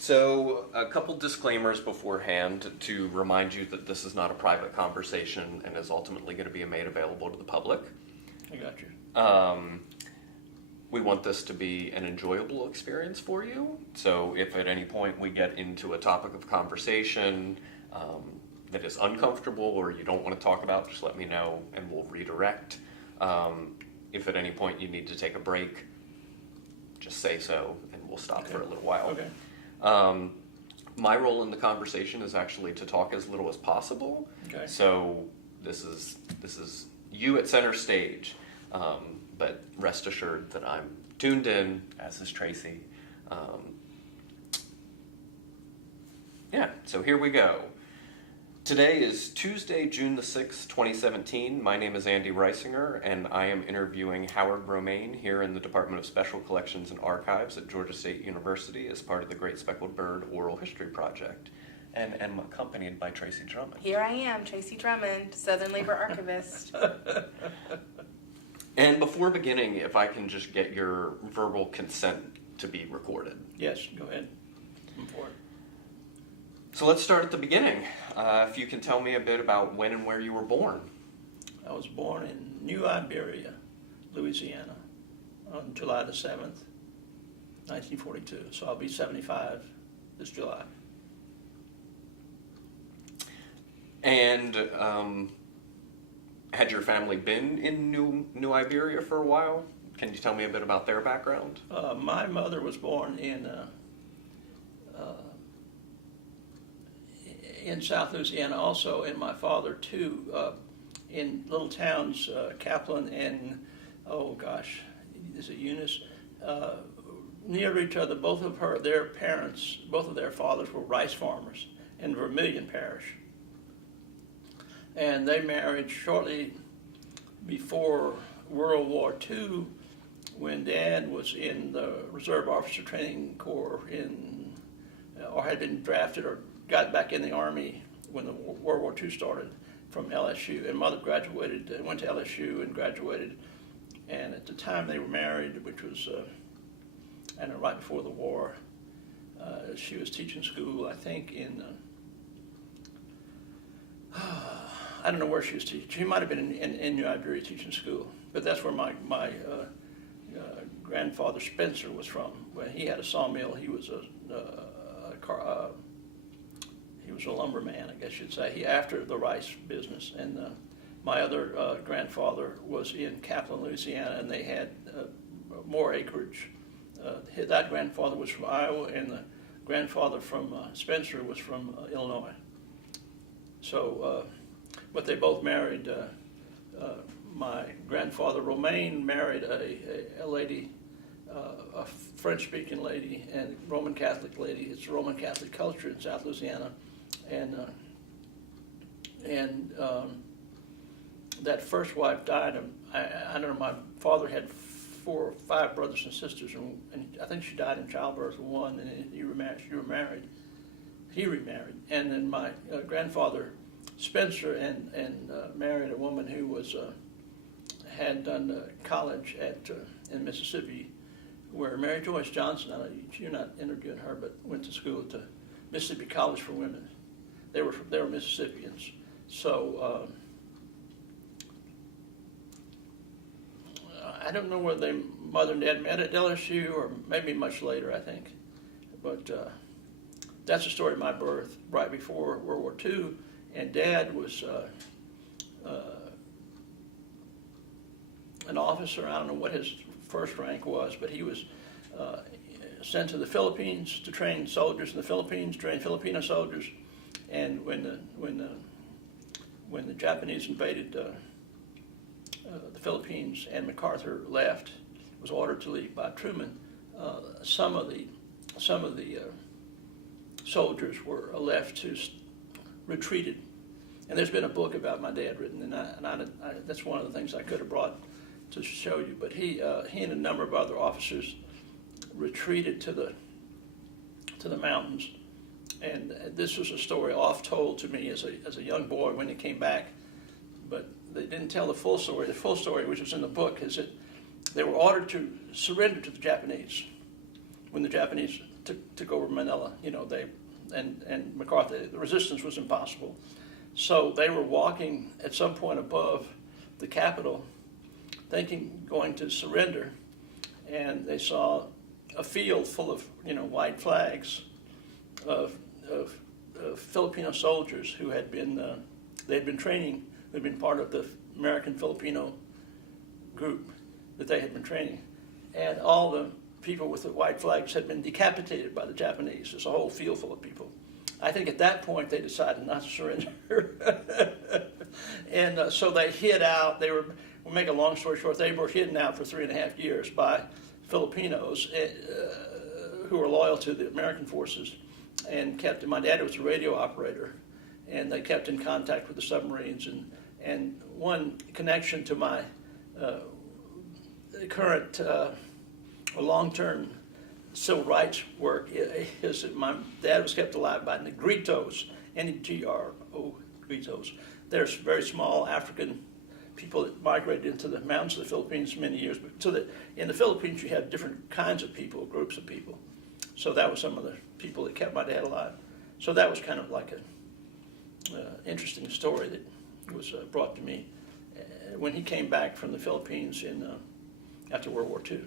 So, a couple disclaimers beforehand to remind you that this is not a private conversation and is ultimately going to be made available to the public. I got you. We want this to be an enjoyable experience for you. So, if at any point we get into a topic of conversation that is uncomfortable or you don't want to talk about, just let me know and we'll redirect. If at any point you need to take a break, just say so and we'll stop for a little while. Okay. My role in the conversation is actually to talk as little as possible. Okay. So this is you at center stage, but rest assured that I'm tuned in, as is Tracy. So here we go. Today is Tuesday, June the 6th, 2017. My name is Andy Reisinger, and I am interviewing Howard Romaine here in the Department of Special Collections and Archives at Georgia State University as part of the Great Speckled Bird Oral History Project, and am accompanied by Tracy Drummond. Here I am, Tracy Drummond, Southern Labor Archivist. And before beginning, if I can just get your verbal consent to be recorded. Yes, go ahead. I'm for it. So let's start at the beginning. If you can tell me a bit about when and where you were born. I was born in New Iberia, Louisiana, on July the 7th, 1942. So I'll be 75 this July. And had your family been in New Iberia for a while? Can you tell me a bit about their background? My mother was born in South Louisiana also, and my father too, in little towns, Kaplan and, is it Eunice? Near each other, both of their fathers were rice farmers in Vermilion Parish. And they married shortly before World War II, when Dad was in the Reserve Officer Training Corps or had been drafted or got back in the Army when the World War II started from LSU. And Mother went to LSU and graduated. And at the time they were married, which was right before the war, she was teaching school, I think, in I don't know where she was teaching. She might have been in New Iberia teaching school, but that's where my grandfather Spencer was from. When he had a sawmill, he was a lumberman, I guess you'd say. After the rice business, and my other grandfather was in Kaplan, Louisiana, and they had more acreage. That grandfather was from Iowa, and the grandfather from Spencer was from Illinois. So. But they both married. My grandfather Romaine married a lady, a French-speaking lady and Roman Catholic lady. It's Roman Catholic culture in South Louisiana, and that first wife died. I don't know. My father had 4 or 5 brothers and sisters, and I think she died in childbirth of one, and he remarried. He remarried, and then my grandfather Spencer and married a woman who had done college in Mississippi, where Mary Joyce Johnson, you're not interviewing her, but went to school at the Mississippi College for Women. They were Mississippians. So I don't know whether mother and dad met at LSU or maybe much later, I think. But that's the story of my birth, right before World War II. And Dad was an officer. I don't know what his first rank was, but he was sent to the Philippines to train soldiers in the Philippines, train Filipino soldiers. And when the Japanese invaded the Philippines and MacArthur was ordered to leave by Truman, some of the soldiers were left to retreated. And there's been a book about my dad written, and that's one of the things I could have brought to show you. But he and a number of other officers retreated to the mountains, and this was a story oft told to me as a young boy when he came back. But they didn't tell the full story. The full story, which was in the book, is that they were ordered to surrender to the Japanese when the Japanese took over Manila. And MacArthur, the resistance was impossible. So they were walking at some point above the Capitol, going to surrender, and they saw a field full of white flags of Filipino soldiers who had been they'd been training, who'd been part of the American Filipino group that they had been training, and all the people with the white flags had been decapitated by the Japanese. There's a whole field full of people. I think at that point they decided not to surrender, and so they hid out. We'll make a long story short, they were hidden out for 3.5 years by Filipinos who were loyal to the American forces, and my dad was a radio operator, and they kept in contact with the submarines. And one connection to my current long-term civil rights work is that my dad was kept alive by Negritos, N-E-G-R-O, Negritos. They're very small African people that migrated into the mountains of the Philippines for many years. So that in the Philippines you had different kinds of people, groups of people. So that was some of the people that kept my dad alive. So that was kind of like an interesting story that was brought to me when he came back from the Philippines after World War II.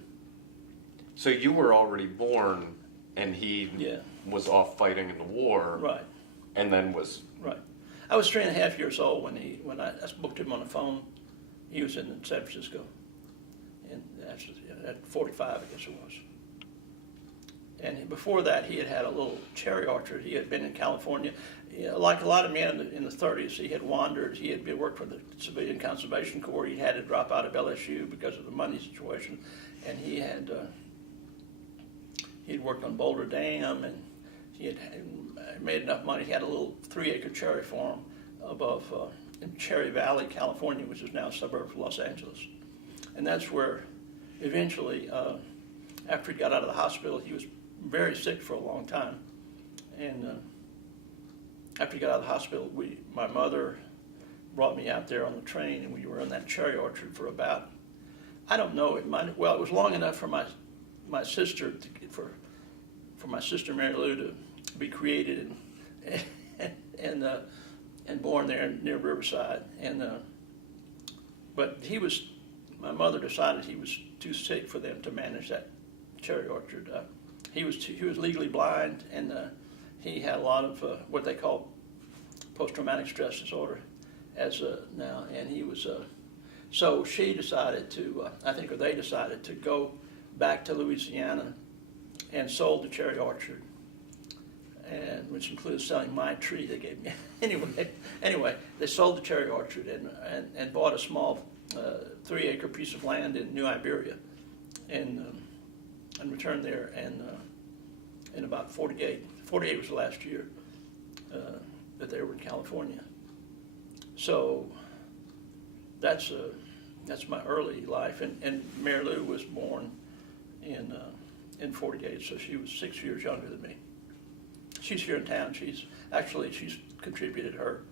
So you were already born, and he Yeah. was off fighting in the war, Right. and then was... Right. I was 3.5 years old when I spoke to him on the phone. He was in San Francisco, and at 45, I guess it was. And before that, he had a little cherry orchard. He had been in California. Like a lot of men in the 30s, he had wandered. He had worked for the Civilian Conservation Corps. He had to drop out of LSU because of the money situation. And he'd worked on Boulder Dam, and he had made enough money. He had a little 3-acre cherry farm above in Cherry Valley, California, which is now a suburb of Los Angeles. And that's where eventually, after he got out of the hospital, he was very sick for a long time. And after he got out of the hospital, my mother brought me out there on the train, and we were in that cherry orchard for about, I don't know, it was long enough for my sister for my sister Mary Lou to be created and born there near Riverside. But my mother decided he was too sick for them to manage that cherry orchard. He was legally blind, and he had a lot of what they call post-traumatic stress disorder now, and he was. So she decided to, they decided to go back to Louisiana and sold the cherry orchard, and which includes selling my tree they gave me. Anyway, they sold the cherry orchard and bought a small 3-acre piece of land in New Iberia, and returned there, and in about 48 was the last year that they were in California. So that's my early life, and Mary Lou was born in 48, so she was 6 years younger than me. She's here in town. She's contributed her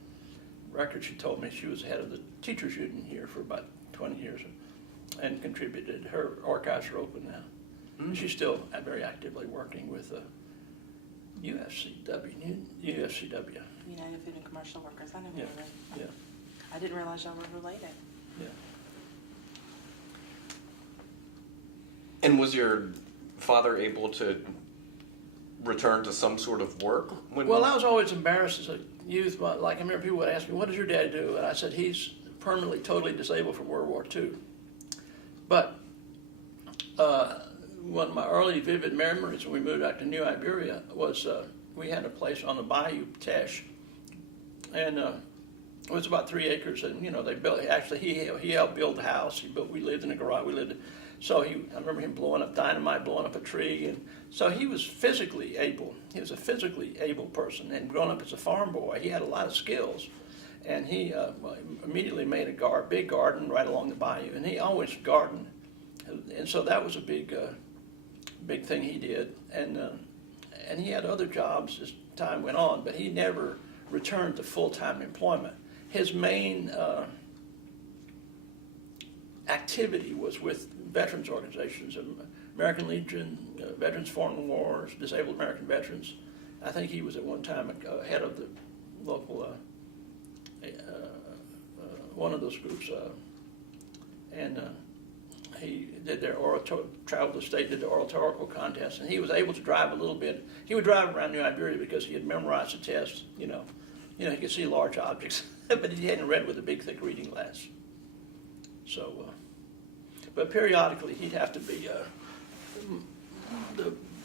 record. She told me she was head of the teachers union here for about 20 years, and contributed. Her archives are open now. Mm-hmm. She's still very actively working with UFCW. United Food and Commercial Workers. I know Yeah. that. Yeah. I didn't realize y'all were related. Yeah. And was your father able to return to some sort of work? Well, I was always embarrassed as a youth. But I remember people would ask me, "What does your dad do?" And I said, "He's permanently, totally disabled from World War II." But one of my early vivid memories when we moved out to New Iberia was we had a place on the Bayou Teche, and it was about 3 acres. And they built. Actually, he helped build the house. We lived in a garage. I remember him blowing up dynamite, blowing up a tree, and so he was physically able. He was a physically able person, and growing up as a farm boy, he had a lot of skills. And he immediately made a big garden right along the bayou, and he always gardened, and so that was a big thing he did. And he had other jobs as time went on, but he never returned to full-time employment. His main activity was with veterans organizations, American Legion, Veterans Foreign Wars, Disabled American Veterans. I think he was at one time head of the local, one of those groups, and he did their traveled the state, did the oratorical contest, and he was able to drive a little bit. He would drive around New Iberia because he had memorized the test, you know, he could see large objects, but he hadn't read with a big, thick reading glass. So, but periodically he'd have to be,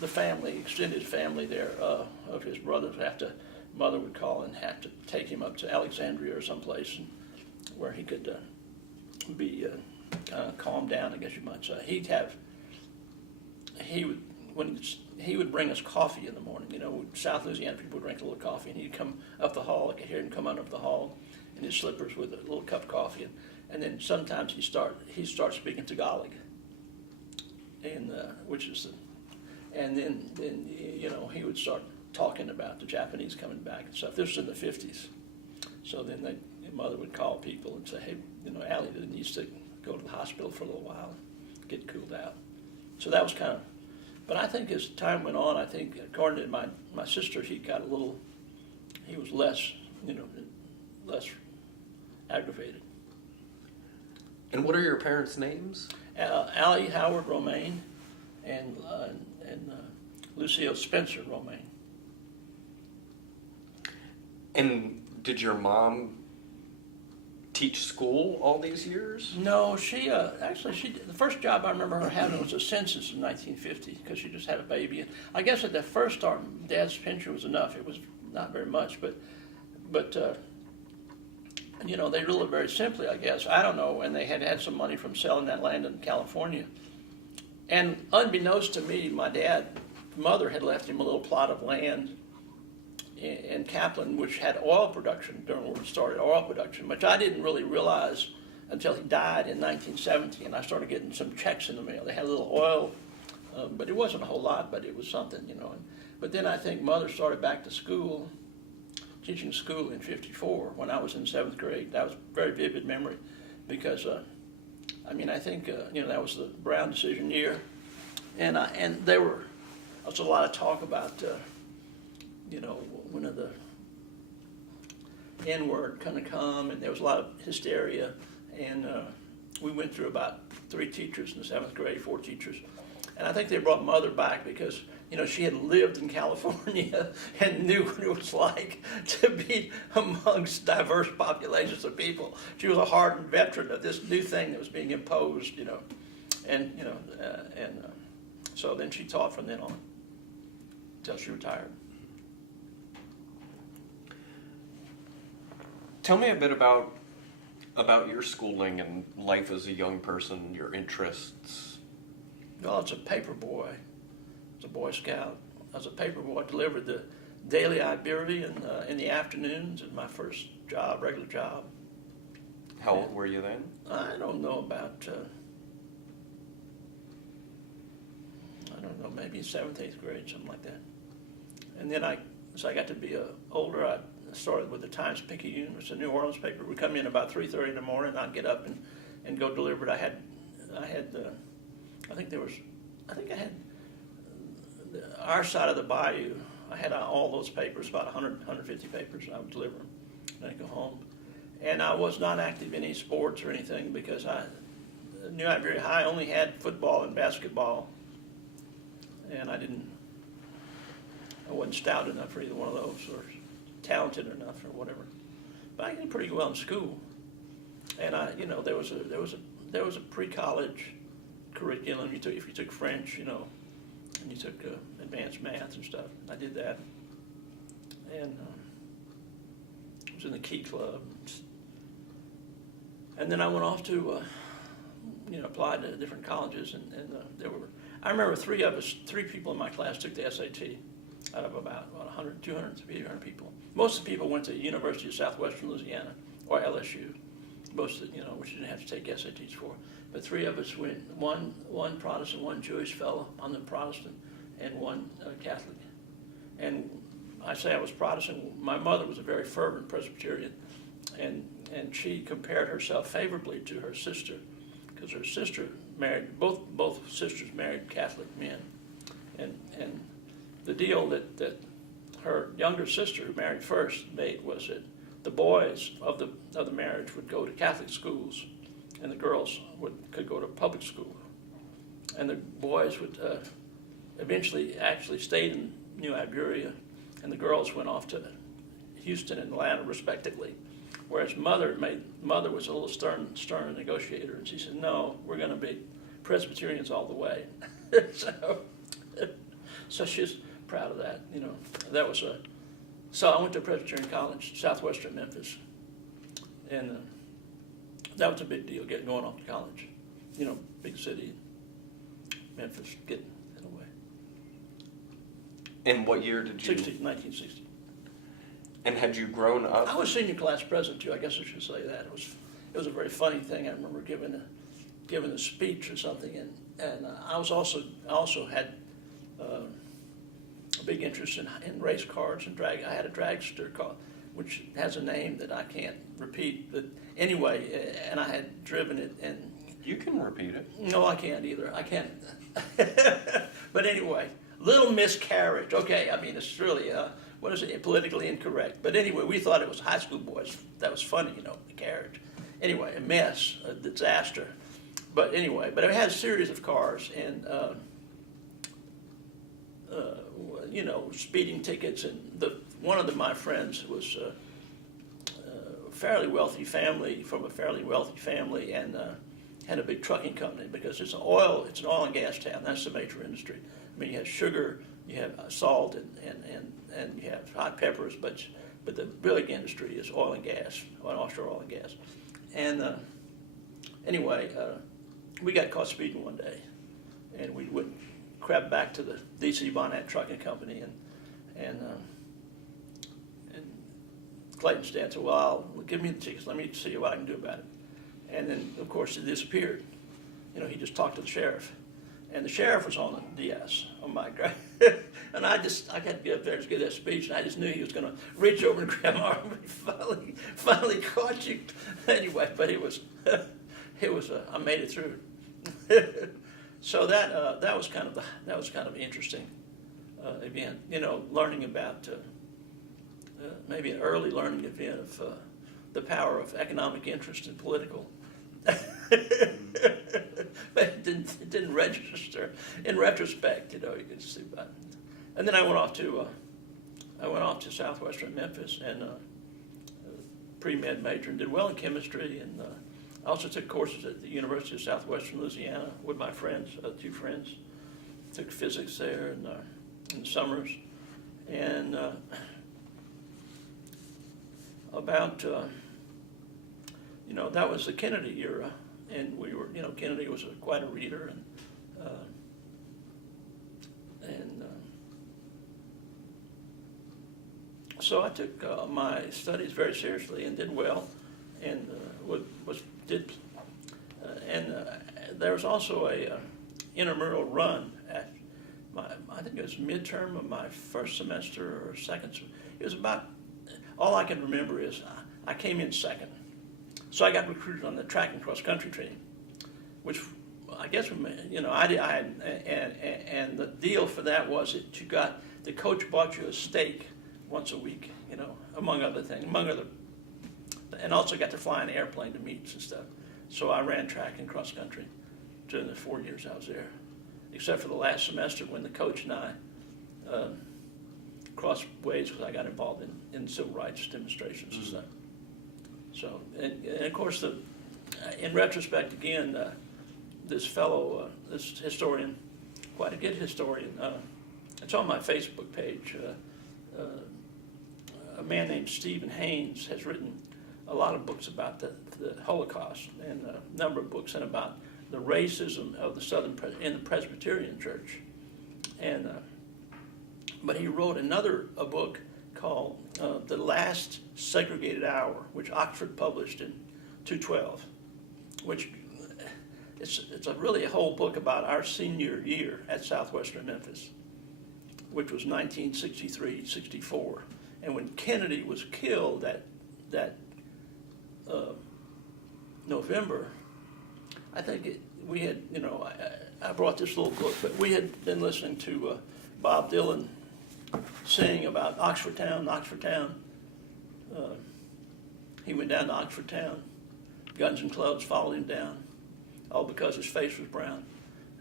the family, extended family there, of his brothers, mother would call and have to take him up to Alexandria or someplace where he could be calmed down, I guess you might say. He would bring us coffee in the morning. You know, South Louisiana people would drink a little coffee, and he'd come up the hall. I could hear him come out of the hall in his slippers with a little cup of coffee, and then sometimes he'd start speaking Tagalog, and and then you know, he would start talking about the Japanese coming back and stuff. This was in the 50s. So then mother would call people and say, hey, you know, Allie needs to go to the hospital for a little while, get cooled out. So that was kind of, but I think as time went on, I think according to my sister, he was less, you know, less aggravated. And what are your parents' names? Allie Howard Romaine and Lucille Spencer Romaine. And did your mom teach school all these years? No, she the first job I remember her having was a census in 1950 because she just had a baby. And I guess at the first start, Dad's pension was enough. It was not very much, but you know, they ruled it very simply, I guess. I don't know, and they had some money from selling that land in California. And unbeknownst to me, my mother had left him a little plot of land in Kaplan, which had oil production during when we started oil production, which I didn't really realize until he died in 1970, and I started getting some checks in the mail. They had a little oil, but it wasn't a whole lot, but it was something, you know. But then I think Mother started back to school, teaching school in �54 when I was in 7th grade. That was a very vivid memory because, I think, you know, that was the Brown decision year, and there was a lot of talk about, you know, when the N-word kind of come, and there was a lot of hysteria, and we went through about 3 teachers in the 7th grade, 4 teachers, and I think they brought Mother back because, you know, she had lived in California and knew what it was like to be amongst diverse populations of people. She was a hardened veteran of this new thing that was being imposed, you know, and you know, so then she taught from then on until she retired. Tell me a bit about your schooling and life as a young person, your interests. Well, as a paper boy, as a Boy Scout, as a paper boy, I delivered the Daily Iberian in the afternoons at my first job, regular job. How old were you then? I don't know, about, maybe 7th, 8th grade, something like that. And then as I got to be older, I started with the Times-Picayune. It's a New Orleans paper. We'd come in about 3:30 in the morning, and I'd get up and go deliver it. I had our side of the bayou. I had all those papers, about 100, 150 papers, and I would deliver them. And I'd go home. And I was not active in any sports or anything because New Iberia High only had football and basketball. And I wasn't stout enough for either one of those, or talented enough, or whatever. But I did pretty well in school. And there was a pre-college curriculum. If you took French, you know, and you took advanced math and stuff. I did that, and I was in the Key Club. And then I went off to, applied to different colleges, and I remember 3 people in my class took the SAT out of about 100, 200, 300 people. Most of the people went to the University of Southwestern Louisiana or LSU. Most of which you didn't have to take SATs for. But 3 of us went, one Protestant, one Jewish fellow, I'm the Protestant, and one Catholic. And I say I was Protestant. My mother was a very fervent Presbyterian, and she compared herself favorably to her sister, because her sister married, both sisters married Catholic men, and the deal that her younger sister, who married first, made was that the boys of the marriage would go to Catholic schools, and the girls could go to public school, and the boys would eventually actually stayed in New Iberia, and the girls went off to Houston and Atlanta respectively. Whereas mother was a little stern negotiator, and she said, "No, we're going to be Presbyterians all the way." So she's proud of that. You know, that was So I went to Presbyterian College, Southwestern Memphis, and that was a big deal, going off to college. You know, big city, Memphis, getting away. And what year did you? 1960. And had you grown up? I was senior class president too. I guess I should say that. It was a very funny thing. I remember giving a speech or something, and I also had a big interest in race cars and drag. I had a dragster car, which has a name that I can't repeat. But anyway, and I had driven it. And You can repeat it. no, I can't either. I can't. But anyway, little miscarriage. Okay, I mean it's really what is it? Politically incorrect. But anyway, we thought it was high school boys. That was funny, you know, the carriage. Anyway, a mess, a disaster. But anyway, but it had a series of cars and, you know, speeding tickets. And one of my friends was a fairly wealthy family, from a fairly wealthy family, and had a big trucking company because it's an oil and gas town. That's the major industry. I mean, you have sugar, you have salt, and you have hot peppers, but the big industry is oil and gas, offshore oil and gas. And anyway, we got caught speeding one day, and we went crab back to the D.C. Bonnet Trucking Company, and Clayton Stan said, "Well, give me the tickets. Let me see what I can do about it." And then, of course, it disappeared. You know, he just talked to the sheriff. And the sheriff was on the DS. Oh my God! And I got to get up there to give that speech, and I just knew he was going to reach over and grab my arm. And he finally caught you. Anyway, but it was I made it through. So that was kind of interesting event. You know, learning about maybe an early learning event of the power of economic interest in political. But it didn't register. In retrospect, you know, you could see that. And then I went off to Southwestern Memphis and pre-med major and did well in chemistry, and I also took courses at the University of Southwestern Louisiana with my friends, two friends. Took physics there in the summers, and you know, that was the Kennedy era. And we were, you know, Kennedy was quite a reader, and so I took my studies very seriously and did well, and there was also a intramural run at I think it was midterm of my first semester or second. It was about, all I can remember is I came in second. So I got recruited on the track and cross country team, which I guess, you know, and the deal for that was that the coach bought you a steak once a week, you know, among other things, and also got to fly an airplane to meets and stuff. So I ran track and cross country during the 4 years I was there, except for the last semester when the coach and I crossed ways because I got involved in civil rights demonstrations and stuff. So, and of course, in retrospect, again, this fellow, this historian, quite a good historian, it's on my Facebook page. A man named Stephen Haynes has written a lot of books about the Holocaust, and a number of books, and about the racism of the in the Presbyterian Church. And but he wrote a book called The Last Segregated Hour, which Oxford published in 2012, which it's really a whole book about our senior year at Southwestern Memphis, which was 1963-64. And when Kennedy was killed that November, I think we had, I brought this little book, but we had been listening to Bob Dylan sing about Oxford Town. He went down to Oxford Town. Guns and clubs followed him down, all because his face was brown.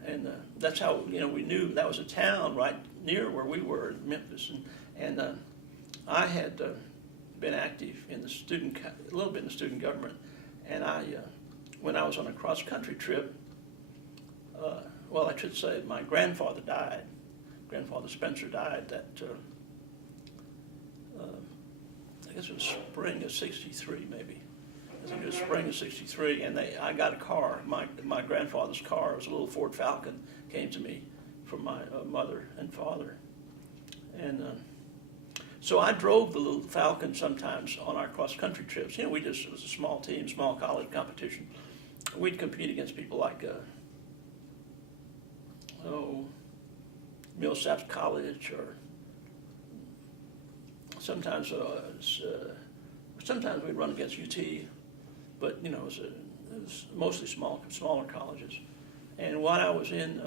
And that's how, we knew that was a town right near where we were in Memphis. And I had been active in the a little bit in the student government. And when I was on a cross-country trip, I should say my grandfather died. Grandfather Spencer died that, I guess it was spring of '63 maybe. I think it was spring of '63, and I got a car. My grandfather's car, it was a little Ford Falcon, came to me from my mother and father. And so I drove the little Falcon sometimes on our cross-country trips. It was a small team, small college competition. We'd compete against people like, Millsaps College, or sometimes we'd run against UT, but it was mostly smaller colleges. And while I was in,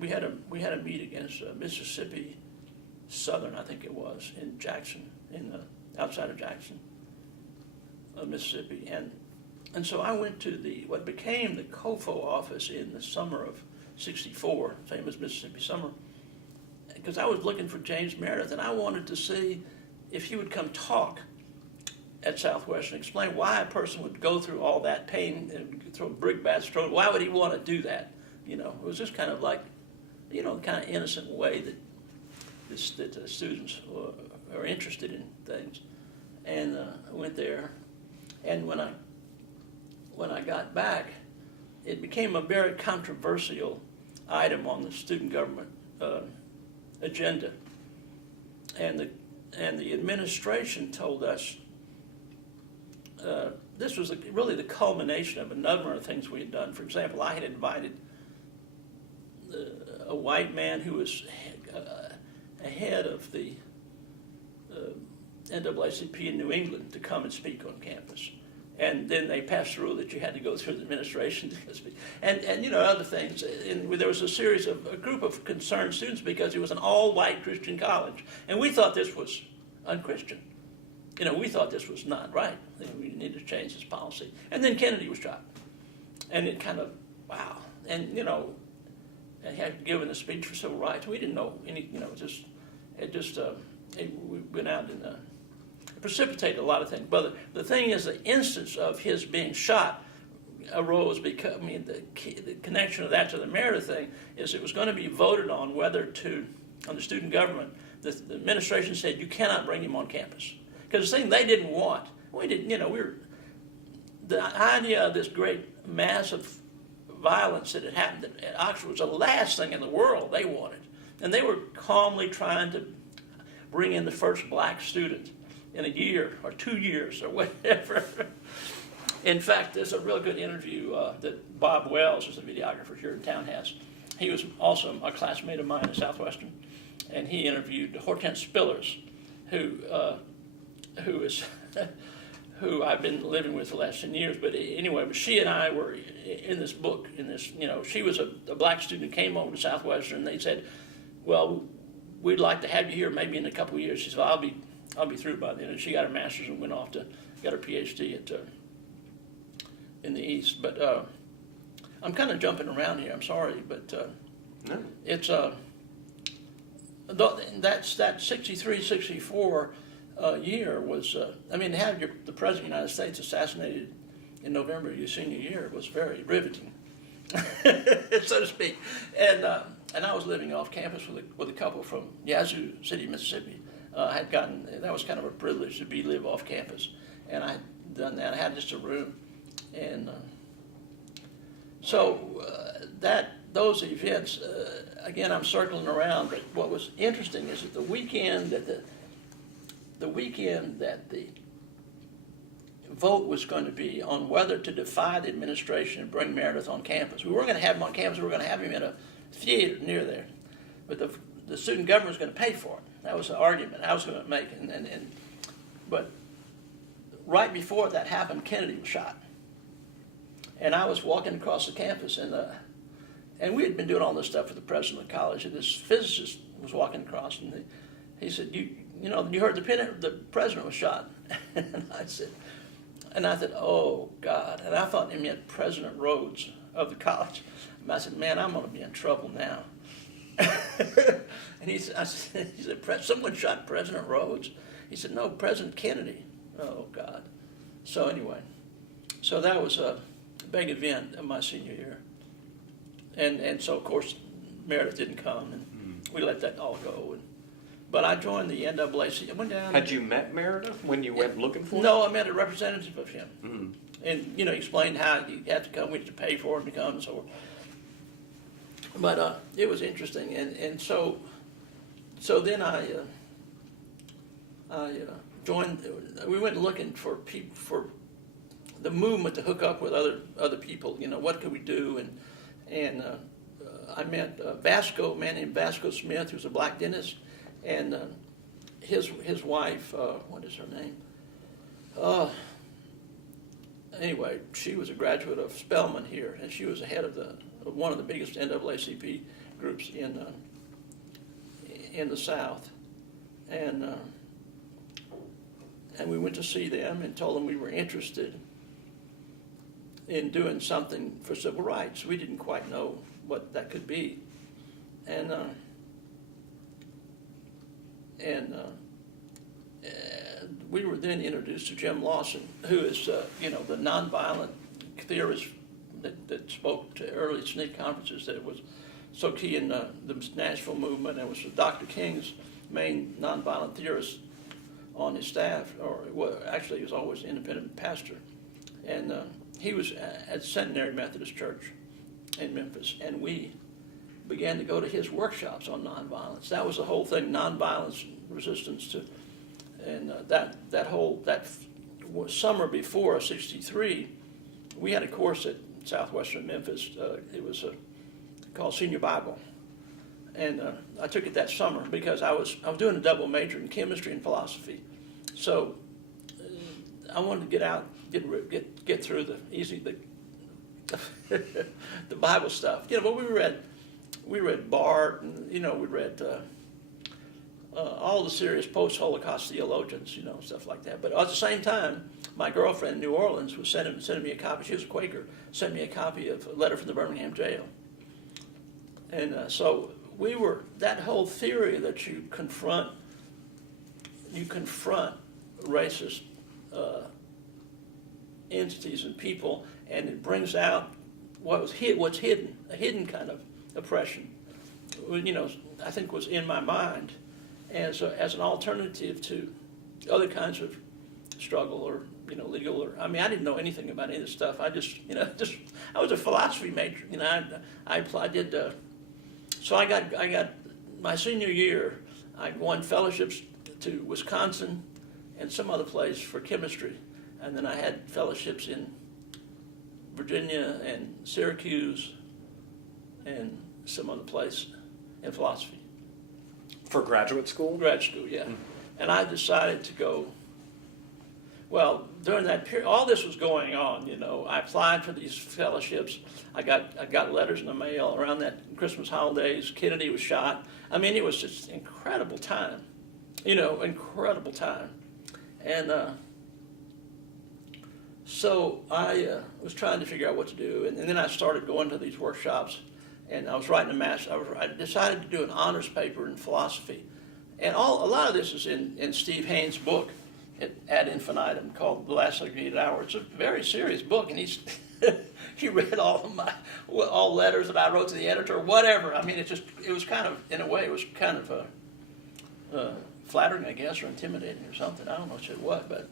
we had a meet against Mississippi Southern, I think it was, in Jackson, outside of Jackson, Mississippi, and so I went to what became the COFO office in the summer of '64, famous Mississippi summer, because I was looking for James Meredith, and I wanted to see if he would come talk at Southwestern, explain why a person would go through all that pain and throw brickbats, why would he want to do that? It was just kind of like, kind of innocent way that students are interested in things. And I went there, and when I got back, it became a very controversial item on the student government agenda. And the administration told us this was really the culmination of a number of things we had done. For example, I had invited a white man who was head of the NAACP in New England to come and speak on campus. And then they passed a rule that you had to go through the administration to speak. And other things. And there was a group of concerned students because it was an all-white Christian college. And we thought this was unchristian. We thought this was not right. We needed to change this policy. And then Kennedy was shot. And it kind of, wow. And, he had given a speech for civil rights. We didn't know any, we went out and precipitated a lot of things. But the thing is, the instance of his being shot arose because, the connection of that to the Meredith thing is it was going to be voted on whether on the student government, the administration said you cannot bring him on campus. Because the thing they didn't want, the idea of this great massive violence that had happened at Oxford was the last thing in the world they wanted. And they were calmly trying to bring in the first black student in a year or 2 years or whatever. In fact, there's a real good interview that Bob Wells, who's a videographer here in town, has. He was also a classmate of mine at Southwestern, and he interviewed Hortense Spillers, who I've been living with for the last 10 years. But anyway, she and I were in this book. She was a black student who came over to Southwestern, and they said, "Well, we'd like to have you here maybe in a couple of years." She said, I'll be through by then. And she got her master's and went off to get her PhD in the East. But I'm kind of jumping around here. I'm sorry, but no. It's that 63, 64 year was. To have the President of the United States assassinated in November of your senior year was very riveting, so to speak. And I was living off campus with a couple from Yazoo City, Mississippi. That was kind of a privilege to live off campus, and I had done that. I had just a room, and those events. Again, I'm circling around. But what was interesting is that the weekend that the vote was going to be on whether to defy the administration and bring Meredith on campus. We weren't going to have him on campus. We were going to have him in a theater near there, but the student government was going to pay for it. That was the argument I was going to make. But right before that happened, Kennedy was shot. And I was walking across the campus, and we had been doing all this stuff for the president of the college, and this physicist was walking across, and he said, you heard the president was shot. And I said, oh, God. And I thought he meant President Rhodes of the college. And I said, man, I'm going to be in trouble now. And he said, someone shot President Rhodes? He said, no, President Kennedy. Oh, God. So anyway, so that was a big event of my senior year. And so, of course, Meredith didn't come, and we let that all go. But I joined the NAACP. I went down. Had you met Meredith when you went looking for him? No, I met a representative of him. And, he explained how he had to come. We had to pay for him to come and so forth. But it was interesting. And so then I joined. We went looking for people, for the movement to hook up with other people. What could we do? And I met Vasco, a man named Vasco Smith, who's a black dentist, and his wife, what is her name? Anyway, she was a graduate of Spelman here, and she was the head of one of the biggest NAACP groups in the South, and we went to see them and told them we were interested in doing something for civil rights. We didn't quite know what that could be, and we were then introduced to Jim Lawson, who is the nonviolent theorist that spoke to early SNCC conferences, that was so key in the Nashville movement, and was Dr. King's main nonviolent theorist on his staff, actually he was always an independent pastor. And he was at Centenary Methodist Church in Memphis, and we began to go to his workshops on nonviolence. That was the whole thing, nonviolence resistance to, and that summer before '63, we had a course at Southwestern Memphis. It was called Senior Bible, and I took it that summer because I was doing a double major in chemistry and philosophy, so I wanted to get out, get through the the Bible stuff. But we read Barth, and we read all the serious post-Holocaust theologians, stuff like that. But at the same time, my girlfriend in New Orleans was sending me a copy. She was a Quaker. Sent me a copy of a letter from the Birmingham jail. And so we were, that whole theory that you confront racist entities and people, and it brings out what's hidden, a hidden kind of oppression, I think was in my mind as an alternative to other kinds of struggle or legal, or I didn't know anything about any of this stuff. I just I was a philosophy major. I did. So I got my senior year. I won fellowships to Wisconsin and some other place for chemistry, and then I had fellowships in Virginia and Syracuse and some other place in philosophy. For graduate school? Grad school, yeah. And I decided to go. Well, during that period, all this was going on. I applied for these fellowships. I got letters in the mail around that Christmas holidays. Kennedy was shot. It was just incredible time. Incredible time. And so I was trying to figure out what to do, and then I started going to these workshops, and I was writing a master. I decided to do an honors paper in philosophy, and a lot of this is in Steve Haynes' book, Ad Infinitum, called The Last Segregated Hour. It's a very serious book, and he read all letters that I wrote to the editor, or whatever. It was kind of, in a way, it was kind of flattering, I guess, or intimidating or something. I don't know what, but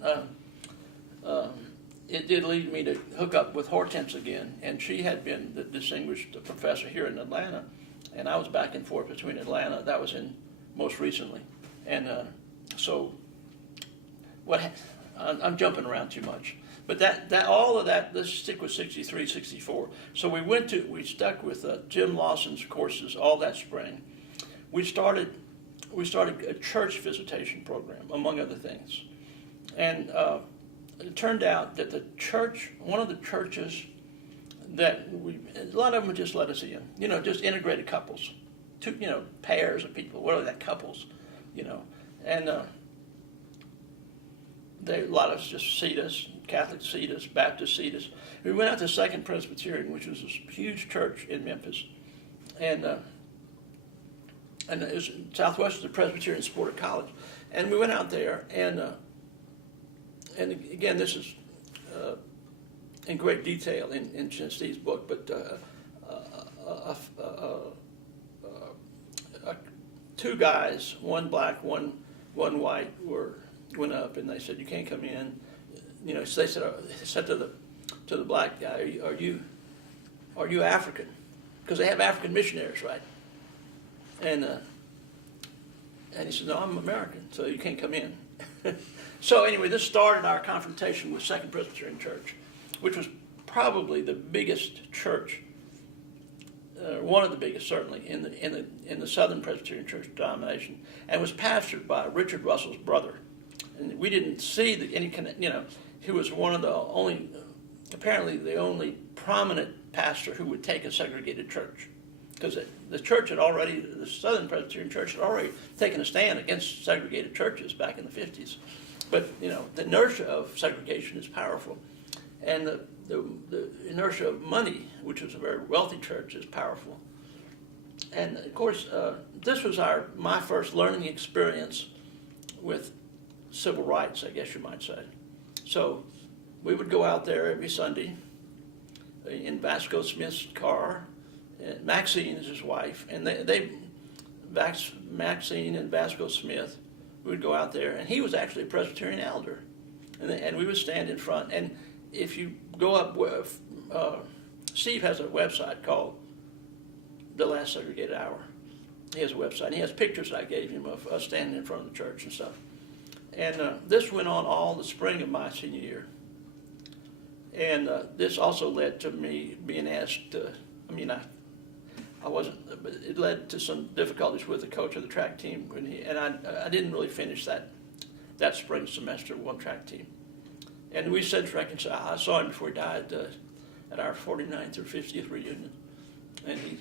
it did lead me to hook up with Hortense again, and she had been the distinguished professor here in Atlanta, and I was back and forth between Atlanta. That was in most recently, and so I'm jumping around too much, but that all of that. Let's stick with '63, '64. So we stuck with Jim Lawson's courses all that spring. We started a church visitation program, among other things, and it turned out that one of the churches a lot of them would just let us in. Just integrated couples, two, pairs of people. What are that, couples? And a lot of us just seat us. Catholics seat us, Baptists seat us. We went out to Second Presbyterian, which was a huge church in Memphis, and it was Southwestern Presbyterian Supported College, and we went out there, and again, this is in great detail in Steve's book, but two guys, one black, one white, went up, and they said, "You can't come in." So they said to the black guy, "Are you African?" Because they have African missionaries, right? And he said, "No, I'm American, so you can't come in." So anyway, this started our confrontation with Second Presbyterian Church, which was probably the biggest church, one of the biggest certainly in the Southern Presbyterian Church denomination, and was pastored by Richard Russell's brother. And we didn't see he was one of the only, apparently the only prominent pastor who would take a segregated church. Because the Southern Presbyterian Church had already taken a stand against segregated churches back in the 50s. But, the inertia of segregation is powerful. And the inertia of money, which was a very wealthy church, is powerful. And, of course, this was my first learning experience with civil rights, I guess you might say. So we would go out there every Sunday in Vasco Smith's car. And Maxine is his wife, and Maxine and Vasco Smith, we would go out there, and he was actually a Presbyterian elder, and we would stand in front. And if you go up, Steve has a website called The Last Segregated Hour. He has a website, and he has pictures that I gave him of us standing in front of the church and stuff. And this went on all the spring of my senior year. And this also led to me being asked, I wasn't, but it led to some difficulties with the coach of the track team, and I didn't really finish that spring semester one track team. And we said to reconcile. I saw him before he died at our 49th or 50th reunion, and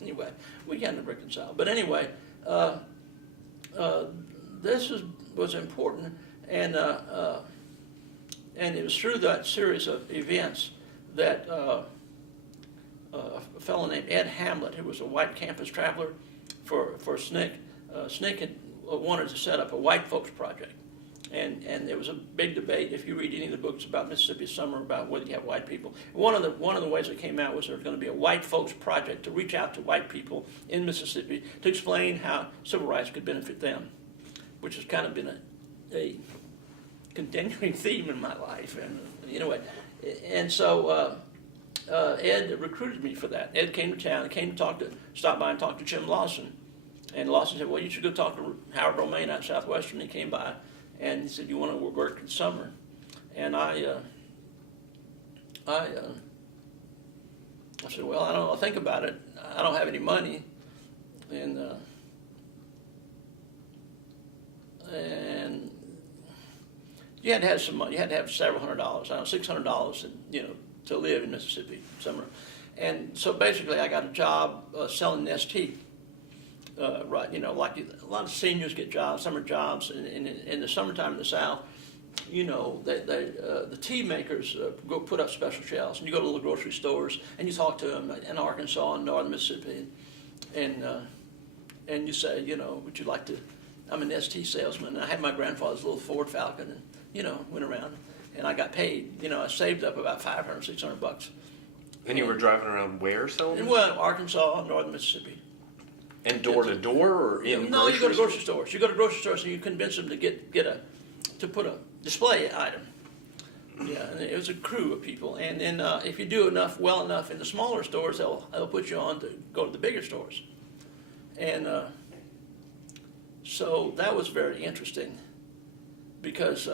anyway, we kind of reconciled. But anyway, this was important, and it was through that series of events that a fellow named Ed Hamlet, who was a white campus traveler for SNCC, SNCC had wanted to set up a white folks project. And there was a big debate, if you read any of the books about Mississippi summer, about whether you have white people. One of the ways that came out was there was going to be a white folks project to reach out to white people in Mississippi to explain how civil rights could benefit them, which has kind of been a continuing theme in my life. And anyway, and so Ed recruited me for that. Ed came to town and stopped by and talked to Jim Lawson. And Lawson said, "Well, you should go talk to Howard Romaine out at Southwestern." He came by and he said, "You want to work in summer?" And I said, "Well, I don't know. I'll think about it. I don't have any money." And you had to have some money. You had to have several $100s. I don't know, $600, to live in Mississippi summer. And so basically, I got a job selling ST. Right, like a lot of seniors get jobs, summer jobs, and in the summertime in the South, the tea makers go put up special shelves, and you go to little grocery stores and you talk to them in Arkansas and northern Mississippi, and you say, would you like to? I'm an ST salesman, and I had my grandfather's little Ford Falcon, and went around, and I got paid. I saved up about $500, $600. And you were driving around where selling? Well, Arkansas, northern Mississippi. And door to door, or in? No, you go to grocery stores. You go to grocery stores and you convince them to put a display item. Yeah, and it was a crew of people. And then if you do well enough in the smaller stores, they'll put you on to go to the bigger stores. And so that was very interesting because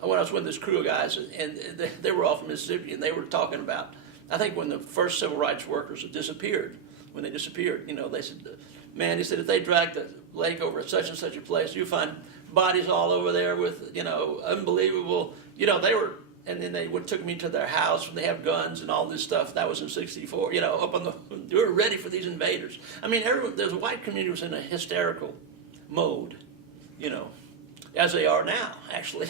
when I was with this crew of guys, and they were all from Mississippi, and they were talking about, I think when the first civil rights workers disappeared. When they disappeared, they said, "Man," he said, "if they drag the lake over at such and such a place, you find bodies all over there with, unbelievable." They were and then they took me to their house and they have guns and all this stuff. That was in '64. Up on the, we were ready for these invaders. I mean, the white community was in a hysterical mode, as they are now, actually.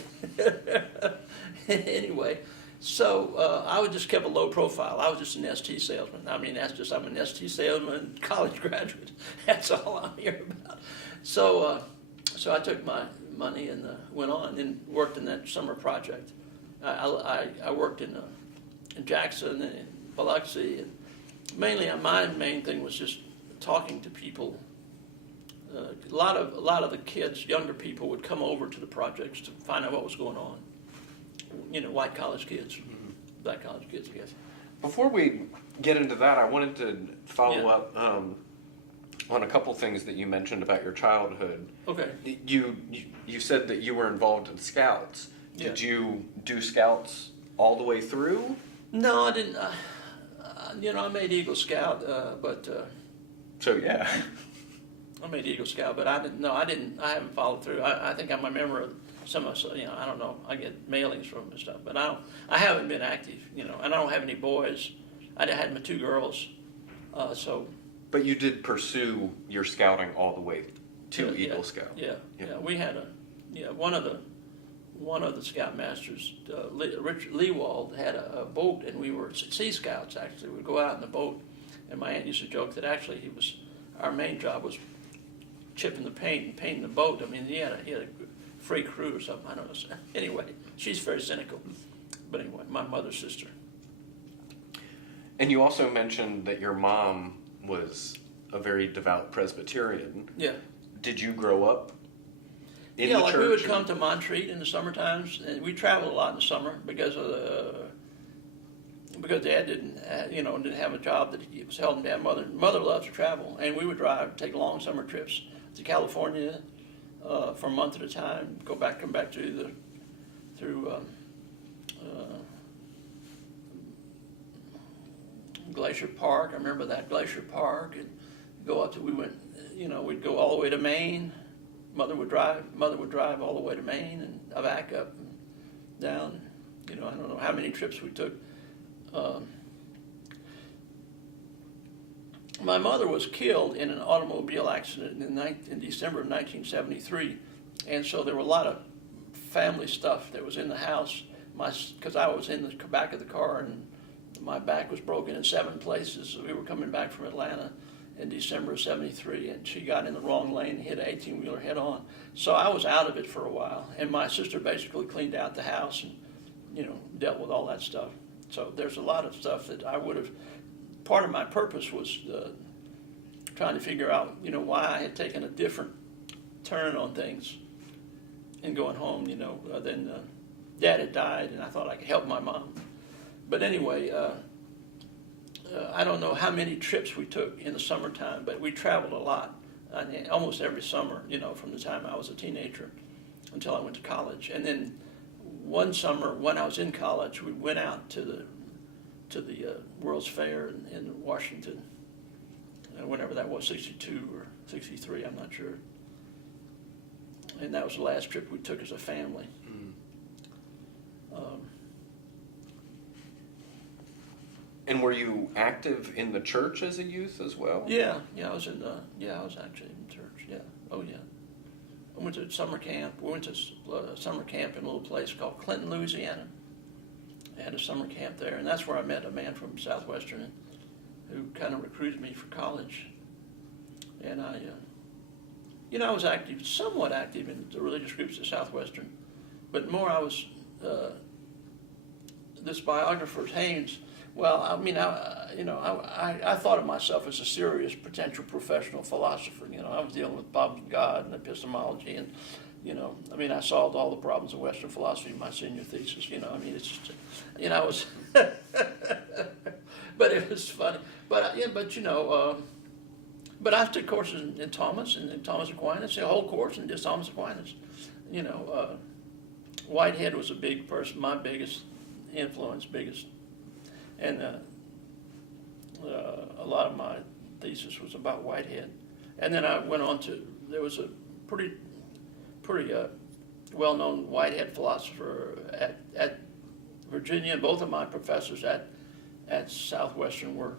Anyway, so I just kept a low profile. I was just an ST salesman. I mean, I'm an ST salesman, college graduate. That's all I'm here about. So I took my money and went on and worked in that summer project. I worked in Jackson and in Biloxi, and mainly my main thing was just talking to people. A lot of the kids, younger people, would come over to the projects to find out what was going on. White college kids, black college kids, I guess. Before we get into that, I wanted to follow up on a couple things that you mentioned about your childhood. Okay. You said that you were involved in Scouts. Yeah. Did you do Scouts all the way through? No, I didn't. I made Eagle Scout, but So yeah. I made Eagle Scout, but I didn't. No, I didn't. I haven't followed through. I think I'm a member of some of. I don't know. I get mailings from them and stuff, but I haven't been active. And I don't have any boys. I had my 2 girls, so. But you did pursue your scouting all the way to Eagle Scout. Yeah. We had one of the scoutmasters, Richard Leewald, had a boat, and we were Sea Scouts. Actually, we'd go out in the boat, and my aunt used to joke that actually our main job was chipping the paint and painting the boat. I mean, he had a free crew or something. I don't know. Anyway, she's very cynical. But anyway, my mother's sister. And you also mentioned that your mom was a very devout Presbyterian. Yeah. Did you grow up in the like church? we would come to Montreat in the summer times, and we traveled a lot in the summer because Dad didn't have a job that he was helping Dad. Mother loved to travel, and we would take long summer trips to California for a month at a time. Come back through Glacier Park. I remember that Glacier Park, and we'd go all the way to Maine. Mother would drive all the way to Maine, and back up and down. I don't know how many trips we took. My mother was killed in an automobile accident in December of 1973, and so there were a lot of family stuff that was in the house. Because I was in the back of the car, and my back was broken in 7 places. We were coming back from Atlanta in December of '73, and she got in the wrong lane and hit an 18-wheeler head on. So I was out of it for a while, and my sister basically cleaned out the house and dealt with all that stuff. So there's a lot of stuff that I would have. Part of my purpose was trying to figure out why I had taken a different turn on things and going home. Then Dad had died, and I thought I could help my mom. But anyway. I don't know how many trips we took in the summertime, but we traveled a lot, almost every summer, from the time I was a teenager until I went to college. And then one summer, when I was in college, we went out to the World's Fair in Washington, whenever that was, 62 or 63, I'm not sure. And that was the last trip we took as a family. And were you active in the church as a youth as well? Yeah, I was actually in church. Yeah, oh yeah. I went to summer camp. We went to summer camp in a little place called Clinton, Louisiana. I had a summer camp there, and that's where I met a man from Southwestern who kind of recruited me for college. And I was somewhat active in the religious groups at Southwestern, but more I was. This biographer, Haynes. Well, I mean, I thought of myself as a serious potential professional philosopher. I was dealing with problems of God and epistemology, and I solved all the problems of Western philosophy in my senior thesis. It's just, I was, but it was funny. But I took courses in Thomas and in Thomas Aquinas, the whole course in just Thomas Aquinas. Whitehead was a big person, my biggest influence, and a lot of my thesis was about Whitehead. And then I went on there was a pretty well-known Whitehead philosopher at Virginia. Both of my professors at Southwestern were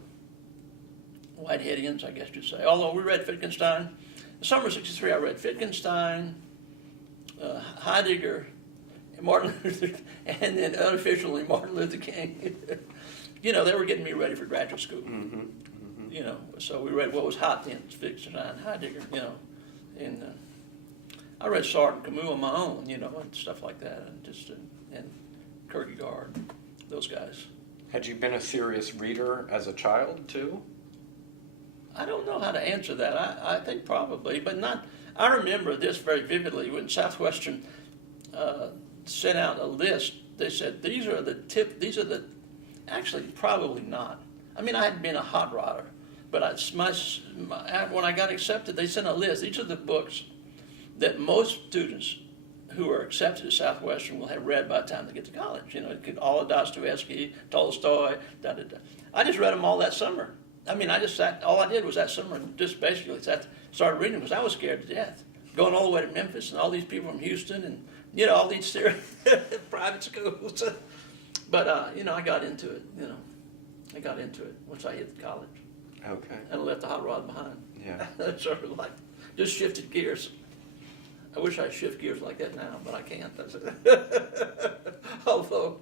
Whiteheadians, I guess you'd say. Although we read Wittgenstein. The summer of '63, I read Wittgenstein, Heidegger, and Martin Luther, and then unofficially Martin Luther King. They were getting me ready for graduate school. Mm-hmm. Mm-hmm. So we read what was hot then, Wittgenstein, Heidegger, and I read Sartre and Camus on my own, and stuff like that, and Kierkegaard, those guys. Had you been a serious reader as a child too? I don't know how to answer that. I think probably, but not. I remember this very vividly when Southwestern sent out a list. They said these are the. Actually, probably not. I mean, I hadn't been a hot rodder, but when I got accepted, they sent a list. These are the books that most students who are accepted at Southwestern will have read by the time they get to college. All of Dostoevsky, Tolstoy, da-da-da. I just read them all that summer. I mean, all I did was that summer just basically started reading because I was scared to death. Going all the way to Memphis and all these people from Houston and, all these private schools. But, I got into it, I got into it once I hit college. Okay. And I left the hot rod behind. Yeah. Sort of just shifted gears. I wish I'd shift gears like that now, but I can't. Although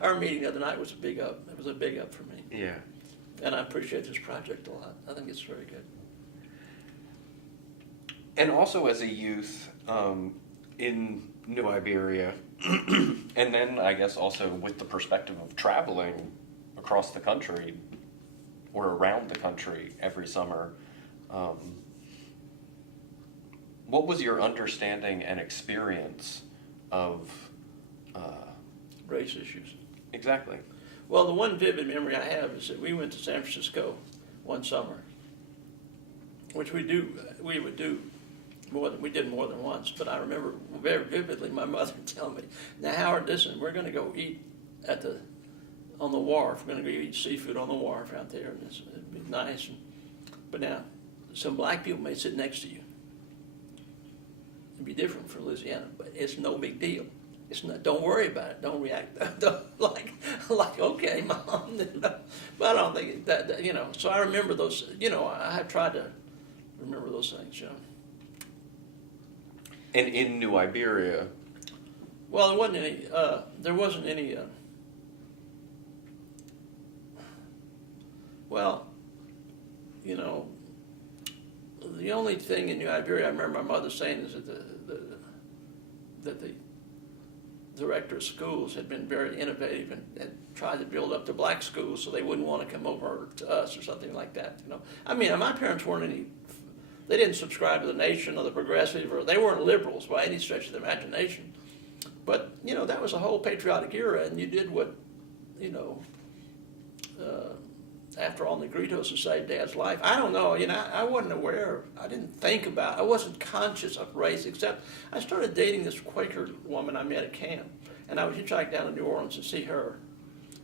our meeting the other night was a big up. It was a big up for me. Yeah. And I appreciate this project a lot. I think it's very good. And also as a youth in New Iberia, and then I guess also with the perspective of traveling across the country or around the country every summer, what was your understanding and experience of Race issues. Exactly. Well, the one vivid memory I have is that we went to San Francisco one summer, which we would do we did more than once, but I remember very vividly my mother telling me, "Now, Howard, listen, we're going to go eat on the wharf. We're going to go eat seafood on the wharf out there, and it'd be nice. But now, some black people may sit next to you. It'd be different from Louisiana, but it's no big deal. It's not. Don't worry about it. Don't react. like okay, Mom. But I don't think that. So I remember those. I have tried to remember those things. And in New Iberia, well, there wasn't any. There wasn't any. Well, the only thing in New Iberia I remember my mother saying is that the director of schools had been very innovative and had tried to build up the black schools so they wouldn't want to come over to us or something like that. I mean, my parents weren't any. They didn't subscribe to the Nation or the Progressive, or they weren't liberals by any stretch of the imagination. But that was a whole patriotic era, and you did what after all, Negritos had saved Dad's life. I don't know, I wasn't aware, I didn't think about, I wasn't conscious of race, except I started dating this Quaker woman I met at camp, and I would hitchhike down to New Orleans to see her,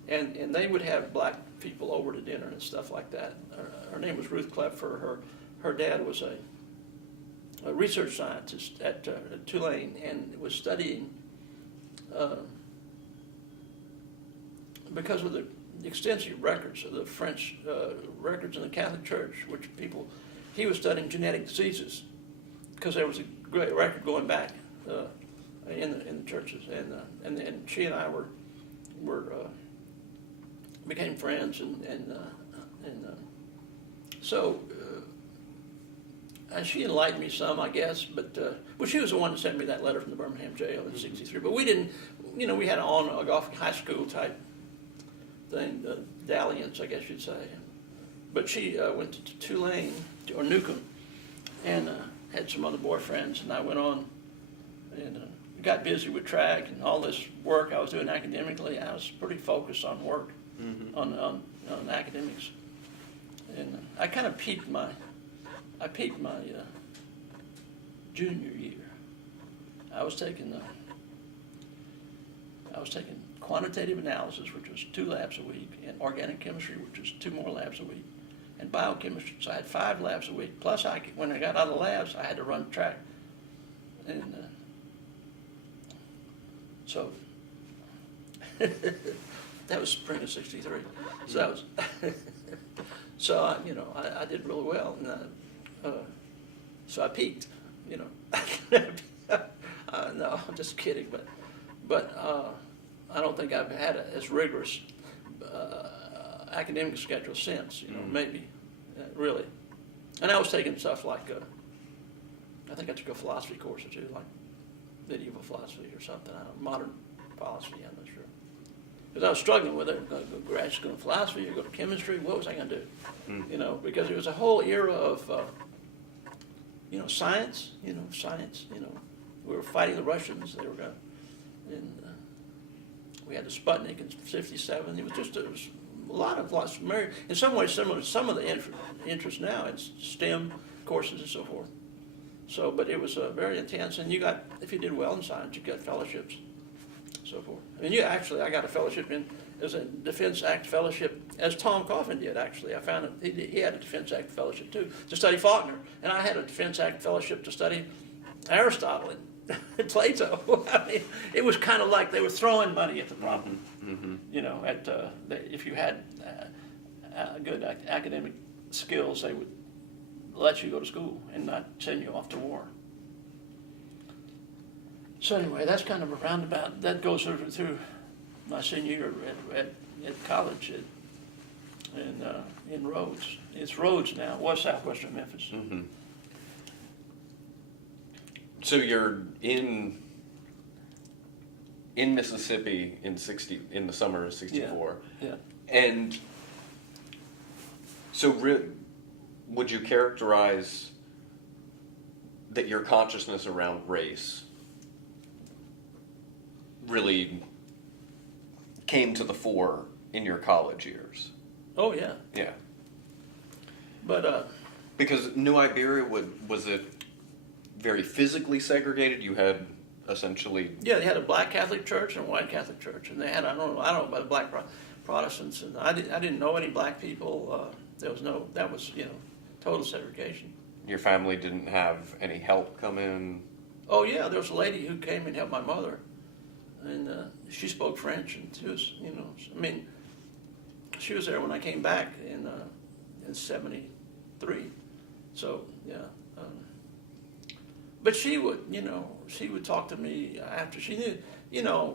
and they would have black people over to dinner and stuff like that. Her name was Ruth Klepfer. Her dad was a research scientist at Tulane and was studying, because of the extensive records of the French records in the Catholic Church, he was studying genetic diseases because there was a great record going back in the churches, and she and I became friends, so she enlightened me some, I guess, but she was the one that sent me that letter from the Birmingham jail in '63. But we didn't, we had a golf high school type thing, dalliance, I guess you'd say. But she went to Tulane, or Newcomb, and had some other boyfriends, and I went on and got busy with track and all this work I was doing academically. I was pretty focused on work, on academics. And I kind of peaked my junior year. I was taking quantitative analysis, which was 2 labs a week, and organic chemistry, which was 2 more labs a week, and biochemistry. So I had 5 labs a week. Plus, when I got out of the labs, I had to run track. And so That was spring of '63. So that was, so I did really well, and so I peaked, No, I'm just kidding, but I don't think I've had as rigorous academic schedule since, maybe, really. And I was taking stuff like, I think I took a philosophy course or two, like medieval philosophy or something, modern philosophy, I'm not sure. Because I was struggling with it, go to grad school in philosophy or go to chemistry, what was I going to do? Because it was a whole era of, science, we were fighting the Russians, they were going to, and we had the Sputnik in '57, it was a lot of very, in some ways similar to some of the interest now, it's STEM courses and so forth. So, but it was very intense, and if you did well in science, you got fellowships, so forth. And I got a fellowship as a Defense Act fellowship, as Tom Coffin did, actually. I found he had a Defense Act fellowship, too, to study Faulkner. And I had a Defense Act fellowship to study Aristotle and Plato. I mean, it was kind of like they were throwing money at the problem. If you had good academic skills, they would let you go to school and not send you off to war. So anyway, that's kind of a roundabout. That goes through my senior year at college in Rhodes. It's Rhodes now. It was Southwestern Memphis. Mm-hmm. So you're in Mississippi in the summer of '64. Yeah. And so would you characterize that your consciousness around race really came to the fore in your college years? Oh, yeah. Yeah. But because New Iberia, was it very physically segregated? You had essentially... Yeah, they had a black Catholic church and a white Catholic church, and they had, I don't know about the black Protestants, and I didn't know any black people. That was total segregation. Your family didn't have any help come in? Oh, yeah, there was a lady who came and helped my mother, and she spoke French, and she was, she was there when I came back in '73, so, yeah. But she would talk to me after she knew, there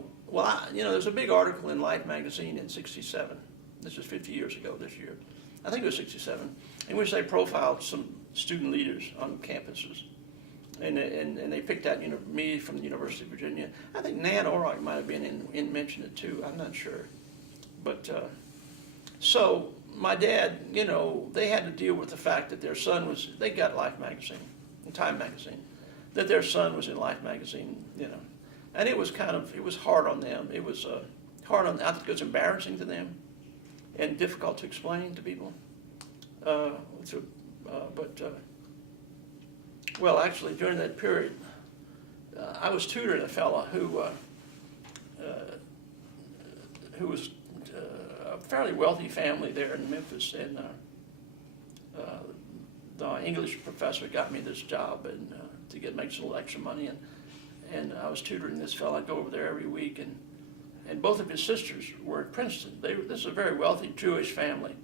was a big article in Life magazine in '67. This was 50 years ago this year. I think it was '67, in which they profiled some student leaders on campuses. And they picked out me from the University of Virginia. I think Nan Orrock might have been mentioned it too. I'm not sure. But so my dad, they had to deal with the fact that their son they got Life magazine, Time magazine, that their son was in Life magazine, and it was hard on them. It was hard on them. I think it was embarrassing to them and difficult to explain to people. Well, actually, during that period, I was tutoring a fellow who was a fairly wealthy family there in Memphis, and the English professor got me this job and to make some extra money, and I was tutoring this fellow. I'd go over there every week, and both of his sisters were at Princeton. This is a very wealthy Jewish family.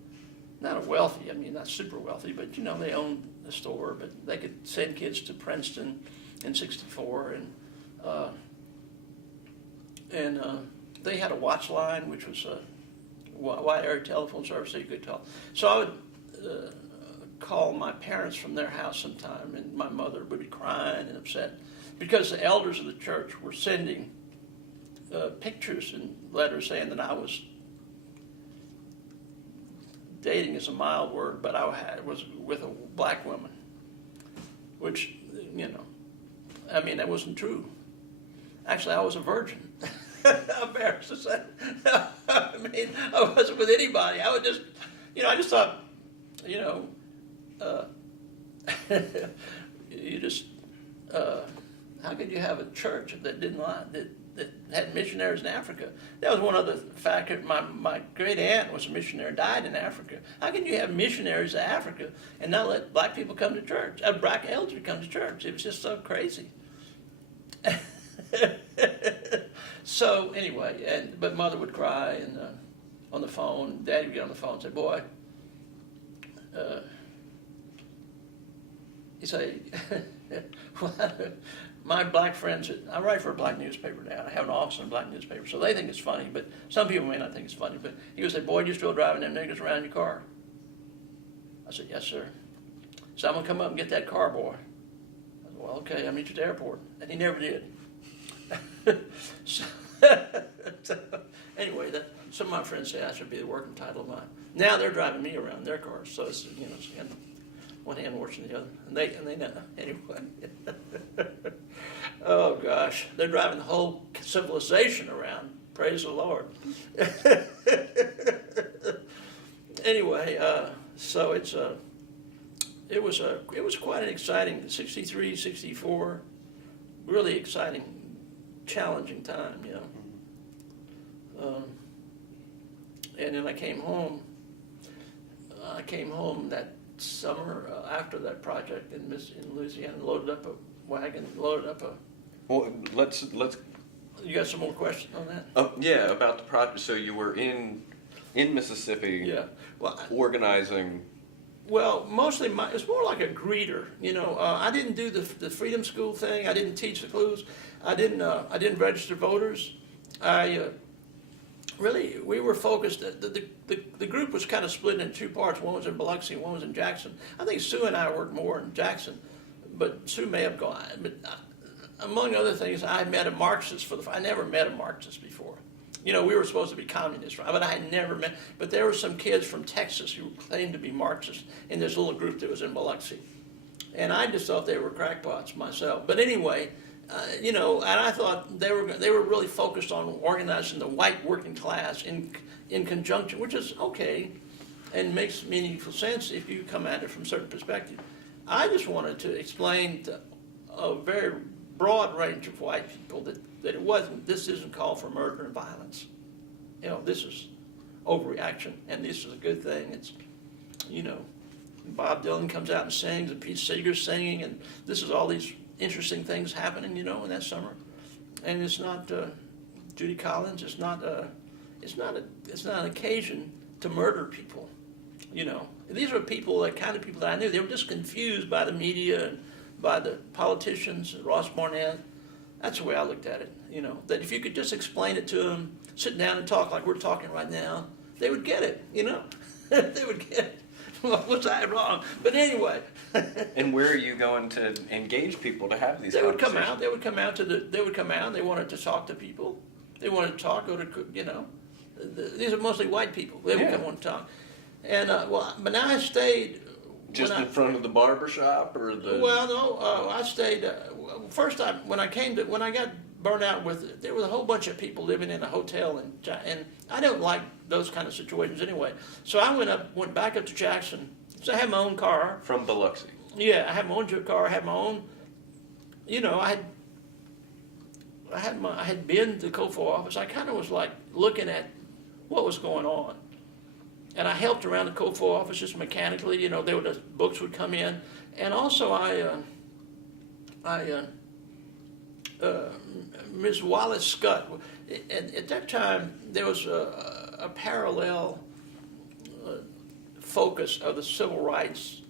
Not not super wealthy, but they owned the store, but they could send kids to Princeton in '64, and they had a watch line, which was a wide area telephone service, so you could call. So I would call my parents from their house sometime, and my mother would be crying and upset because the elders of the church were sending pictures and letters saying that I was dating is a mild word, but I was with a black woman, which, that wasn't true. Actually, I was a virgin. I'm embarrassed to say. I wasn't with anybody. I would just, I just thought, how could you have a church that didn't lie, that had missionaries in Africa? That was one other factor. My great aunt was a missionary, died in Africa. How can you have missionaries to Africa and not let black people come to church? Black elders come to church. It was just so crazy. So anyway, but Mother would cry and on the phone. Daddy would get on the phone and say, "Boy," he'd say, well, "My black friends, I write for a black newspaper now. I have an office in a black newspaper, so they think it's funny, but some people may not think it's funny. But he would say, 'Boy, you still driving them niggas around in your car?' I said, 'Yes, sir.' So I'm gonna come up and get that car, boy." I said, "Well, okay, I'll meet you at the airport," and he never did. so, anyway, some of my friends say I should be the working title of mine. Now they're driving me around in their cars, so it's one hand washing the other, and they know anyway. Oh gosh, they're driving the whole civilization around. Praise the Lord. Anyway, so it was quite an exciting 63, 64, really exciting, challenging time, you know. And then I came home that summer after that project in Louisiana, loaded up a wagon, loaded up a. Well, let's. You got some more questions on that? Yeah, about the project. So you were in Mississippi. Yeah. Well, organizing. Well, mostly it's more like a greeter. You know, I didn't do the Freedom School thing. I didn't teach the clues. I didn't register voters. Really, we were focused. The group was kind of split into two parts. One was in Biloxi, one was in Jackson. I think Sue and I worked more in Jackson, but Sue may have gone. But among other things, I met a Marxist I never met a Marxist before. You know, we were supposed to be communists, right? But I had never met. But there were some kids from Texas who claimed to be Marxists in this little group that was in Biloxi, and I just thought they were crackpots myself. But anyway. You know, and I thought they were really focused on organizing the white working class in conjunction, which is okay, and makes meaningful sense if you come at it from a certain perspective. I just wanted to explain to a very broad range of white people that this isn't called for murder and violence. You know, this is overreaction, and this is a good thing. It's, you know, Bob Dylan comes out and sings, and Pete Seeger's singing, and this is all these interesting things happening, you know, in that summer, and it's not Judy Collins. It's not an occasion to murder people, you know. These are people, the kind of people that I knew. They were just confused by the media and by the politicians, Ross Barnett. That's the way I looked at it, you know. That if you could just explain it to them, sit down and talk like we're talking right now, they would get it, you know. They would get it. Well, was I wrong? But anyway. And where are you going to engage people to have these They would conversations? come out. They would come out. And they wanted to talk to people. They wanted to talk. Go to, you know. These are mostly white people. They would come on and talk. And but now I stayed. Just in front of the barber shop or the. Well, no. I stayed. First time when I got burned out with, there was a whole bunch of people living in a hotel, and I don't like those kind of situations anyway. So I went back up to Jackson. So I had my own car. From Biloxi. Yeah, I had my own car. I had my own. You know, I had been to the COFO office. I kind of was like looking at what was going on, and I helped around the COFO office just mechanically. You know, the books would come in, and also Ms. Wallace Scott. At that time, there was a parallel focus of the civil rights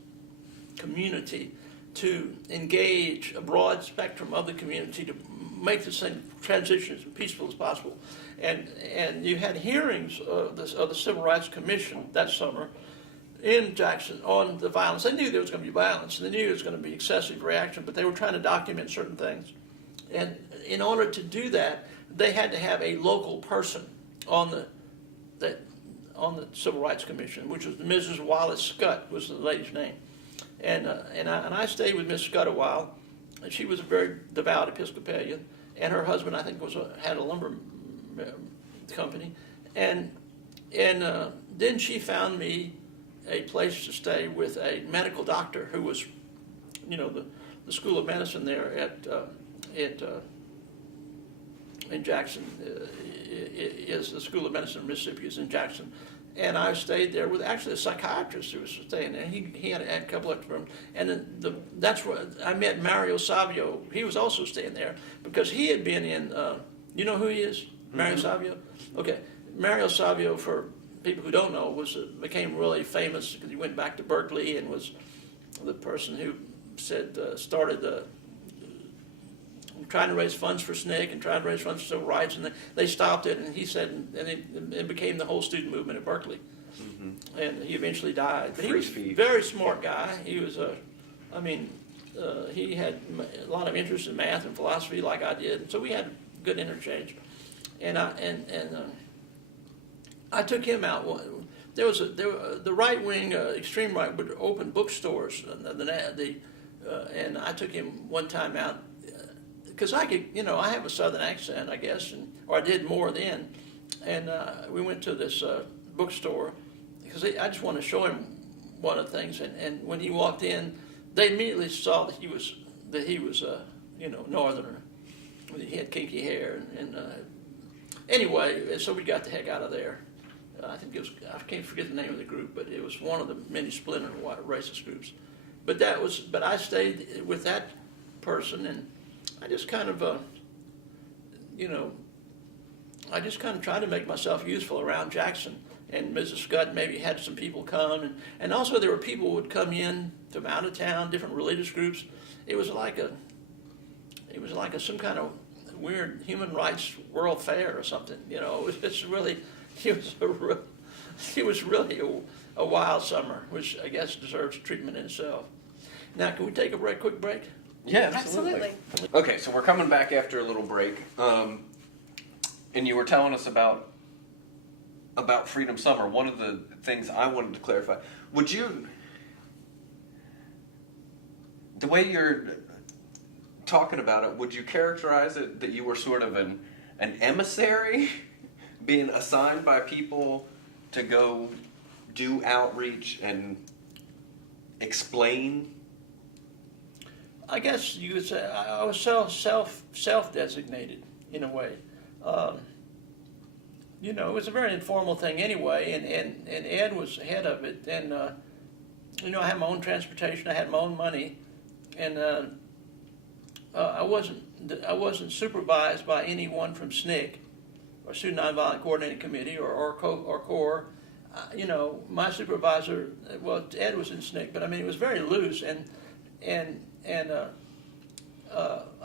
community to engage a broad spectrum of the community to make this thing transition as peaceful as possible. And you had hearings of the Civil Rights Commission that summer in Jackson on the violence. They knew there was going to be violence, and they knew there was going to be excessive reaction, but they were trying to document certain things. And in order to do that, they had to have a local person on the Civil Rights Commission, which was Mrs. Wallace Scott was the lady's name. And I stayed with Miss Scott a while. And she was a very devout Episcopalian, and her husband, I think, had a lumber company. And then she found me a place to stay with a medical doctor who was, you know, the School of Medicine there in Jackson is the School of Medicine in Mississippi is in Jackson. And I stayed there with actually a psychiatrist who was staying there. He had a couple of rooms. And then that's where I met Mario Savio. He was also staying there because he had been in, you know who he is? Mario Savio? Okay. Mario Savio, for people who don't know, became really famous because he went back to Berkeley and was the person who started trying to raise funds for SNCC and trying to raise funds for civil rights, and they stopped it, and he said, and it became the whole student movement at Berkeley. And he eventually died. But he was a very smart guy. He was he had a lot of interest in math and philosophy like I did, and so we had good interchange. And I took him out. The right wing, extreme right, would open bookstores, and I took him one time out because I could, I have a Southern accent, I guess, or I did more then. And we went to this bookstore because I just wanted to show him one of the things. And when he walked in, they immediately saw that he was Northerner. He had kinky hair, and anyway, so we got the heck out of there. I think I can't forget the name of the group, but it was one of the many splinter racist groups. But I stayed with that person, and I just kind of, tried to make myself useful around Jackson. And Mrs. Scott maybe had some people come, and also there were people who would come in from out of town, different religious groups. It was like some kind of weird human rights world fair or something. It was really a wild summer, which I guess deserves treatment in itself. Now, can we take a quick break? Yeah, absolutely. Okay, so we're coming back after a little break, and you were telling us about Freedom Summer. One of the things I wanted to clarify, the way you're talking about it, would you characterize it that you were sort of an emissary being assigned by people to go do outreach and explain? I guess you could say I was self-designated in a way. It was a very informal thing anyway, and Ed was head of it. And I had my own transportation, I had my own money, and I wasn't supervised by anyone from SNCC or Student Nonviolent Coordinating Committee or CORE. My supervisor, Ed was in SNCC, but it was very loose, and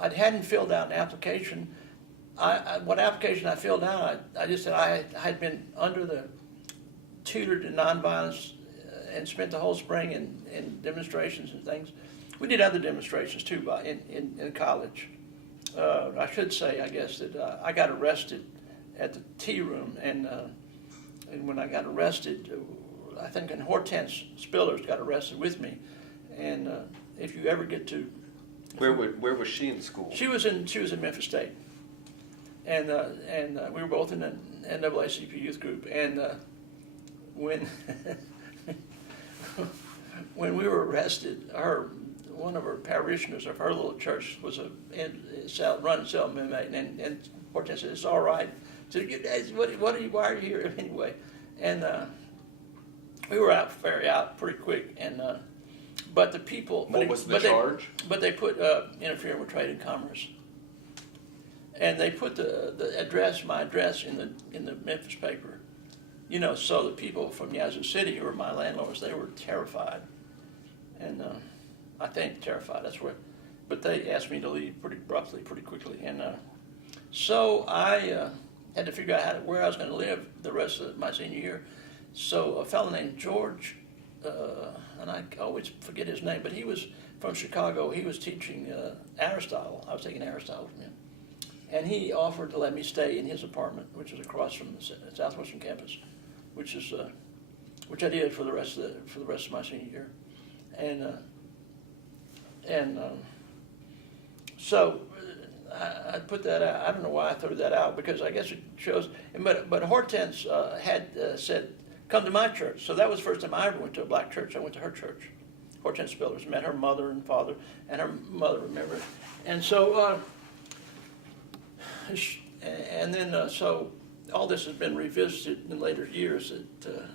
I hadn't filled out an application. What application I filled out, I just said I had been tutored in nonviolence and spent the whole spring in demonstrations and things. We did other demonstrations too in college. I should say, I guess, that I got arrested at the tea room, and when I got arrested, I think Hortense Spillers got arrested with me. And if you ever get to, where was she in school? She was in Memphis State, and we were both in the NAACP youth group. And when when we were arrested, one of her parishioners of her little church was run cell inmate, and Hortense said, "It's all right." So why are you here anyway? And we were out pretty quick, and but the people. What was the charge? But they put interfering with trade and commerce, and they put my address in the Memphis paper. So the people from Yazoo City, who were my landlords, they were terrified, and I think terrified. That's what. But they asked me to leave pretty abruptly, pretty quickly, and so I had to figure out where I was going to live the rest of my senior year. So a fellow named George, and I always forget his name, but he was from Chicago. He was teaching Aristotle. I was taking Aristotle from him, and he offered to let me stay in his apartment, which is across from the Southwestern campus, which I did for the rest of my senior year, so I put that out. I don't know why I threw that out, because I guess it shows. But Hortense had said, "Come to my church." So that was the first time I ever went to a black church. I went to her church. Hortense Spillers, met her mother and father, and her mother remembered. And so, so all this has been revisited in later years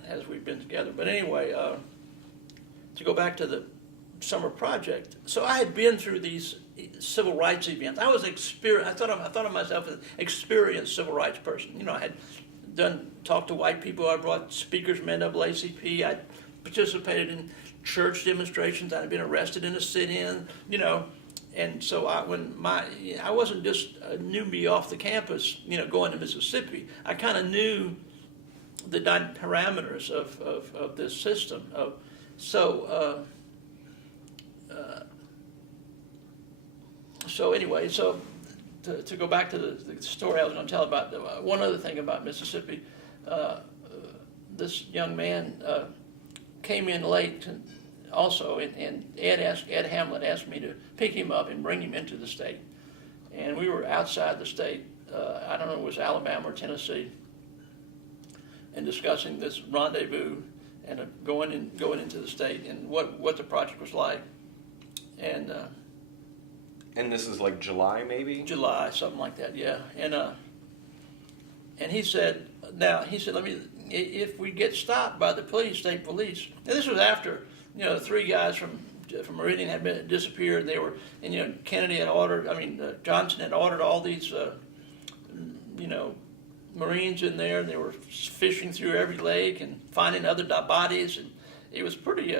as we've been together. But anyway, to go back to the summer project, so I had been through these civil rights events. I was I thought of myself as an experienced civil rights person. You know, I had talked to white people. I brought speakers from NAACP. I participated in church demonstrations. I'd been arrested in a sit-in. You know, and so I wasn't just a newbie off the campus. You know, going to Mississippi. I kind of knew the parameters of this system. So anyway, so to go back to the story I was going to tell about, one other thing about Mississippi, this young man came in late also, and Ed Hamlet asked me to pick him up and bring him into the state. And we were outside the state, I don't know, it was Alabama or Tennessee, and discussing this rendezvous and going into the state and what the project was like. And this is like July, maybe? July, something like that, yeah. And he said, if we get stopped by the state police, and this was after, you know, 3 guys from Meridian had disappeared. They were, and you know, Johnson had ordered all these, you know, Marines in there. They were fishing through every lake and finding other bodies, and it was pretty.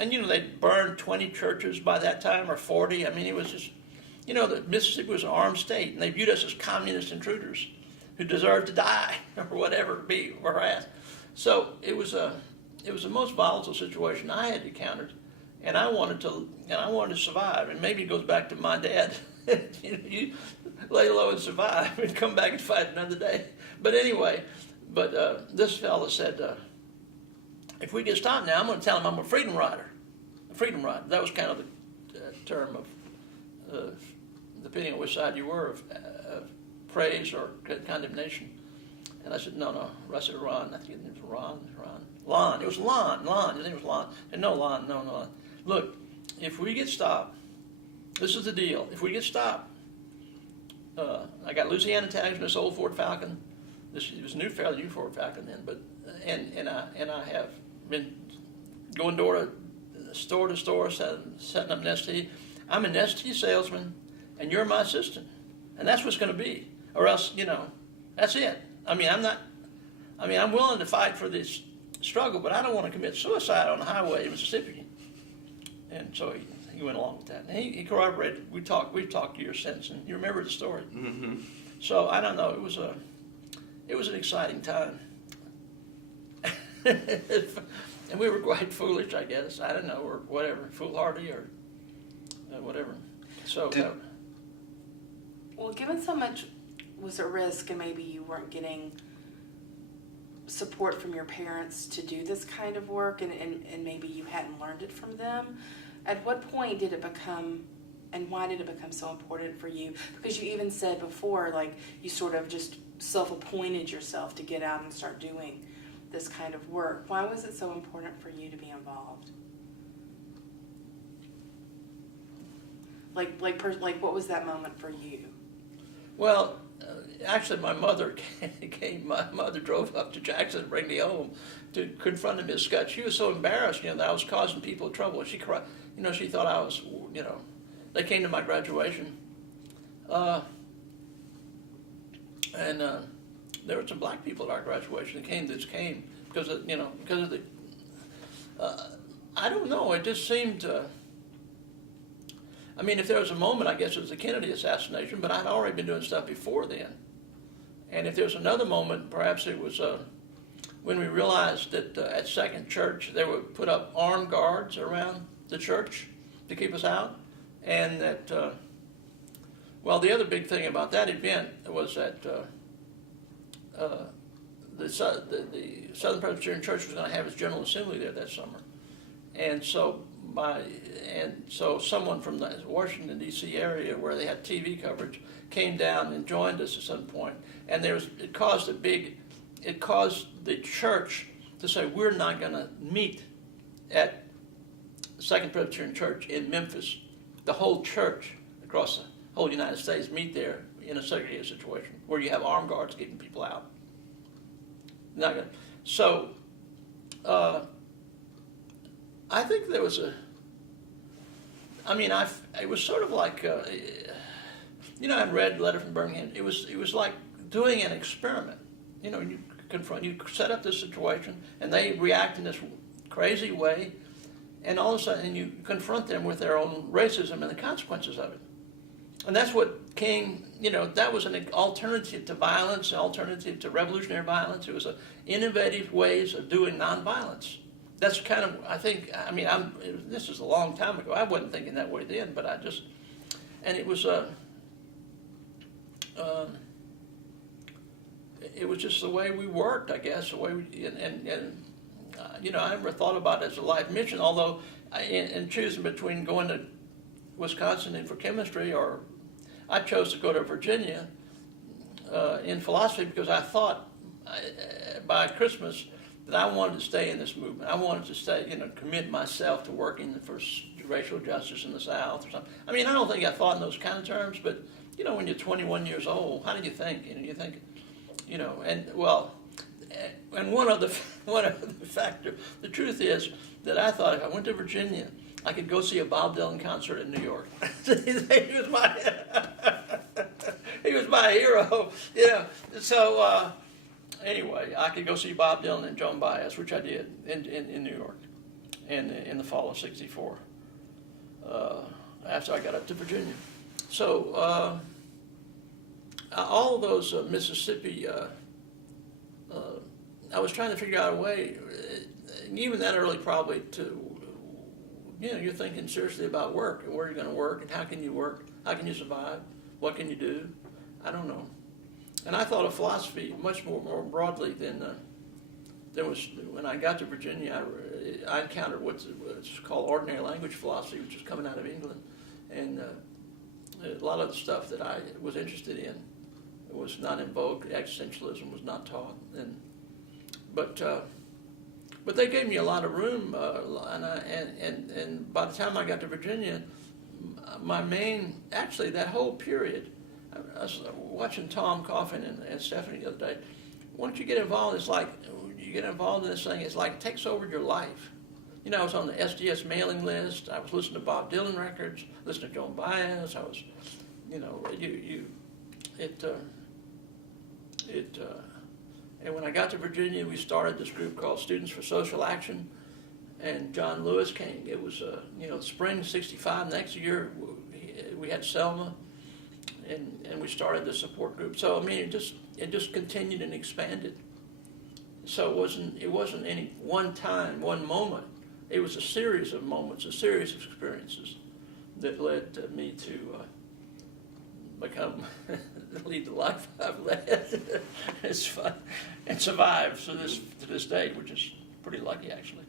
And you know, they burned 20 churches by that time, or 40. I mean, it was just. You know, that Mississippi was an armed state, and they viewed us as communist intruders who deserved to die or whatever, be harassed. So it was the most volatile situation I had encountered, and I wanted to survive. And maybe it goes back to my dad. You lay low and survive, and come back and fight another day. But anyway, this fella said, if we get stopped now, I'm going to tell him I'm a freedom rider. A freedom rider. That was kind of the term of. Depending on which side you were, of praise or condemnation. And I said, no. I said, Ron. I think his name was Ron. Lon. It was Lon. His name was Lon. And no, Lon. Look, if we get stopped, this is the deal. If we get stopped, I got Louisiana tags in this old Ford Falcon. It was fairly new Ford Falcon then, but and I have been going store to store, setting up Nest Tea. I'm a Nest Tea salesman, and you're my assistant. And that's what's going to be. Or else, you know, that's it. I'm willing to fight for this struggle, but I don't want to commit suicide on the highway in Mississippi. And so he went along with that. And he corroborated. We've talked years since, and you remember the story. Mm-hmm. So I don't know. It was an exciting time. And we were quite foolish, I guess. I don't know, or whatever, foolhardy or whatever. So. Well, given so much was at risk and maybe you weren't getting support from your parents to do this kind of work and maybe you hadn't learned it from them, at what point did it become, and why did it become so important for you? Because you even said before, like, you sort of just self-appointed yourself to get out and start doing this kind of work. Why was it so important for you to be involved? Like what was that moment for you? Well, actually, my mother came. My mother drove up to Jackson to bring me home to confront him in Scott. She was so embarrassed, you know, that I was causing people trouble. She cried. You know, she thought I was, you know. They came to my graduation, and there were some black people at our graduation that came because of, you know, because of the. I don't know. It just seemed. I mean, if there was a moment, I guess it was the Kennedy assassination, but I'd already been doing stuff before then. And if there's another moment, perhaps it was when we realized that at Second Church they would put up armed guards around the church to keep us out. And that, well, the other big thing about that event was that the Southern Presbyterian Church was going to have its General Assembly there that summer. And so someone from the Washington, D.C. area where they had TV coverage came down and joined us at some point. And it caused the church to say, we're not going to meet at Second Presbyterian Church in Memphis. The whole church across the whole United States meet there in a segregated situation where you have armed guards keeping people out. Not gonna. So I think there was I mean, it was sort of like, I read Letter from Birmingham. It was like doing an experiment. You set up this situation, and they react in this crazy way, and all of a sudden you confront them with their own racism and the consequences of it. And that's what King, that was an alternative to violence, an alternative to revolutionary violence. It was innovative ways of doing nonviolence. That's kind of, this is a long time ago. I wasn't thinking that way then, but it was just the way we worked, I guess, the way I never thought about it as a life mission, although in choosing between going to Wisconsin for chemistry, or I chose to go to Virginia in philosophy because I thought by Christmas that I wanted to stay in this movement. I wanted to stay, commit myself to working for racial justice in the South or something. I don't think I thought in those kind of terms, but, when you're 21 years old, how did you think? You think, and one other factor, the truth is that I thought if I went to Virginia, I could go see a Bob Dylan concert in New York. He was my hero, So anyway, I could go see Bob Dylan and Joan Baez, which I did in New York, in the fall of '64. After I got up to Virginia, so all of those Mississippi. I was trying to figure out a way, even that early probably, to, you're thinking seriously about work and where you're going to work and how can you work, how can you survive, what can you do, I don't know. And I thought of philosophy much more broadly than was, when I got to Virginia, I encountered what's called ordinary language philosophy, which was coming out of England. And a lot of the stuff that I was interested in was not in vogue. Existentialism was not taught. But they gave me a lot of room, and by the time I got to Virginia, that whole period, I was watching Tom Coffin and Stephanie the other day. Once you get involved, it's like you get involved in this thing. It's like it takes over your life. I was on the SDS mailing list. I was listening to Bob Dylan records, listening to Joan Baez. I was, and when I got to Virginia, we started this group called Students for Social Action, and John Lewis came. It was, spring '65. Next year, we had Selma, and we started the support group. So it just continued and expanded. So it wasn't any one time, one moment. It was a series of moments, a series of experiences that led me to lead the life I've led. It's fun and survive to this day, which is pretty lucky actually.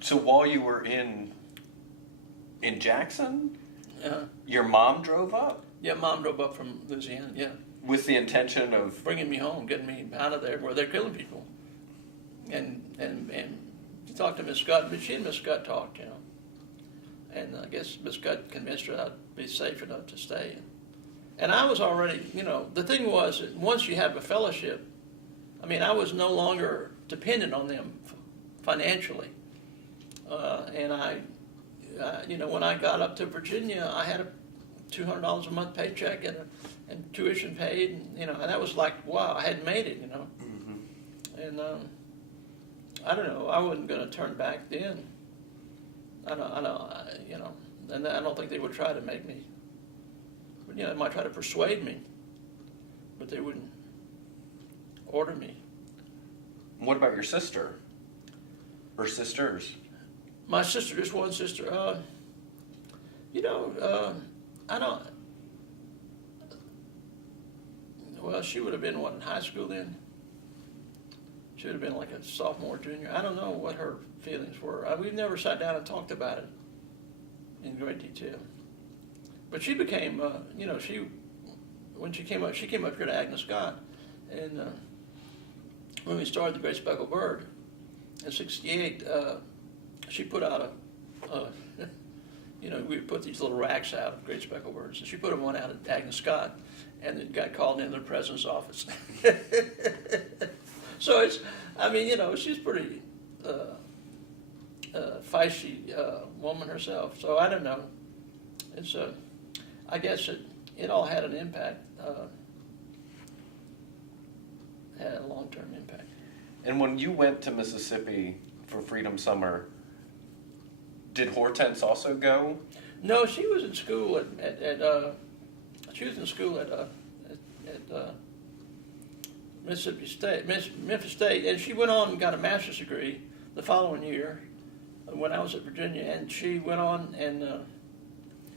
So while you were in Jackson, your mom drove up? Yeah, Mom drove up from Louisiana. Yeah, with the intention of bringing me home, getting me out of there where they're killing people, and she talked to Miss Scott, but she and Miss Scott talked, and I guess Miss Scott convinced her I'd be safe enough to stay. And I was already, the thing was that once you have a fellowship, I was no longer dependent on them financially. And when I got up to Virginia, I had a $200 a month paycheck and tuition paid, and that was like, wow, I had made it, Mm-hmm. And I don't know, I wasn't going to turn back then. I know, and I don't think they would try to make me. But they might try to persuade me, but they wouldn't order me. What about your sister or sisters? My sister, just one sister. I don't. Well, she would have been in high school then. She would have been like a sophomore, junior. I don't know what her feelings were. We've never sat down and talked about it in great detail. But she became, when she came up here to Agnes Scott, and when we started the Great Speckled Bird in '68, she put out we put these little racks out of Great Speckled Birds, and she put one out at Agnes Scott, and it got called into the president's office. So she's pretty feisty woman herself. So I don't know. It's I guess it all had an impact, had a long-term impact. And when you went to Mississippi for Freedom Summer, did Hortense also go? No, she was in school at Mississippi State, Memphis State, and she went on and got a master's degree the following year when I was at Virginia, and she went on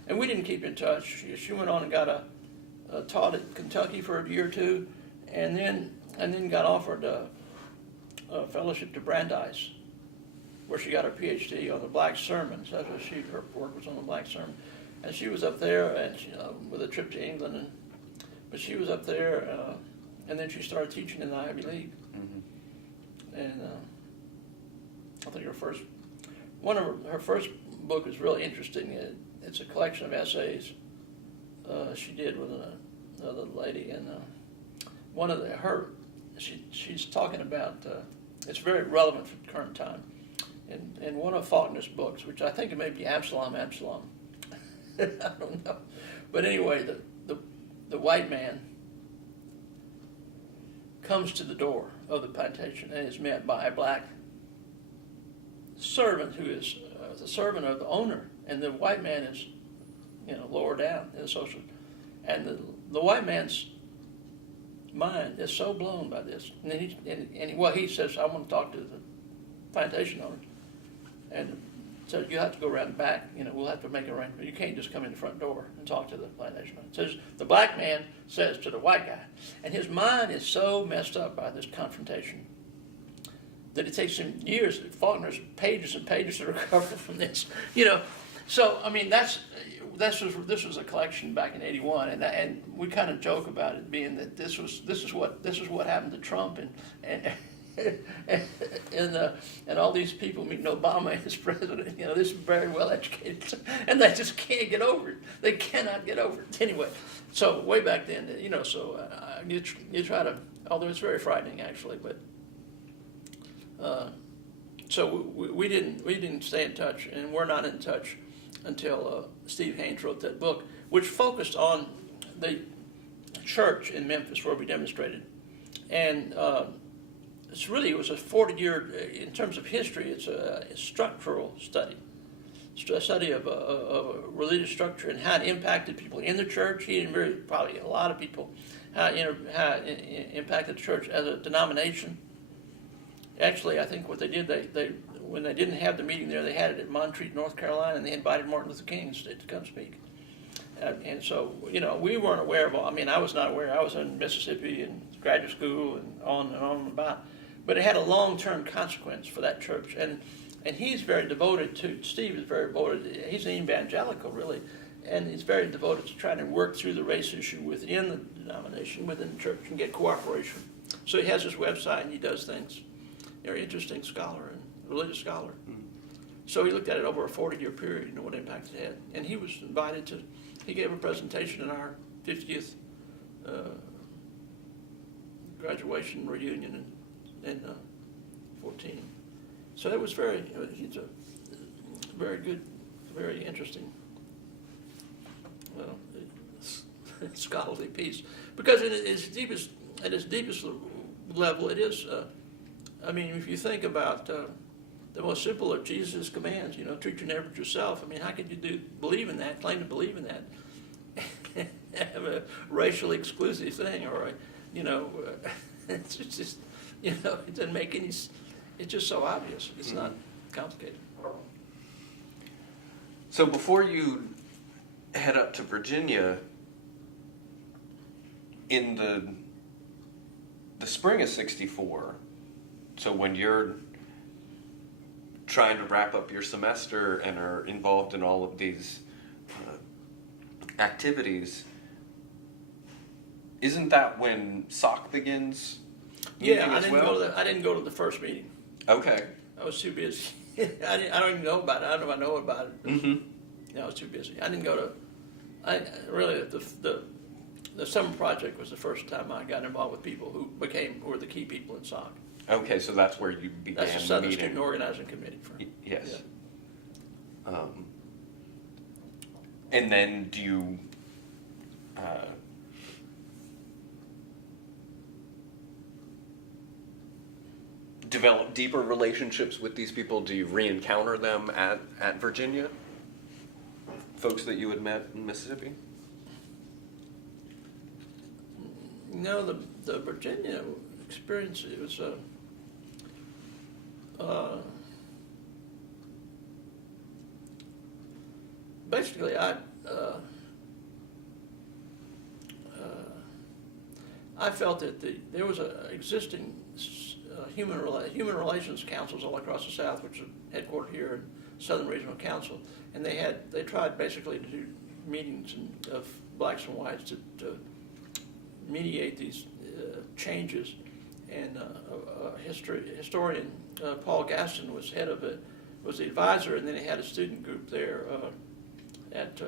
and we didn't keep in touch. She went on and got taught at Kentucky for a year or two, and then got offered a fellowship to Brandeis, where she got her PhD on the Black Sermons. That's what her work was on the Black Sermon, and she was up there and with a trip to England, but she was up there, and then she started teaching in the Ivy League, and I think her first book was really interesting. It's a collection of essays she did with another lady, and one of she's talking about. It's very relevant for the current time. In one of Faulkner's books, which I think it may be Absalom. I don't know, but anyway, the white man comes to the door of the plantation and is met by a black servant who is the servant of the owner, and the white man is, lower down in the social, and the white man's mind is so blown by this, and then he says, I want to talk to the plantation owner, and so you have to go around the back, we'll have to make an arrangement. You can't just come in the front door and talk to the plantation owner. Says the black man says to the white guy, and his mind is so messed up by this confrontation that it takes him years. Faulkner's pages and pages to recover from this, So I mean, this was a collection back in '81, and we kind of joke about it being that this is what happened to Trump and all these people meeting Obama as president. This is very well educated, and they just can't get over it. They cannot get over it anyway. So way back then, so you try to, although it's very frightening actually, but. So we didn't stay in touch, and we're not in touch until Steve Haynes wrote that book, which focused on the church in Memphis where we demonstrated, and it was a 40-year, in terms of history, it's a structural study. It's a study of religious structure and how it impacted people in the church. Probably a lot of people, how it impacted the church as a denomination. Actually, I think what they did, they when they didn't have the meeting there, they had it at Montreat, North Carolina, and they invited Martin Luther King to come speak. And so, we weren't aware of all. I mean, I was not aware. I was in Mississippi and graduate school and on and about. But it had a long-term consequence for that church. And he's very devoted to, Steve is very devoted, he's an evangelical, really, and he's very devoted to trying to work through the race issue within the denomination, within the church, and get cooperation. So he has his website, and he does things. Very interesting scholar and religious scholar. Mm-hmm. So he looked at it over a 40-year period, what impact it had. And he was invited he gave a presentation in our 50th graduation reunion in 14. So it was he's a very good, very interesting, scholarly piece. Because at its deepest level, it is, if you think about the most simple of Jesus' commands, treat your neighbor as yourself. I mean, how could you believe in that, claim to believe in that, have a racially exclusive thing, or it's just, it doesn't make any. It's just so obvious. It's not complicated. So before you head up to Virginia, in the spring of '64. So when you're trying to wrap up your semester and are involved in all of these activities, isn't that when SOC begins? Yeah, I didn't go to the first meeting. Okay. I was too busy. I don't even know about it. I don't know if I know about it. Mm-hmm. I was too busy. I didn't go to. The summer project was the first time I got involved with people who were the key people in SOC. Okay, so that's where you began That's the the Southern meeting. Student Organizing Committee. Yes. And then do you develop deeper relationships with these people? Do you re-encounter them at Virginia? Folks that you had met in Mississippi? No, the Virginia experience, it was basically I felt that there was a existing human relations councils all across the South, which is headquartered here in Southern Regional Council, and they tried basically to do meetings of blacks and whites to mediate these changes. And historian Paul Gaston was head of it, was the advisor, and then he had a student group there at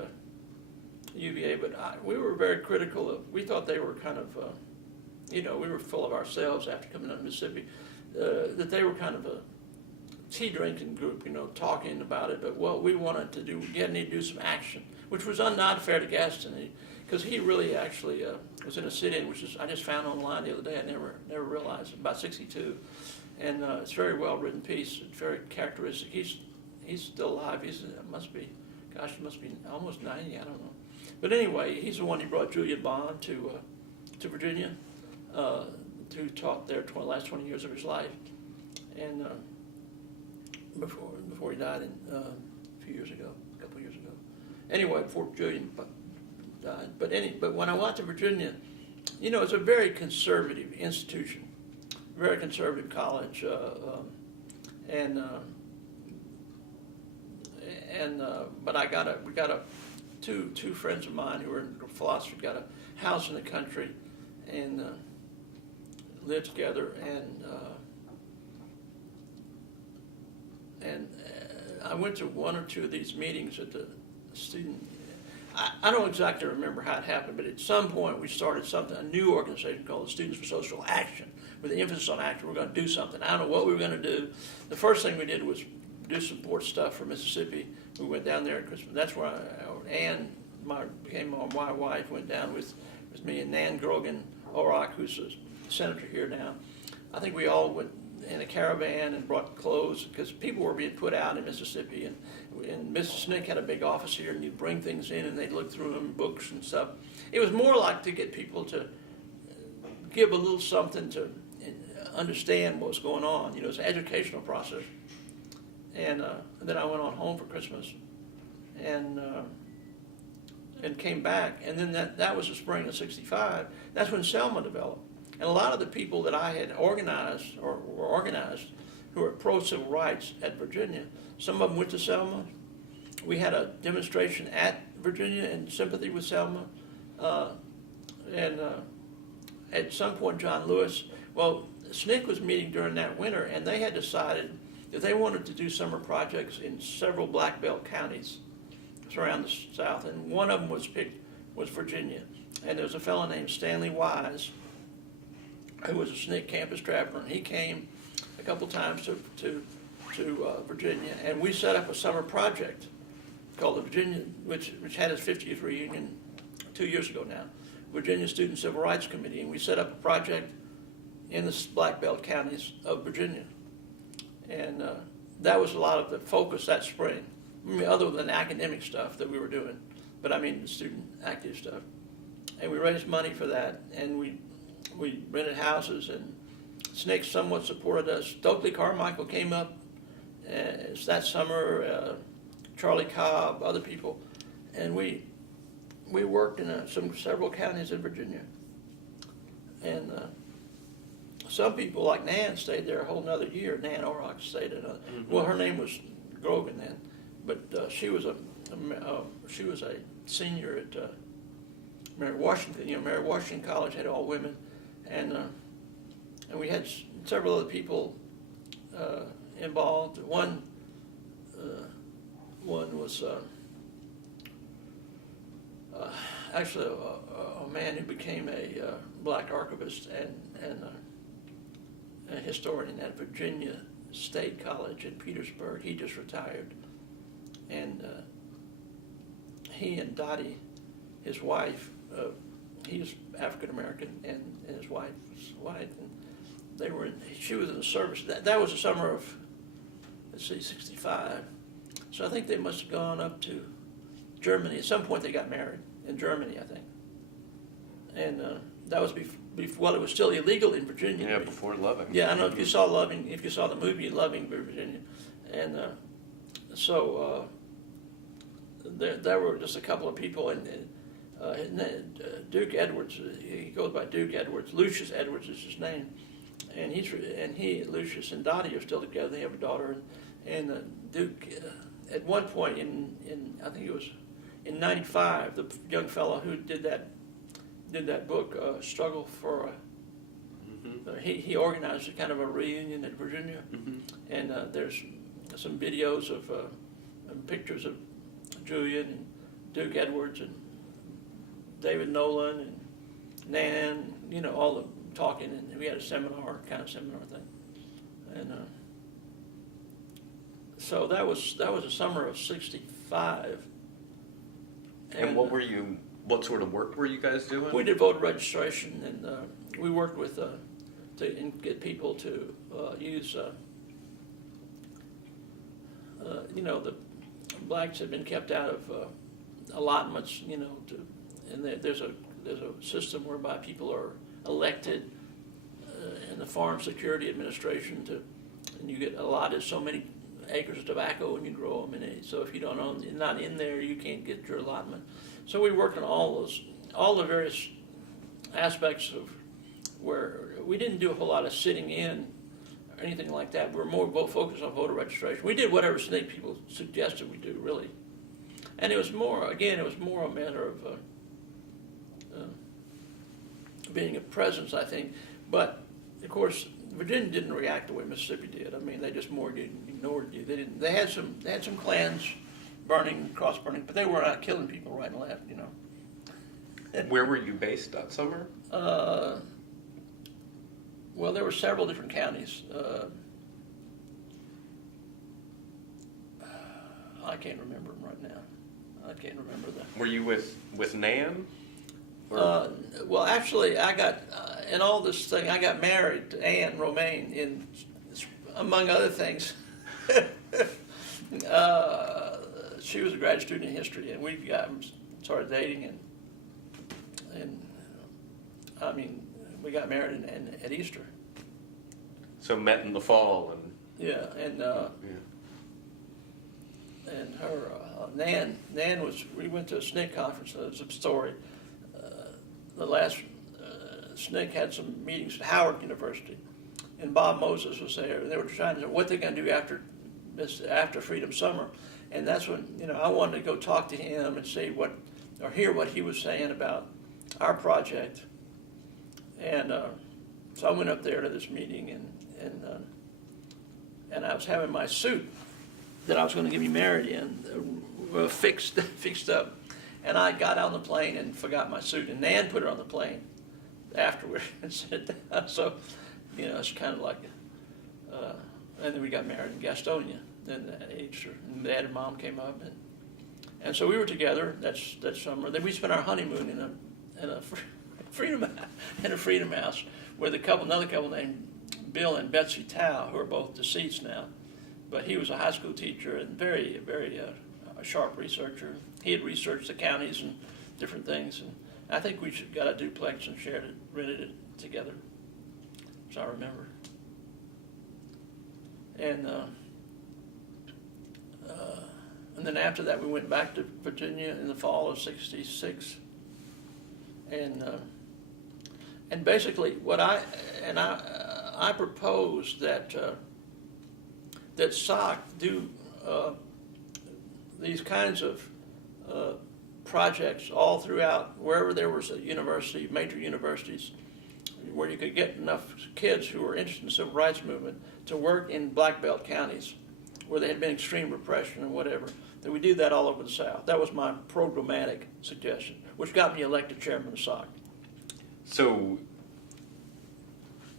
UVA. But we were very critical of. We thought they were kind of, we were full of ourselves after coming out of Mississippi. That they were kind of a tea drinking group, talking about it. But what we wanted to do, need to do some action, which was not fair to Gaston. Because he really actually was in a sit-in, which is I just found online the other day. I never realized about 62, and it's a very well written piece. It's very characteristic. He's still alive. He must be almost 90. I don't know. But anyway, he's the one who brought Julian Bond to Virginia, who taught there last 20 years of his life, and before he died a couple years ago. Anyway, before Julian died. But when I went to Virginia, it's a very conservative institution, very conservative college, but we got two friends of mine who were in philosophy got a house in the country, and lived together, and I went to one or two of these meetings at the student. I don't exactly remember how it happened, but at some point we started a new organization called the Students for Social Action, with the emphasis on action. We're going to do something. I don't know what we were going to do. The first thing we did was do support stuff for Mississippi. We went down there at Christmas. That's where Ann, became my wife, went down with me, and Nan Grogan Orrock, who's a senator here now. I think we all went in a caravan and brought clothes because people were being put out in Mississippi, and Mr. Snick had a big office here, and you'd bring things in and they'd look through them, books and stuff. It was more like to get people to give a little something to understand what was going on. It's an educational process. And then I went on home for Christmas and came back, and then that was the spring of '65. That's when Selma developed. And a lot of the people that I had organized or were organized who were pro-civil rights at Virginia, some of them went to Selma. We had a demonstration at Virginia in sympathy with Selma. And at some point, John Lewis, SNCC was meeting during that winter, and they had decided that they wanted to do summer projects in several black belt counties around the South, and one of them was picked was Virginia. And there was a fellow named Stanley Wise, who was a SNCC campus trapper, and he came a couple times to Virginia, and we set up a summer project called the Virginia, which had its 50th reunion 2 years ago now, Virginia Student Civil Rights Committee, and we set up a project in the black belt counties of Virginia, and that was a lot of the focus that spring. Other than academic stuff that we were doing, but I mean the student active stuff, and we raised money for that, and we rented houses, and SNCC somewhat supported us. Stokely Carmichael came up that summer, Charlie Cobb, other people, and we worked in several counties in Virginia, and some people like Nan stayed there a whole nother year. Nan Orrock stayed another. Mm-hmm. Well, her name was Grogan then, but she was a senior at Mary Washington. Mary Washington College had all women, and we had several other people involved. One was actually a man who became a black archivist, a historian at Virginia State College in Petersburg. He just retired, and he and Dottie, his wife, he was African American, and his wife was white, and they were she was in the service. That was the summer of, let's see, 65. So I think they must have gone up to Germany. At some point they got married in Germany, I think. And that was before, well, it was still illegal in Virginia. Yeah, before Loving. Yeah, I know if you saw Loving, if you saw the movie Loving, Virginia. And there were just a couple of people, and Duke Edwards, he goes by Duke Edwards. Lucius Edwards is his name. And Lucius and Dottie are still together. They have a daughter. And Duke, at one point in I think it was in '95, the young fellow who did that book, Struggle for he organized a kind of a reunion at Virginia. And there's some videos of and pictures of Julian and Duke Edwards and David Nolan and Nan, all the talking, and we had a seminar thing. And so that was the summer of '65. And what sort of work were you guys doing? We did voter registration, and we worked with to get people to use. The blacks have been kept out of allotments. And there's a system whereby people are elected in the Farm Security Administration and you get allotted so many acres of tobacco and you grow them. And so if you don't own, not in there, you can't get your allotment. So we worked on all the various aspects of where we didn't do a whole lot of sitting in or anything like that. We were more focused on voter registration. We did whatever SNCC people suggested we do, really. And it was more a matter of being a presence, I think. But of course, Virginia didn't react the way Mississippi did. I mean, they just more ignored you. They had some clans burning, cross burning, but they were not killing people right and left. Where were you based that summer? Well, there were several different counties. I can't remember them right now. I can't remember them. Were you with Nan? Well, actually, I got in all this thing. I got married to Anne Romaine, among other things. She was a grad student in history, and we started dating, and I mean, we got married at Easter. So met in the fall, and yeah, and and her Nan was. We went to a SNCC conference. There was a story. The last SNCC had some meetings at Howard University, and Bob Moses was there. They were trying to know what they're going to do after Freedom Summer, and that's when I wanted to go talk to him and see hear what he was saying about our project. And so I went up there to this meeting, and I was having my suit that I was going to get me married in fixed up. And I got on the plane and forgot my suit, and Nan put it on the plane afterward and said, so, it's kind of like, and then we got married in Gastonia, then at Easter, and Dad and Mom came up, and so we were together that summer. Then we spent our honeymoon in a freedom house with another couple named Bill and Betsy Tao, who are both deceased now, but he was a high school teacher and very, very a sharp researcher. He had researched the counties and different things, and I think we got a duplex and rented it together, as I remember. And then after that, we went back to Virginia in the fall of '66, and basically what I proposed that SOC do these kinds of projects all throughout wherever there was a university, major universities, where you could get enough kids who were interested in the civil rights movement to work in black belt counties where there had been extreme repression and whatever, that we do that all over the South. That was my programmatic suggestion, which got me elected chairman of SOC. So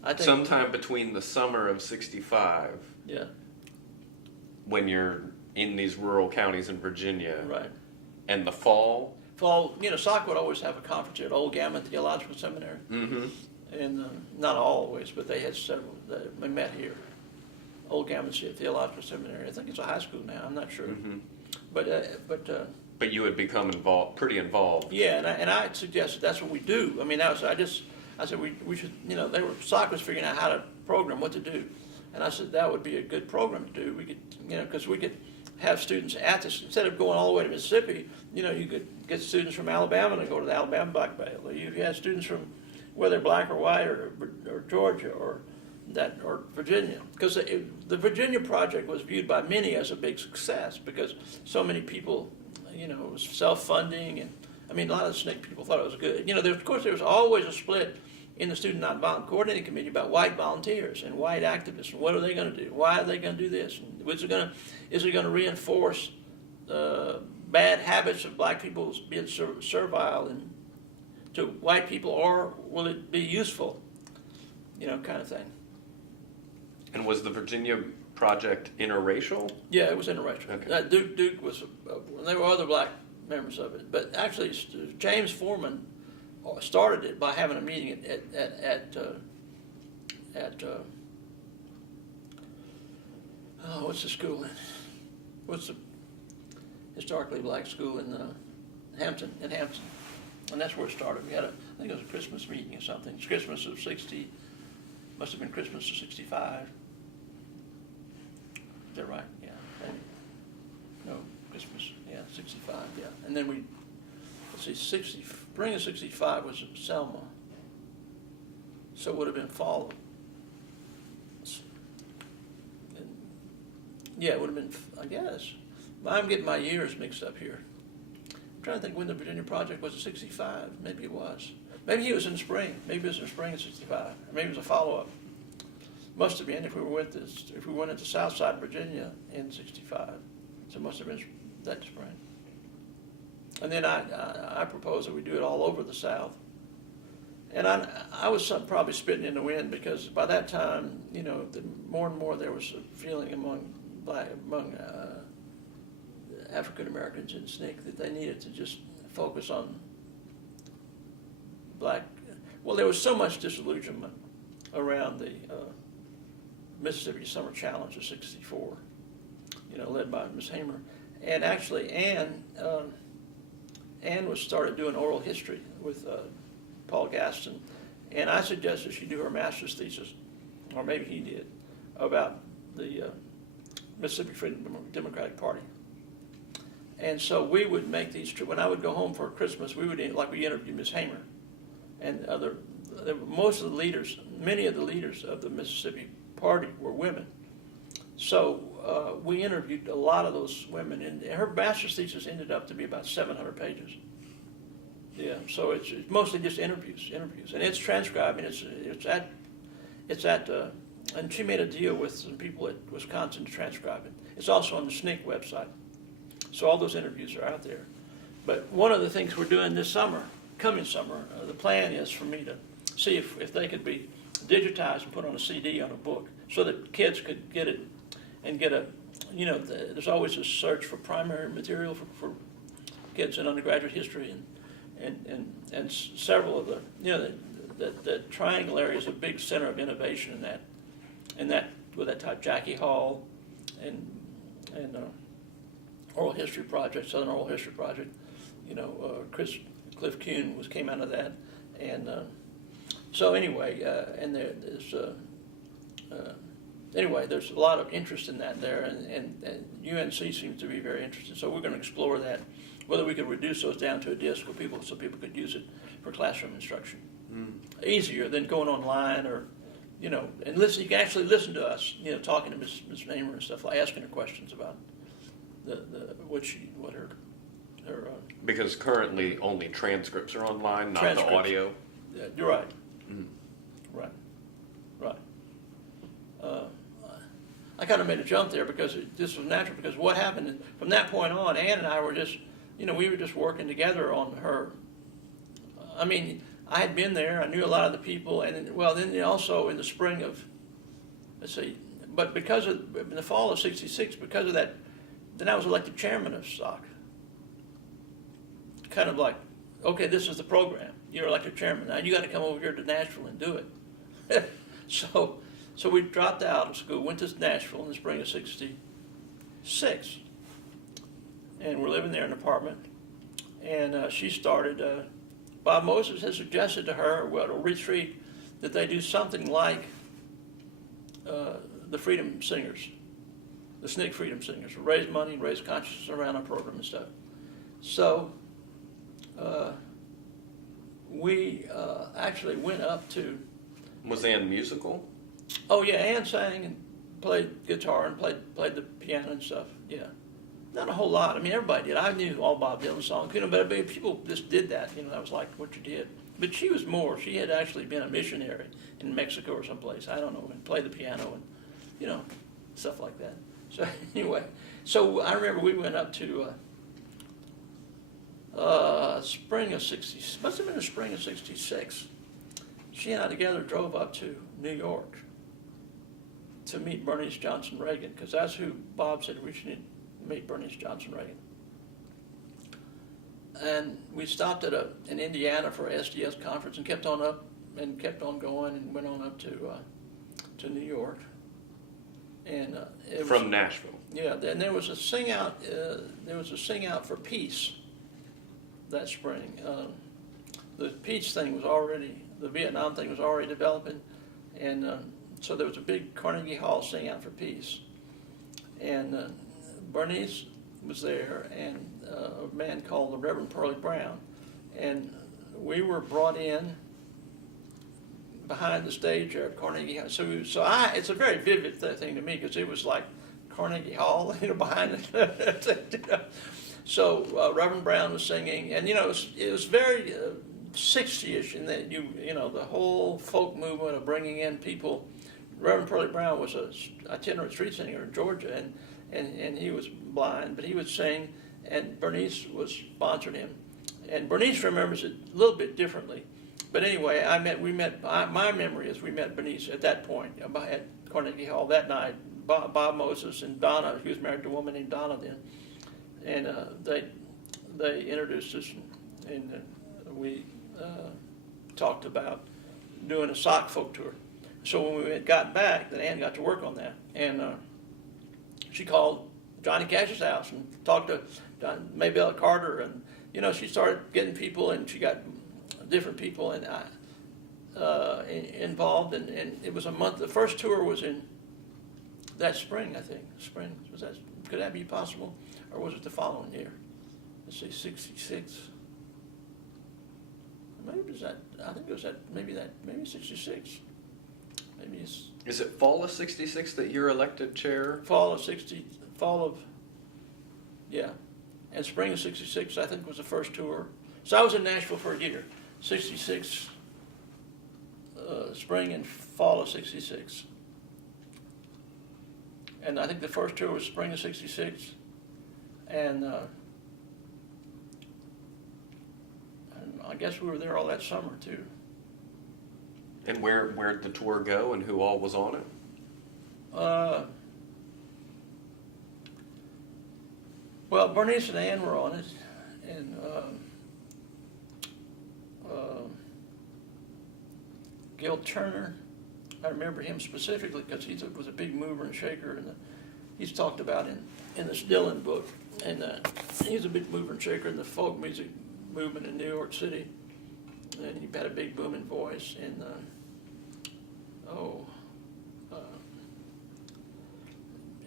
I think, sometime between the summer of '65, yeah, when you're in these rural counties in Virginia, right. and the fall. Fall, SOC would always have a conference here at Old Gammon Theological Seminary. Mm-hmm. And not always, but they had several. They met here. Old Gammon Theological Seminary. I think it's a high school now. I'm not sure. Mm-hmm. But you had become pretty involved. yeah, and I suggested that's what we do. I mean, I said we should. SOC was figuring out how to program, what to do, and I said that would be a good program to do. We could, because we could have students at this instead of going all the way to Mississippi. You could get students from Alabama to go to the Alabama Black Belt. You had students from whether black or white or Georgia or Virginia, because the Virginia project was viewed by many as a big success because so many people, it was self-funding, and I mean a lot of the SNCC people thought it was good. Of course there was always a split in the Student Nonviolent Coordinating Committee about white volunteers and white activists and what are they going to do? Why are they going to do this? And is it going to reinforce bad habits of black people being servile and to white people, or will it be useful? Kind of thing. And was the Virginia project interracial? Yeah, it was interracial. Okay. Duke was. There were other black members of it, but actually James Foreman started it by having a meeting at what's the school? What's the historically black school in Hampton? In Hampton, and that's where it started. We had I think it was a Christmas meeting or something. It's Christmas of '60. Must have been Christmas of '65. Is that right? Yeah. Maybe. No, Christmas. Yeah, '65. Yeah. And then spring of '65 was Selma. So it would have been fall. Yeah, it would have been, I guess. I'm getting my years mixed up here. I'm trying to think when the Virginia Project was. 65. Maybe it was. Maybe it was in the spring. Maybe it was in the spring of '65. Maybe it was a follow-up. Must have been if we went into South Side Virginia in '65. So it must have been that spring. And then I proposed that we do it all over the South. And I was probably spitting in the wind because by that time, more and more there was a feeling among African Americans in SNCC that they needed to just focus on black. Well, there was so much disillusionment around the Mississippi Summer Challenge of '64, led by Ms. Hamer, and actually Ann started doing oral history with Paul Gaston, and I suggested she do her master's thesis, or maybe he did, about the Mississippi Freedom Democratic Party. And so we would make these trips. When I would go home for Christmas, we interview Ms. Hamer and most of the leaders, many of the leaders of the Mississippi Party were women. So we interviewed a lot of those women, and her master's thesis ended up to be about 700 pages. Yeah, so it's mostly just interviews, and it's transcribed, and it's at and she made a deal with some people at Wisconsin to transcribe it. It's also on the SNCC website, so all those interviews are out there. But one of the things we're doing this summer, coming summer, the plan is for me to see if they could be digitized and put on a CD on a book, so that kids could get it and get a. There's always a search for primary material for kids in undergraduate history and several of the triangle area is a big center of innovation in that with that type Jackie Hall and Oral History Project, Southern Oral History Project. Cliff Kuhn came out of that, and so anyway, and there's a lot of interest in that there, and UNC seems to be very interested. So we're going to explore that, whether we could reduce those down to a disk so people could use it for classroom instruction. Easier than going online or, and listen. You can actually listen to us, talking to Ms. Namer and stuff, like asking her questions about what her. Because currently only transcripts are online, not the audio. Yeah, you're right. Right. I kind of made a jump there because this was natural. Because what happened from that point on, Ann and I were just, we were just working together on her. I mean, I had been there. I knew a lot of the people, and then also in the spring of, let's see, but in the fall of '66, because of that, then I was elected chairman of SOC. Kind of like, okay, this is the program. You're elected chairman. Now you got to come over here to Nashville and do it. So we dropped out of school, went to Nashville in the spring of '66, and we're living there in an apartment. And she started. Bob Moses had suggested to her, well, at a retreat, that they do something like the Freedom Singers, the SNCC Freedom Singers, raise money and raise consciousness around our program and stuff. So we actually went up to. Was Ann musical? Oh yeah, Ann sang and played guitar and played the piano and stuff. Yeah, not a whole lot. I mean, everybody did. I knew all Bob Dylan songs, but people just did that. That was like what you did. But she was more. She had actually been a missionary in Mexico or someplace. I don't know, and played the piano and stuff like that. So anyway, so I remember we went up to spring of '60. Must have been the spring of '66. She and I together drove up to New York to meet Bernice Johnson Reagan, because that's who Bob said we should meet, Bernice Johnson Reagan. And we stopped at in Indiana for a SDS conference and kept on up and kept on going and went on up to New York. And from Nashville. Yeah, and there was a sing out. There was a sing out for peace that spring. The peace thing was already, the Vietnam thing was already developing, and so there was a big Carnegie Hall sing out for peace. And Bernice was there, and a man called the Reverend Pearlie Brown, and we were brought in behind the stage at Carnegie Hall. So it's a very vivid thing to me, because it was like Carnegie Hall, behind it. So Reverend Brown was singing, and it was very 60-ish in that the whole folk movement of bringing in people. Reverend Pearlie Brown was a itinerant street singer in Georgia, and he was blind, but he would sing, and Bernice sponsored him. And Bernice remembers it a little bit differently. But anyway, my memory is we met Bernice at that point at Carnegie Hall that night. Bob Moses and Donna, he was married to a woman named Donna then, and they introduced us, and we talked about doing a sock folk tour. So when we had gotten back, then Ann got to work on that, and she called Johnny Cash's house and talked to Maybelle Carter, and she started getting people, and she got different people involved, and it was a month. The first tour was in that spring, I think. Spring, could that be possible, or was it the following year? Let's see, '66. Maybe it was that. I think it was that. Maybe '66. Maybe it's. Is it fall of '66 that you're elected chair? Yeah, and spring of '66 I think was the first tour. So I was in Nashville for a year, '66, spring and fall of '66. And I think the first tour was spring of '66, and I guess we were there all that summer too. And where'd the tour go, and who all was on it? Well, Bernice and Ann were on it, and Gil Turner, I remember him specifically because he was a big mover and shaker, and he's talked about in this Dylan book, and he's a big mover and shaker in the folk music movement in New York City, and he had a big booming voice, and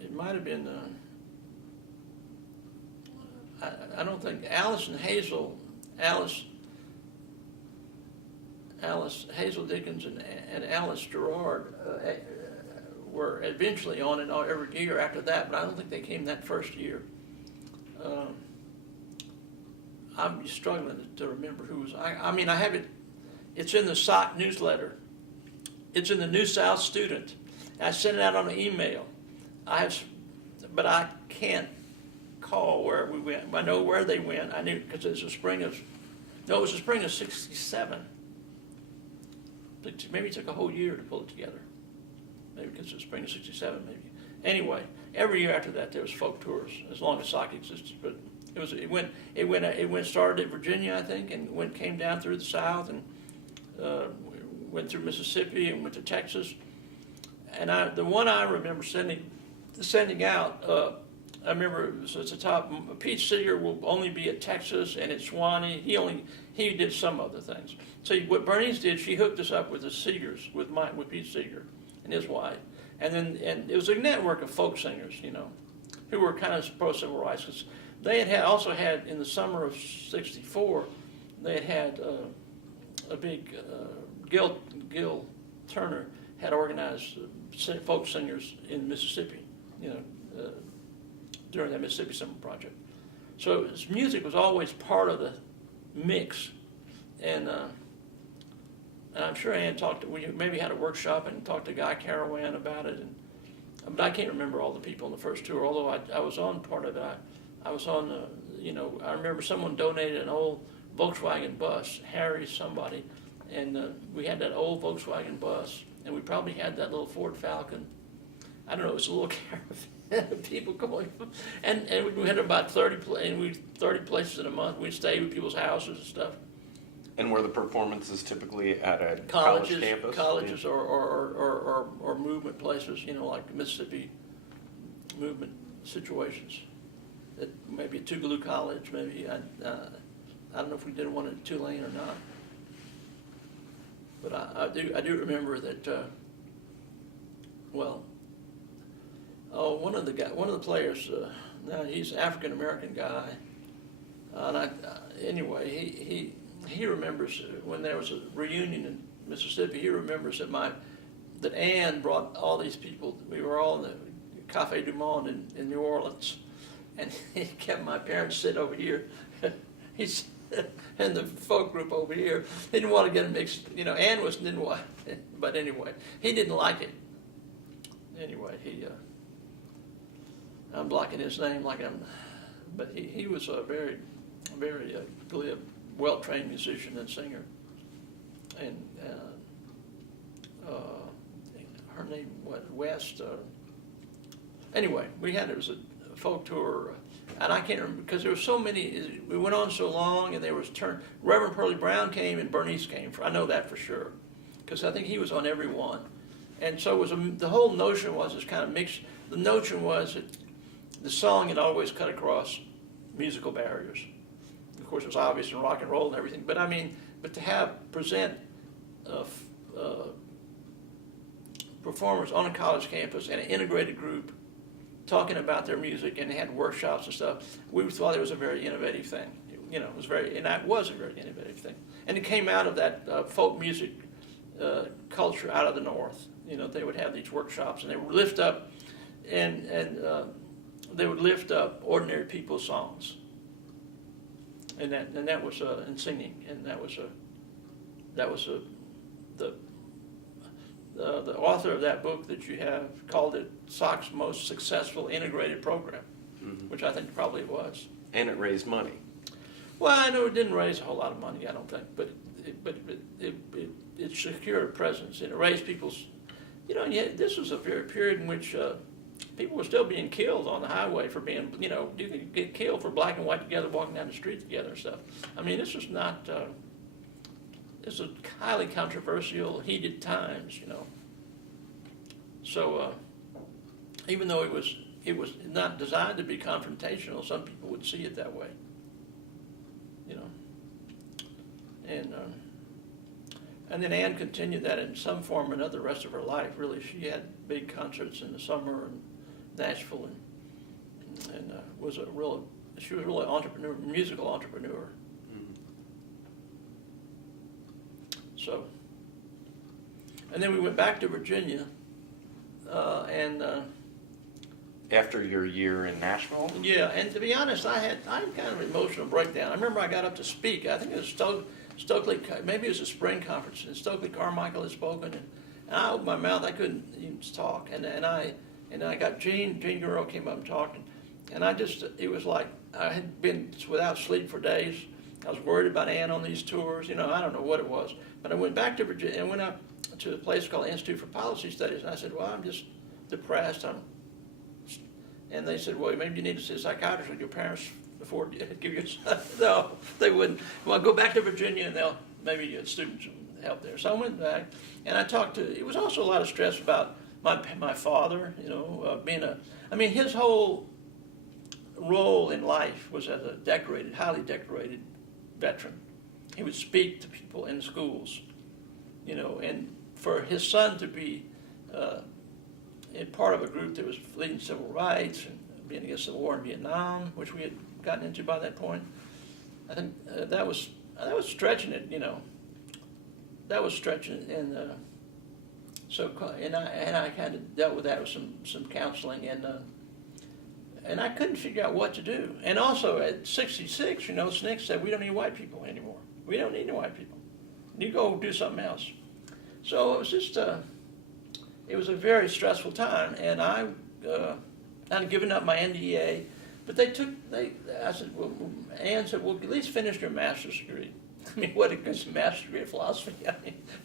it might have been. I don't think Alice Hazel Dickens and Alice Gerard were eventually on it every year after that, but I don't think they came that first year. I'm struggling to remember who was. I mean, I have it. It's in the SOC newsletter. It's in the New South Student. I sent it out on an email. But I can't call where we went. I know where they went. I knew because it was the spring of '67. Maybe it took a whole year to pull it together. Maybe because it was spring of '67, maybe. Anyway, every year after that there was folk tours, as long as SOC existed. But started at Virginia, I think, and came down through the South, and went through Mississippi and went to Texas. And the one I remember sending out, I remember it was at the top. Pete Seeger will only be at Texas and at Swanee. He did some other things. So what Bernice did, she hooked us up with the Seegers, with Pete Seeger and his wife, and it was a network of folk singers, who were kind of pro civil rights. 'Cause they also had in the summer of '64, they had a big Gil Turner had organized folk singers in Mississippi, during that Mississippi Summer Project. So music was always part of the mix, and I'm sure Ann we maybe had a workshop and talked to Guy Carawan about it, but I can't remember all the people in the first tour, although I was on part of it. I was on, I remember someone donated an old Volkswagen bus, Harry somebody, and we had that old Volkswagen bus, and we probably had that little Ford Falcon. I don't know, it was a little caravan of people going, and we had about 30 places in a month. We'd stay with people's houses and stuff. And were the performances typically at a college campus? Colleges, or movement places, like Mississippi movement situations. Maybe at Tougaloo College, maybe. I don't know if we did one at Tulane or not. But I do remember that. One of the players. Now he's an African American guy, and anyway, he remembers when there was a reunion in Mississippi. He remembers that Ann brought all these people. We were all in the Café Du Monde in New Orleans, and he kept my parents sit over here. He's and the folk group over here. He didn't want to get them mixed. Ann didn't want. But anyway, he didn't like it. Anyway, I'm blocking his name but he was a very, very glib, well-trained musician and singer. And her name was West. Anyway, it was a folk tour, and I can't remember because there were so many. We went on so long, and there was Reverend Pearlie Brown came and Bernice came. I know that for sure, because I think he was on every one. And so the whole notion was this kind of mix. The notion was that the song had always cut across musical barriers. Of course, it was obvious in rock and roll and everything, but to present performers on a college campus and an integrated group talking about their music, and they had workshops and stuff, we thought it was a very innovative thing. It was that was a very innovative thing. And it came out of that folk music culture out of the North. They would have these workshops, and they would lift up ordinary people's songs, and that was and singing, and that was the author of that book that you have called it SOC's most successful integrated program, which I think probably it was. And it raised money. Well, I know it didn't raise a whole lot of money, I don't think, but it secured a presence, and it raised people's. This was a period in which people were still being killed on the highway for being, you could get killed for black and white together, walking down the street together and stuff. I mean, this was not. This was highly controversial, heated times, So even though it was not designed to be confrontational, some people would see it that way, And then Ann continued that in some form or another the rest of her life. Really, she had big concerts in the summer in Nashville, and she was really musical entrepreneur. So, and then we went back to Virginia, and after your year in Nashville. Yeah, and to be honest, I had kind of an emotional breakdown. I remember I got up to speak. I think it was Stokely, maybe it was a spring conference, and Stokely Carmichael had spoken, and I opened my mouth. I couldn't even talk, and I got Gene Guerrero came up and talked, and it was like I had been without sleep for days. I was worried about Ann on these tours. I don't know what it was. But I went back to Virginia, and to a place called the Institute for Policy Studies, and I said, well, I'm just depressed. And they said, well, maybe you need to see a psychiatrist. Would your parents afford to give you a No, they wouldn't. Well, go back to Virginia, and maybe students will help there. So I went back, and I talked to, it was also a lot of stress about my father, his whole role in life was as a highly decorated veteran. He would speak to people in schools, and for his son to be part of a group that was leading civil rights and being against the war in Vietnam, which we had gotten into by that point, I think that was stretching it, That was stretching it, and I kind of dealt with that with some counseling, and I couldn't figure out what to do. And also at 66, SNCC said, we don't need white people anymore. We don't need any white people. You go do something else. So it was just, it was a very stressful time, and I had given up my NDA, but I said, well, Ann said, well, at least finish your master's degree. I mean, what a good master's degree of philosophy.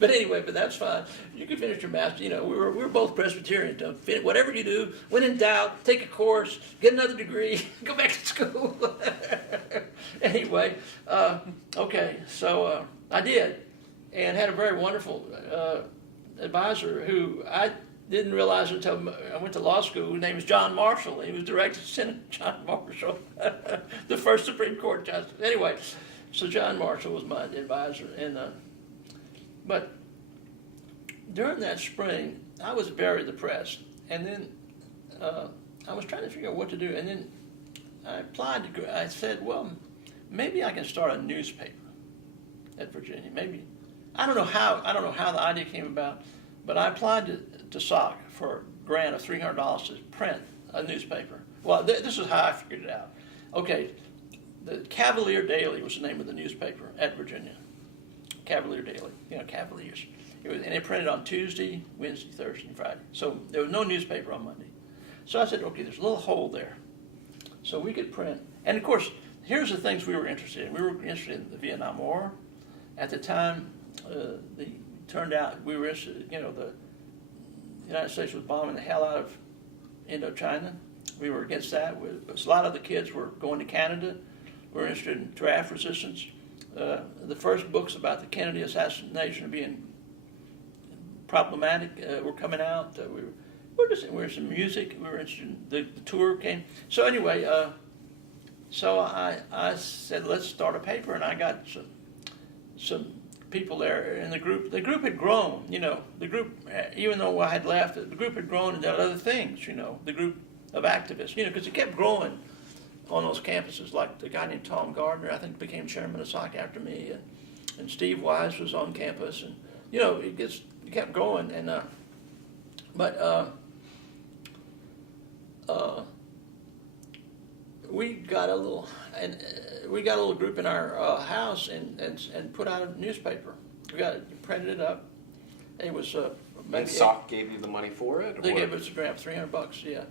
But anyway, that's fine. You can finish your master's. We were both Presbyterian. Whatever you do, when in doubt, take a course, get another degree, go back to school. Anyway, okay, so I did, and had a very wonderful advisor who I didn't realize until I went to law school. His name was John Marshall. He was director of Senator John Marshall, the first Supreme Court justice. Anyway. So John Marshall was my advisor, but during that spring, I was very depressed, and then I was trying to figure out what to do, and then I applied to. I said, well, maybe I can start a newspaper at Virginia. Maybe I don't know how the idea came about, but I applied to SOC for a grant of $300 to print a newspaper. Well, this is how I figured it out. Okay. The Cavalier Daily was the name of the newspaper at Virginia. Cavalier Daily, Cavaliers. And it printed on Tuesday, Wednesday, Thursday, and Friday. So there was no newspaper on Monday. So I said, okay, there's a little hole there. So we could print. And of course, here's the things we were interested in. We were interested in the Vietnam War. At the time, turned out we were interested, the United States was bombing the hell out of Indochina. We were against that. A lot of the kids were going to Canada. We're interested in draft resistance. The first books about the Kennedy assassination being problematic were coming out. We were interested in music. We were interested in the tour came. So anyway, so I said, let's start a paper, and I got some people there in the group. The group had grown. The group, even though I had left, the group had grown and done other things. The group of activists. Because it kept growing on those campuses, like the guy named Tom Gardner, I think, became chairman of SOC after me, and Steve Wise was on campus, and it kept going, and we got a little group in our house and put out a newspaper. We printed it up. It was and SOC gave you the money for it? They gave us a grant, $300, yeah.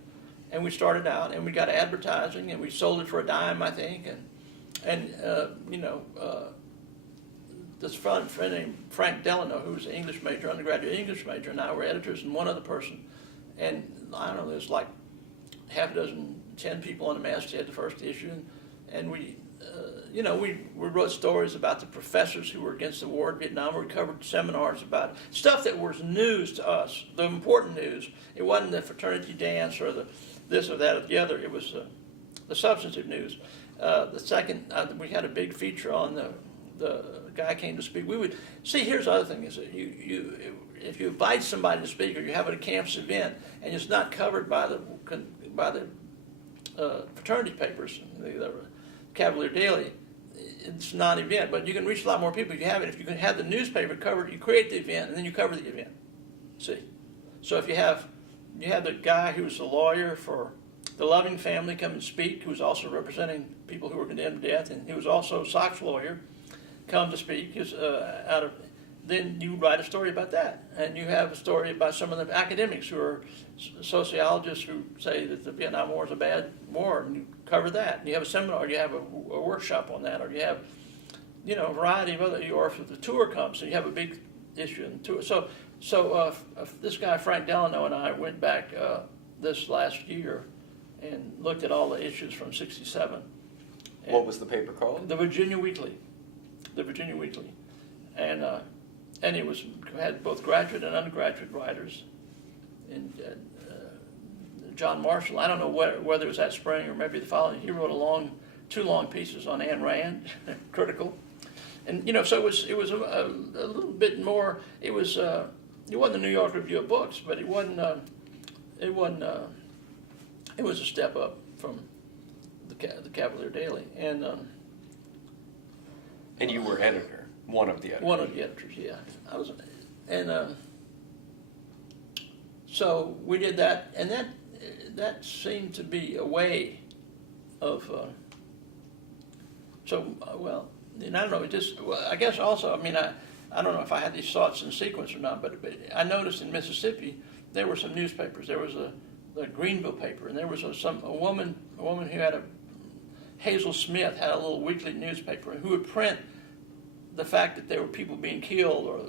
And we started out, and we got advertising, and we sold it for $10, I think, and this friend named Frank Delano, who was an English major, undergraduate English major, and I were editors, and one other person, and I don't know, there's like 10 people on the masthead, the first issue, and we wrote stories about the professors who were against the war in Vietnam. We covered seminars about stuff that was news to us, the important news. It wasn't the fraternity dance or the this or that or the other. It was the substantive news. The second, we had a big feature on the guy came to speak. We would see. Here's the other thing: is that if you invite somebody to speak or you have a campus event and it's not covered by the fraternity papers, the Cavalier Daily, it's not an event, but you can reach a lot more people if you have it. If you can have the newspaper covered, you create the event and then you cover the event. See, so if you have the guy who was a lawyer for the Loving family come and speak, who was also representing people who were condemned to death, and he was also a SOC's lawyer, come to speak. Then you write a story about that, and you have a story about some of the academics who are sociologists who say that the Vietnam War is a bad war, and you cover that. And you have a seminar, or you have a workshop on that, or you have, a variety of other. Or if the tour comes, and you have a big issuing to it. So this guy Frank Delano and I went back this last year and looked at all the issues from '67. What was the paper called? The Virginia Weekly. The Virginia Weekly, and it had both graduate and undergraduate writers. And John Marshall, I don't know whether it was that spring or maybe the following. He wrote two long pieces on Ayn Rand, critical. And so it was a little bit more. It wasn't the New York Review of Books, but it wasn't. It was a step up from the Cavalier Daily, and you were editor, one of the editors. One of the editors, yeah. I was, and so we did that, and that seemed to be a way of. Well, and I don't know. It just. Well, I guess also. I mean, I don't know if I had these thoughts in sequence or not, but I noticed in Mississippi there were some newspapers. There was the Greenville paper, and there was a woman who had Hazel Smith had a little weekly newspaper who would print the fact that there were people being killed, or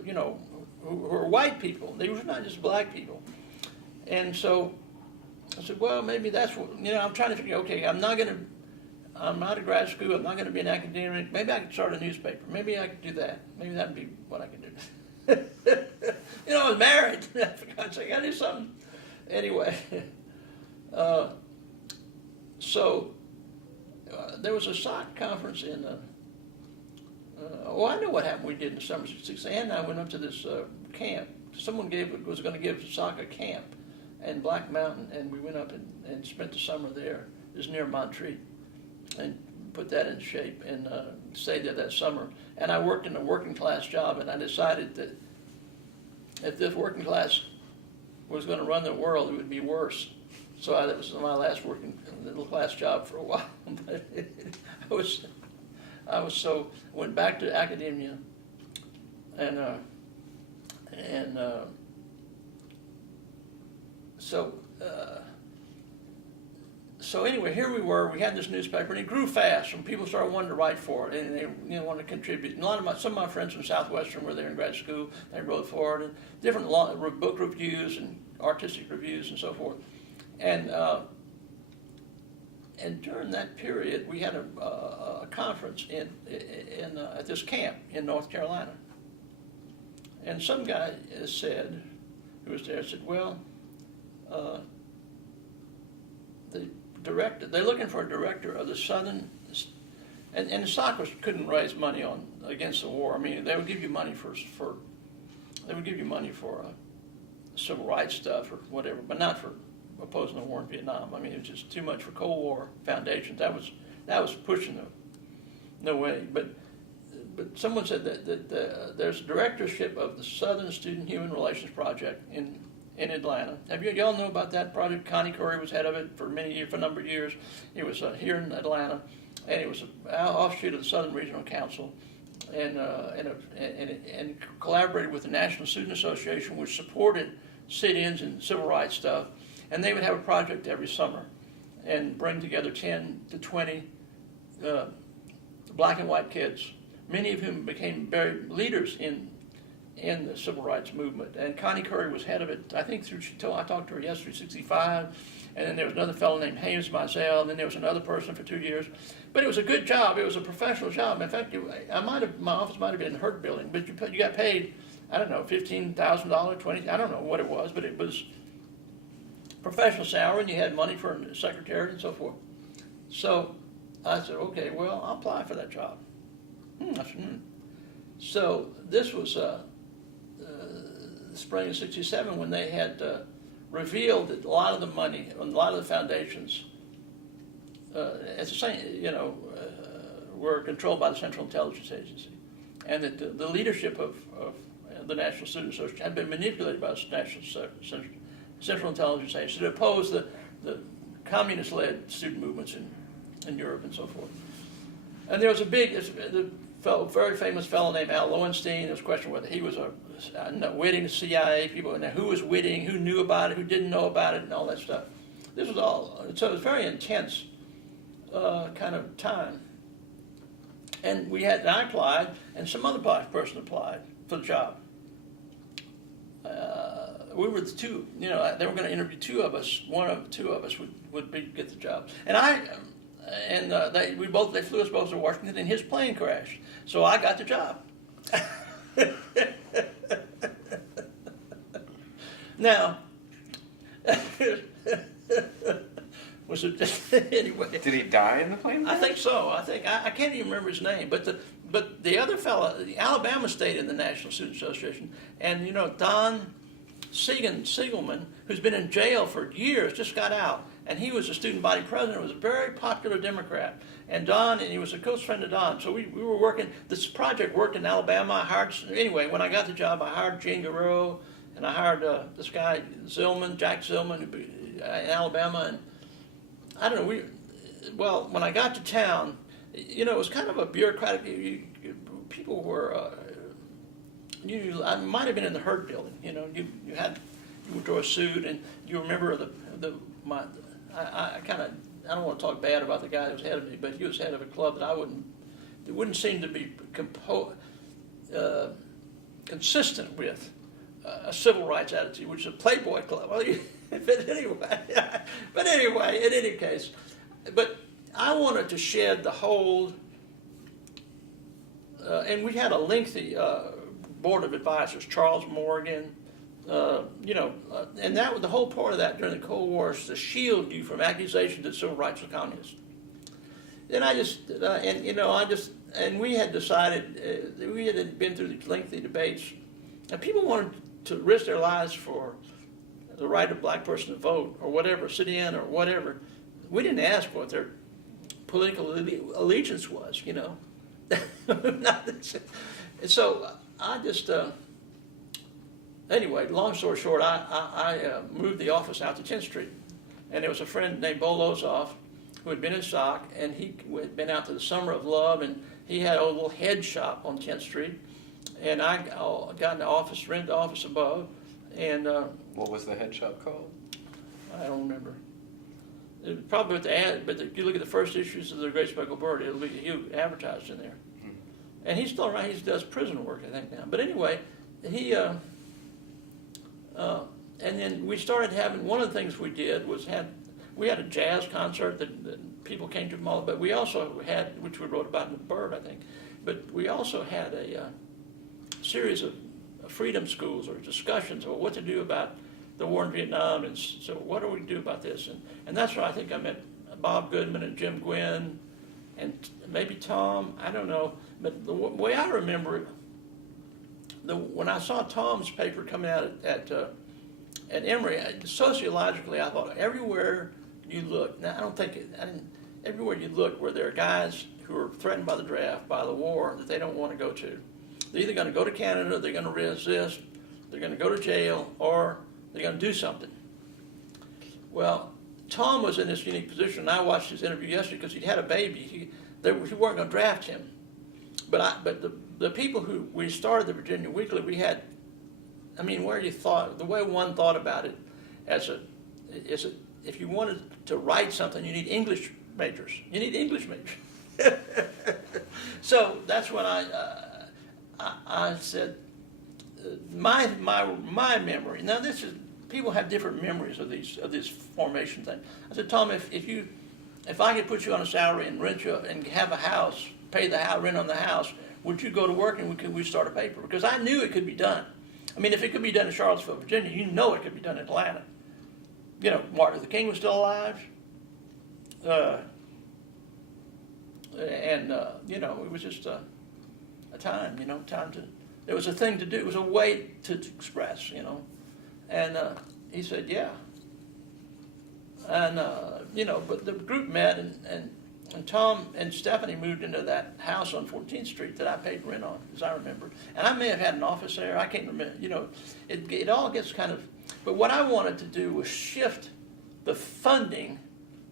who were white people. They were not just black people. And so I said, well, maybe that's what I'm trying to figure. Okay, I'm not a grad school. I'm not going to be an academic. Maybe I could start a newspaper. Maybe I could do that. Maybe that'd be what I could do. I was married. For God's sake, I gotta do something. Anyway, so there was a SOC conference in. I know what happened. We did in the summer of '66. Ann and I went up to this camp. Someone was going to give SOC a camp in Black Mountain, and we went up and spent the summer there. It was near Montreat, and put that in shape and stayed there that summer. And I worked in a working class job, and I decided that if this working class was going to run the world, it would be worse. So that was my last working middle class job for a while. But went back to academia, and so anyway, here we were. We had this newspaper, and it grew fast. And people started wanting to write for it, and they wanted to contribute. And some of my friends from Southwestern were there in grad school. They wrote for it, and different book reviews and artistic reviews and so forth. And during that period, we had a conference at this camp in North Carolina. And some guy who was there, said, well, they're looking for a director of the Southern, and the SOC couldn't raise money against the war. I mean, they would give you money for civil rights stuff or whatever, but not for opposing the war in Vietnam. I mean, it was just too much for Cold War foundations. That was pushing no way. But someone said that there's a directorship of the Southern Student Human Relations Project in Atlanta. Y'all know about that project? Connie Curry was head of it for a number of years. It was here in Atlanta, and it was an offshoot of the Southern Regional Council, and collaborated with the National Student Association, which supported sit-ins and civil rights stuff. And they would have a project every summer and bring together 10 to 20 black and white kids, many of whom became very leaders in the civil rights movement. And Connie Curry was head of it, I think I talked to her yesterday, 65, and then there was another fellow named Hayes Mizell, and then there was another person for 2 years. But it was a good job. It was a professional job. In fact, my office might have been in the Hurt building, but you got paid, I don't know, $15,000, $20,000, I don't know what it was, but it was professional salary, and you had money for a secretary and so forth. So I said, okay, well, I'll apply for that job. I said, So this was the spring of '67 when they had revealed that a lot of the money, a lot of the foundations, it's the same, were controlled by the Central Intelligence Agency, and that the leadership of the National Student Association had been manipulated by the Central Intelligence Agency to oppose the communist-led student movements in Europe and so forth. And there was a very famous fellow named Al Lowenstein. There was a question whether he was witting the CIA people, and who was witting, who knew about it, who didn't know about it, and all that stuff. This was all, so it was very intense kind of time. And I applied, and some other person applied for the job. we were the two. You know, they were going to interview two of us. Two of us would get the job. And they flew us both to Washington, and his plane crashed. So I got the job. Now, was it anyway? Did he die in the plane I crash? think so. I can't even remember his name, but the other fella, Alabama stayed in the National Student Association, and you know Don Siegelman, who's been in jail for years, just got out, and he was a student body president. Was a very popular Democrat, and he was a close friend of Don. So we were working. This project worked in Alabama. Anyway, when I got the job, I hired Gene Guerrero, and I hired this guy Jack Zillman, in Alabama, and I don't know. When I got to town, you know, it was kind of a bureaucratic. People were. I might have been in the Hurt building. You know, you would draw a suit, and you remember I don't want to talk bad about the guy that was head of me, but he was head of a club that it wouldn't seem to be consistent with a civil rights attitude, which is a Playboy club. Well, but anyway, in any case, but I wanted to shed the hold, and we had a lengthy board of advisors, Charles Morgan, and that was the whole part of that during the Cold War is to shield you from accusations that civil rights were communist. Then and we had decided, we had been through these lengthy debates, and people wanted to risk their lives for the right of a black person to vote or whatever, sit in or whatever. We didn't ask what their political allegiance was, you know. And so I just, anyway, long story short, I moved the office out to 10th Street. And there was a friend named Bo Lozoff who had been in SOC, and he had been out to the Summer of Love, and he had a little head shop on 10th Street. And I got in the office, rented the office above, and... what was the head shop called? I don't remember. It probably with the ad, but if you look at the first issues of The Great Speckled Bird, it'll be advertised in there. And he's still around. He does prison work, I think, now. But anyway, and then we started having, one of the things we did was we had a jazz concert that people came to from all, but we also had, which we wrote about in The Bird, I think, but we also had a series of freedom schools or discussions about what to do about the war in Vietnam, and so what do we do about this? And that's where I think I met Bob Goodman and Jim Gwynn and maybe Tom, I don't know. But the way I remember it, when I saw Tom's paper coming out at Emory, sociologically, I thought everywhere you look, now everywhere you look where there are guys who are threatened by the draft, by the war, that they don't want to go to. They're either going to go to Canada, they're going to resist, they're going to go to jail, or they're going to do something. Well, Tom was in this unique position, and I watched his interview yesterday because he'd had a baby. He weren't going to draft him. But the people who we started the Virginia Weekly, we had, I mean, the way one thought about it if you wanted to write something, you need English majors. You need English majors. So that's when I said, my memory. Now this is, people have different memories of this formation thing. I said, Tom, if I could put you on a salary and rent you and have a house, pay the house, rent on the house, would you go to work and could we start a paper? Because I knew it could be done. I mean, if it could be done in Charlottesville, Virginia, you know it could be done in Atlanta. You know, Martin Luther King was still alive. You know, it was just a time, you know, there was a thing to do. It was a way to express, you know. And he said, yeah. And, you know, but the group met, and Tom and Stephanie moved into that house on 14th Street that I paid rent on, as I remember. And I may have had an office there. I can't remember. You know, it all gets kind of... But what I wanted to do was shift the funding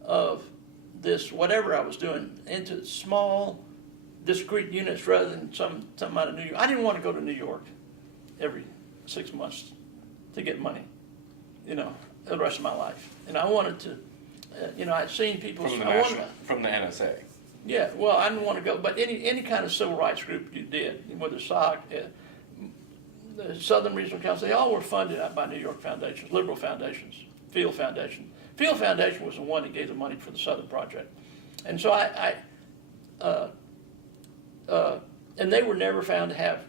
of this, whatever I was doing, into small, discrete units rather than some out of New York. I didn't want to go to New York every 6 months to get money, you know, the rest of my life. And I wanted to... you know, I'd seen people... From the NSA. Yeah, well, I didn't want to go, but any kind of civil rights group you did, whether SOC, the Southern Regional Council, they all were funded out by New York foundations, liberal foundations, Field Foundation. Field Foundation was the one that gave the money for the Southern Project. And so and they were never found to have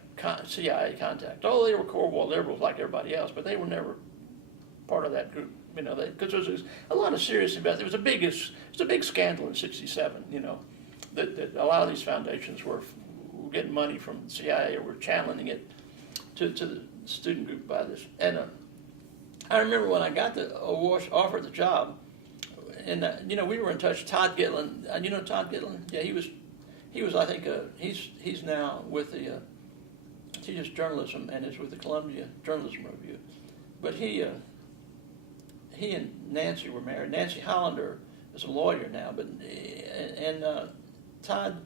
CIA contact. Oh, they were Cold War liberals like everybody else, but they were never part of that group. You know, because there was a lot of serious investment. It was a big scandal in '67. You know, that a lot of these foundations were getting money from the CIA or were channeling it to the student group by this. And I remember when I got offered the job, and you know, we were in touch. Todd Gitlin, you know Todd Gitlin? Yeah, he was I think he's now with the teaches journalism and is with the Columbia Journalism Review. But he and Nancy were married. Nancy Hollander is a lawyer now, but Todd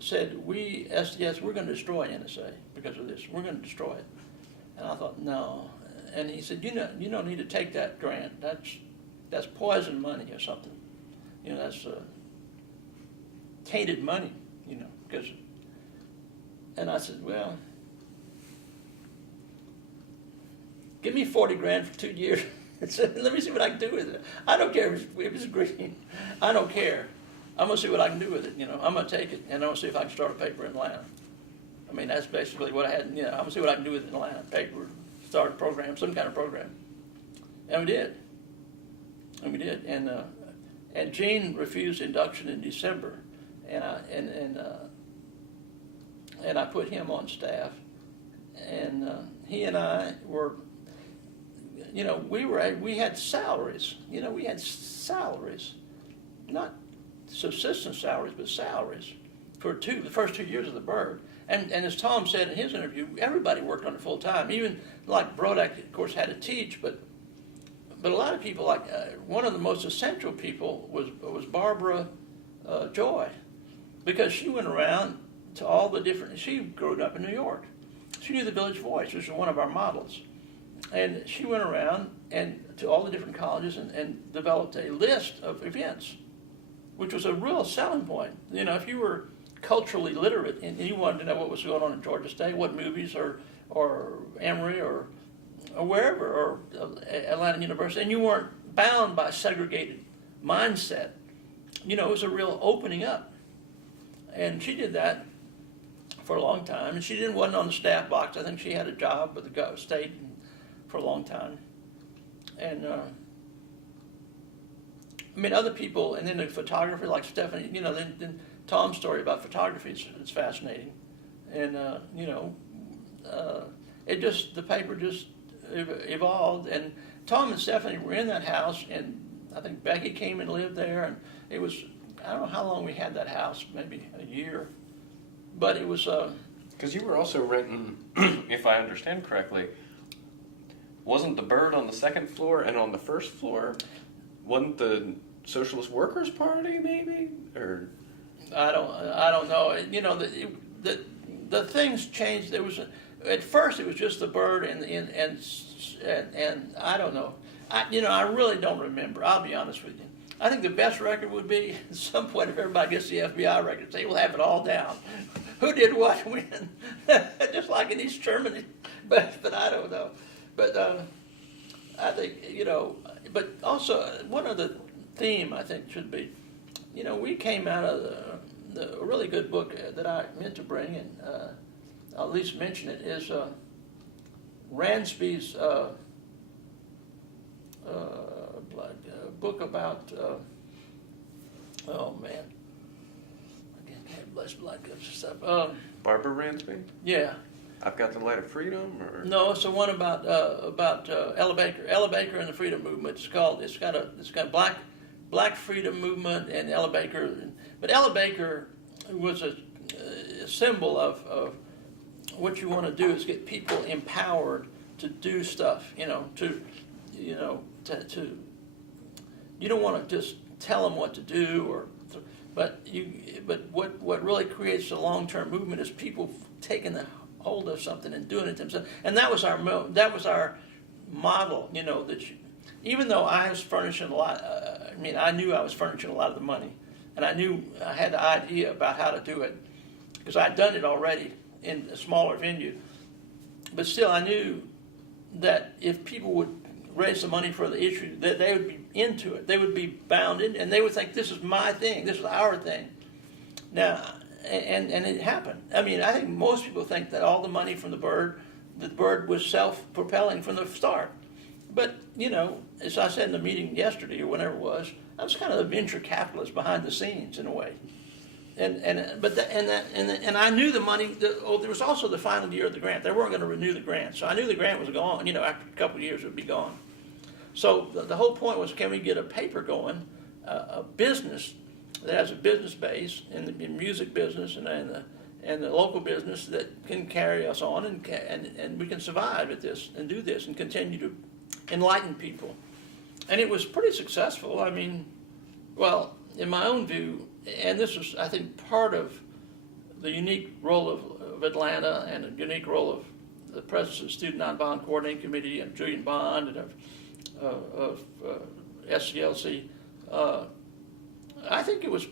said, SDS, we're going to destroy NSA because of this. We're going to destroy it. And I thought, no. And he said, you don't need to take that grant. That's poison money or something. You know, that's tainted money, you know, because. And I said, well, give me 40 grand for 2 years. Let me see what I can do with it. I don't care if it's green. I don't care. I'm going to see what I can do with it. You know, I'm going to take it, and I'm going to see if I can start a paper in Atlanta. I mean, that's basically what I had. You know, I'm going to see what I can do with it in Atlanta. Paper, start a program, some kind of program. And we did. And Gene refused induction in December, and I put him on staff, and he and I were. You know, we had salaries. You know, we had salaries, not subsistence salaries, but salaries for the first 2 years of the Bird. And as Tom said in his interview, everybody worked on it full time. Even like Brodak, of course, had to teach, but a lot of people, like one of the most essential people was Barbara Joy, because she went around to all the different. She grew up in New York. She knew the Village Voice, which was one of our models. And she went around and to all the different colleges and developed a list of events, which was a real selling point. You know, if you were culturally literate and you wanted to know what was going on in Georgia State, what movies or Emory or wherever, or Atlanta University, and you weren't bound by segregated mindset, you know, it was a real opening up. And she did that for a long time, and she wasn't on the staff box. I think she had a job with the state for a long time. And I mean, other people, and then the photography, like Stephanie, you know, then Tom's story about photography is fascinating. And, you know, the paper just evolved. And Tom and Stephanie were in that house, and I think Becky came and lived there. And it was, I don't know how long we had that house, maybe a year. But it was... Because you were also renting, if I understand correctly, wasn't the Bird on the second floor, and on the first floor, wasn't the Socialist Workers Party maybe, or? I don't know. You know, the things changed. There was at first it was just the Bird and I don't know. I really don't remember. I'll be honest with you. I think the best record would be at some point if everybody gets the FBI records, they will have it all down. Who did what when? Just like in East Germany. But I don't know. But I think, you know, but also one other theme I think should be, you know, we came out of the really good book that I meant to bring, and I'll at least mention it, is Ransby's book about, oh man, I can't bless black stuff. Barbara Ransby? Yeah. I've Got the Light of Freedom, or? No, it's the one about Ella Baker. Ella Baker and the Freedom Movement. It's got Black Freedom Movement and Ella Baker. But Ella Baker was a symbol of what you want to do is get people empowered to do stuff. You know, to you don't want to just tell them what to do, but what really creates a long-term movement is people taking the hold of something and doing it themselves. And that was our model. You know, that even though I was furnishing a lot, I knew I was furnishing a lot of the money, and I knew I had the idea about how to do it because I'd done it already in a smaller venue. but still I knew that if people would raise the money for the issue, that they would be into it. They would be bound in, and they would think, this is my thing, this is our thing. Now, and it happened. I mean, I think most people think that all the money from the bird was self-propelling from the start. But, you know, as I said in the meeting yesterday or whenever it was, I was kind of a venture capitalist behind the scenes in a way. And I knew the money. There was also the final year of the grant. They weren't going to renew the grant, so I knew the grant was gone. You know, after a couple of years, it would be gone. So the whole point was, can we get a paper going, a business that has a business base in the music business and the local business that can carry us on and we can survive at this and do this and continue to enlighten people. And it was pretty successful. I mean, well, in my own view, and this was, I think, part of the unique role of Atlanta and the unique role of the President's of the Student Nonviolent Coordinating Committee and Julian Bond and of SCLC. I think it was,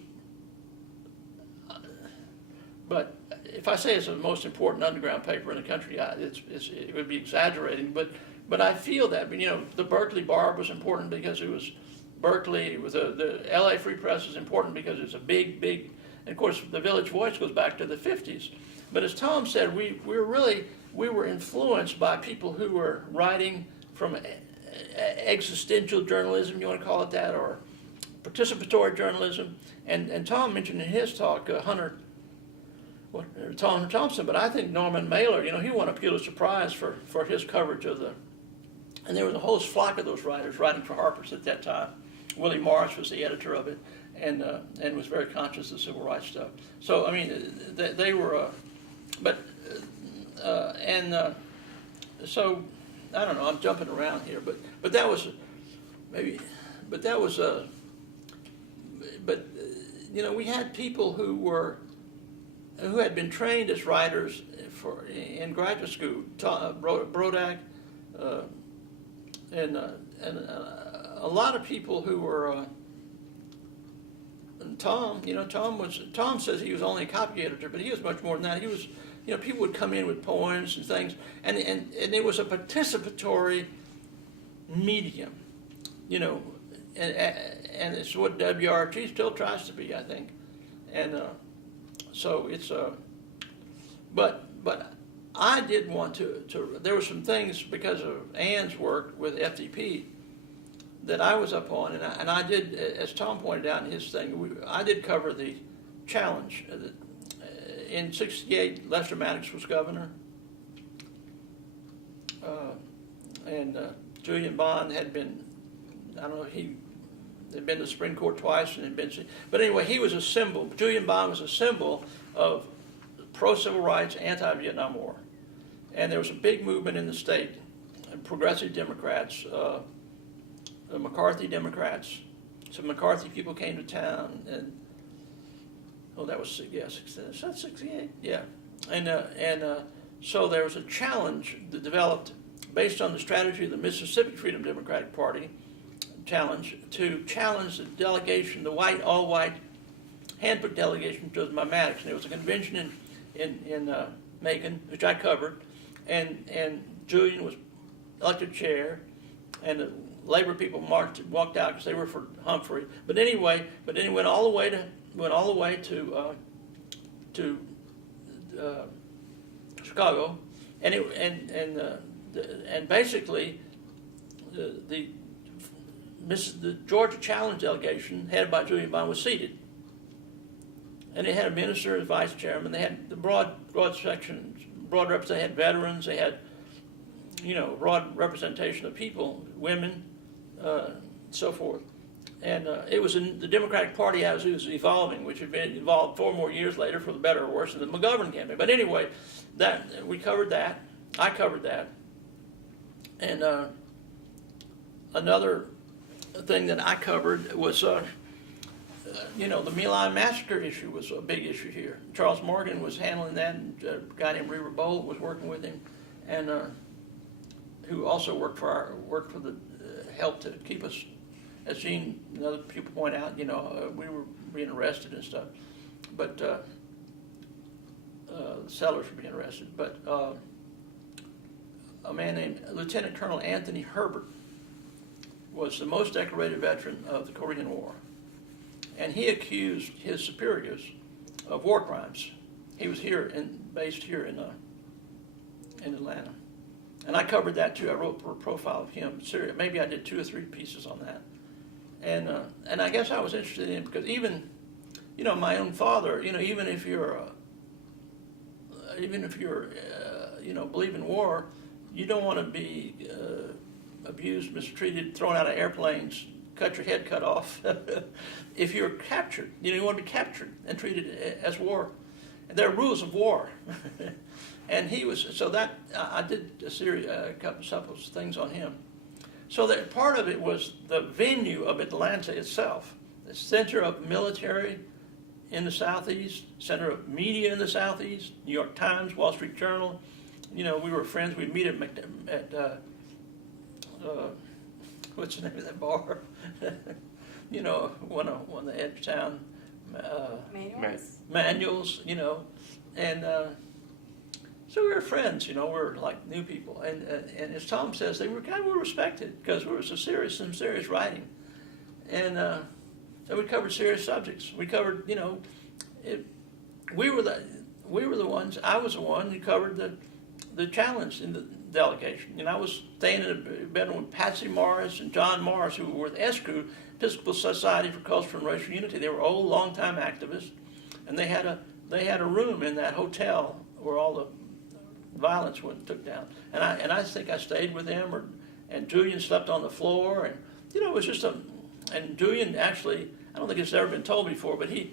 but if I say it's the most important underground paper in the country, it would be exaggerating. But I feel that. But, you know, the Berkeley Bar was important because it was Berkeley. With the LA Free Press is important because it's a big, and of course the Village Voice goes back to the 50s. But as Tom said, we were influenced by people who were writing from existential journalism, you want to call it that, or participatory journalism. And Tom mentioned in his talk, Tom Thompson, but I think Norman Mailer, you know, he won a Pulitzer Prize for his coverage of and there was a whole flock of those writers writing for Harper's at that time. Willie Morris was the editor of it, and was very conscious of civil rights stuff. So I mean, they were, so I don't know. I'm jumping around here, but that was maybe, you know, we had people who had been trained as writers in graduate school. Brodak, and a lot of people who were. And Tom, you know, Tom says he was only a copy editor, but he was much more than that. He was, you know, people would come in with poems and things, and it was a participatory medium, you know, and it's what WRG still tries to be, I think, and so it's but I did want to. There were some things because of Ann's work with FDP that I was up on, and I did, as Tom pointed out in his thing, I did cover the challenge. In '68, Lester Maddox was governor, and Julian Bond had been, I don't know, he had been to the Supreme Court twice and had been, but anyway, he was a symbol. Julian Bond was a symbol of pro-civil rights, anti-Vietnam War. And there was a big movement in the state, progressive Democrats, McCarthy Democrats. Some McCarthy people came to town, and that was 68, yeah. And so there was a challenge that developed based on the strategy of the Mississippi Freedom Democratic Party challenge to challenge the delegation, the white, all-white handbook delegation to my Maddox. And there was a convention in Macon, which I covered, and Julian was elected chair, and the labor people walked out because they were for Humphrey. But anyway, it went all the way to Chicago, and basically the Georgia Challenge delegation headed by Julian Bond was seated, and they had a minister as vice chairman. They had the broad section, broad representation. They had veterans. They had, you know, broad representation of people, women, so forth. And it was in the Democratic Party as it was evolving, which had been evolved 4 more years later, for the better or worse, in the McGovern campaign. But anyway, we covered that. I covered that. And another thing that I covered was, you know, the My Lai massacre issue was a big issue here. Charles Morgan was handling that, and a guy named Reaver Bolt was working with him, and who also worked for the help to keep us, as Gene and other people point out, you know, we were being arrested and stuff, but the sellers were being arrested. But man named Lieutenant Colonel Anthony Herbert was the most decorated veteran of the Korean War. And he accused his superiors of war crimes. He was based here in Atlanta. And I covered that too. I wrote a profile of him. Maybe I did 2 or 3 pieces on that. And I guess I was interested in him because even, my own father, even if you're believe in war, you don't want to be abused, mistreated, thrown out of airplanes, cut your head cut off. If you're captured, you want to be captured and treated as war. There are rules of war. And he was, so that, I did a couple of things on him. So that part of it was the venue of Atlanta itself, the center of military in the Southeast, center of media in the Southeast, New York Times, Wall Street Journal. We were friends. We'd meet at what's the name of that bar? one of the edge town manuals, and so we were friends, we were like new people. And as Tom says, they were kind of respected because there was some serious writing. And so we covered serious subjects. We covered, we were the ones, I was the one who covered the challenge in the delegation. I was staying in a bedroom with Patsy Morris and John Morris, who were the ESCRU, Episcopal Society for Cultural and Racial Unity. They were old, long-time activists, and they had a room in that hotel where all the violence took down. And I think I stayed with them, and Julian slept on the floor, and it was just and Julian actually, I don't think it's ever been told before, but he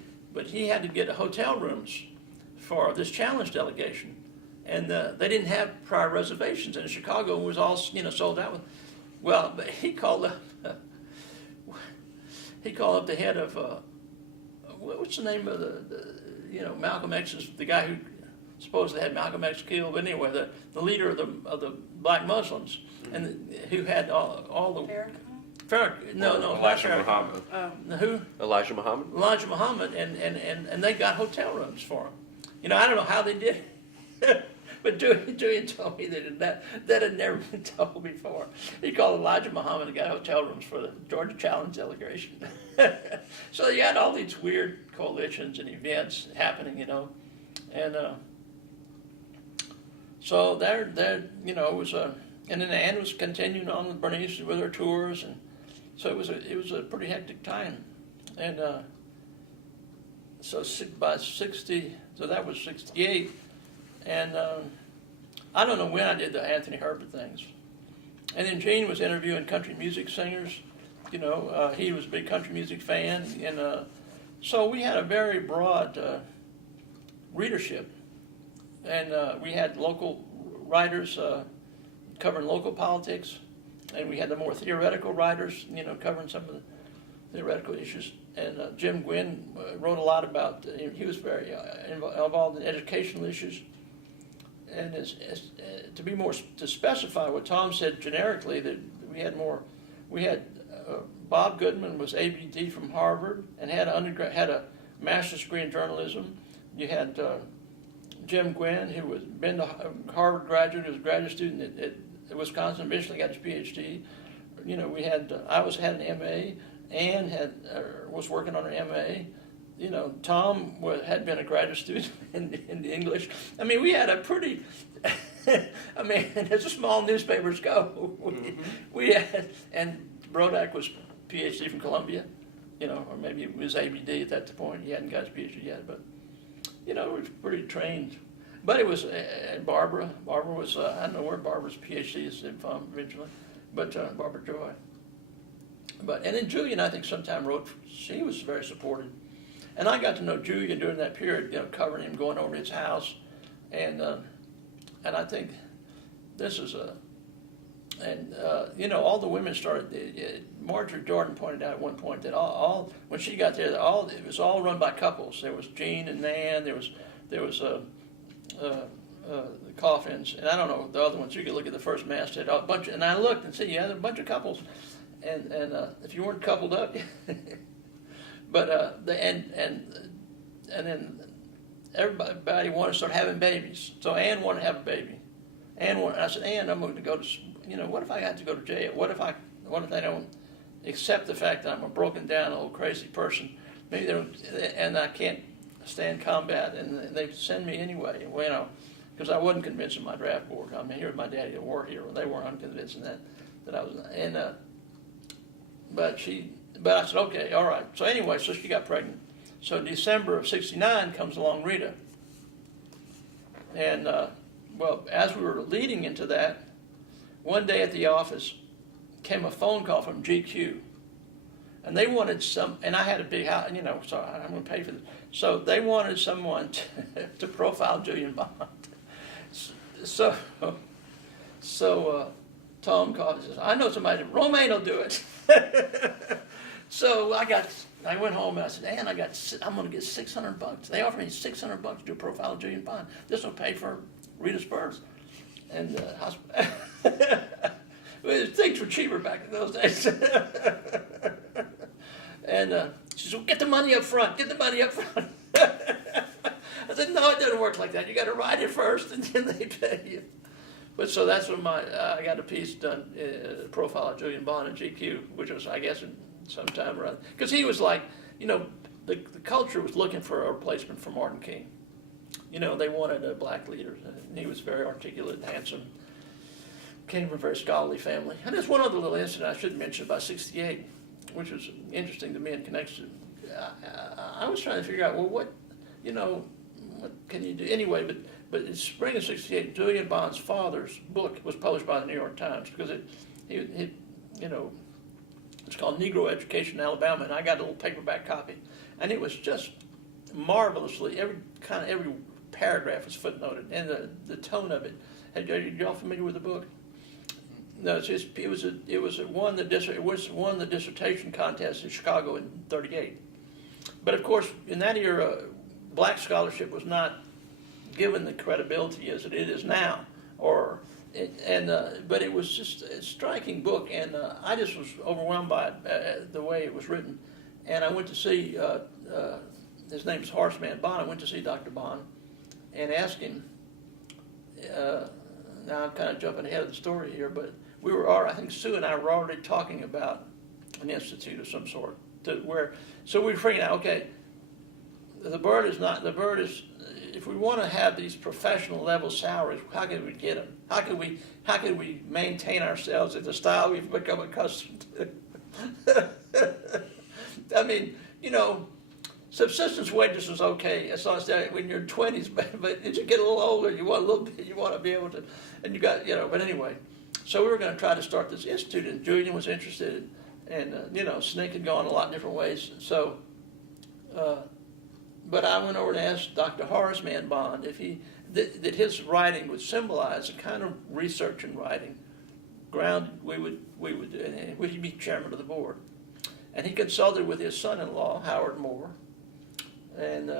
had to get hotel rooms for this challenge delegation. And they didn't have prior reservations, and Chicago was all sold out. Well, but he called up the head of what's the name of the Malcolm X's, the guy who supposedly had Malcolm X killed, but anyway, the leader of the black Muslims, and who had all the Elijah Muhammad. Who? Elijah Muhammad. Elijah Muhammad, and they got hotel rooms for him. I don't know how they did it. But Julian told me that had never been told before. He called Elijah Muhammad and got hotel rooms for the Georgia Challenge delegation. So you had all these weird coalitions and events happening, and so there, it was and then Ann was continuing on with Bernice with her tours, and so it was a pretty hectic time, and so by 60, so that was 68. And I don't know when I did the Anthony Herbert things. And then Gene was interviewing country music singers. He was a big country music fan. And so we had a very broad readership. And we had local writers covering local politics. And we had the more theoretical writers, covering some of the theoretical issues. And Jim Gwynn wrote a lot about, he was very involved in educational issues. And to specify what Tom said generically, that we had Bob Goodman was ABD from Harvard and had a master's degree in journalism. You had Jim Gwynn, who was been to Harvard graduate, who was a graduate student at Wisconsin, eventually got his PhD. We had I had an MA, Ann was working on her MA. Tom had been a graduate student in English. I mean, we had a pretty, as small newspapers go, we had, and Brodak was PhD from Columbia, or maybe it was ABD at that point. He hadn't got his PhD yet, but, it was pretty trained. But it was, Barbara was, I don't know where Barbara's PhD is from originally, but Barbara Joy. And then Julian, I think, sometime wrote, she was very supportive. And I got to know Julian during that period, covering him, going over to his house, and I think this is all the women started. Marjorie Jordan pointed out at one point that all when she got there, it was all run by couples. There was Jean and Nan. There was the Coffins, and I don't know the other ones. You could look at the first masthead, a bunch, and I looked and see, there were a bunch of couples, and if you weren't coupled up. But and then everybody wanted to start having babies. So Ann wanted to have a baby, I said, Ann, I'm going to go to, what if I got to go to jail? What if they don't accept the fact that I'm a broken down old crazy person? Maybe they don't, and I can't stand combat, and they send me anyway, because I wasn't convincing my draft board. I mean, here's my daddy, a war hero. They weren't unconvincing that I was, and but I said, okay, all right. So anyway, so she got pregnant. So December of '69 comes along Rita, and well, as we were leading into that, one day at the office came a phone call from GQ, and they wanted and I had a big house, so I'm going to pay for this. So they wanted someone to profile Julian Bond. So Tom called and says, I know somebody, Romaine will do it. So I went home and I said, Ann, I'm going to get $600. They offered me $600 to do a profile of Julian Bond. This will pay for Rita's birth. And things were cheaper back in those days. And she said, well, get the money up front. Get the money up front. I said, no, it doesn't work like that. You got to write it first, and then they pay you. But so that's when I got a piece done, profile of Julian Bond in GQ, which was, I guess, sometime around. Because he was like, the culture was looking for a replacement for Martin King. They wanted a black leader, and he was very articulate and handsome. Came from a very scholarly family. And there's one other little incident I should mention about '68, which was interesting to me in connection. I was trying to figure out, well, what can you do? Anyway, but in spring of '68, Julian Bond's father's book was published by the New York Times because it's called Negro Education in Alabama, and I got a little paperback copy, and it was just marvelously, every paragraph was footnoted, and the tone of it. Are y'all familiar with the book? No, it won the dissertation contest in Chicago in '38. But of course, in that era, black scholarship was not given the credibility as it is now. But it was just a striking book, and I just was overwhelmed by it, the way it was written. And I went to see his name is Horseman Bond. I went to see Dr. Bond and asked him. Now I'm kind of jumping ahead of the story here, but I think Sue and I were already talking about an institute of some sort. So we were figuring out, okay, if we want to have these professional level salaries, how can we get them? How can we maintain ourselves at the style we've become accustomed to? I mean, subsistence wages is okay as long as when you're 20s, but as you get a little older, you want to be able to, and you got, but anyway. So we were going to try to start this institute, and Julian was interested, and Snake had gone a lot of different ways. So, but I went over to ask Dr. Horace Mann Bond if that his writing would symbolize a kind of research and writing grounded. Would he be chairman of the board? And he consulted with his son-in-law, Howard Moore. And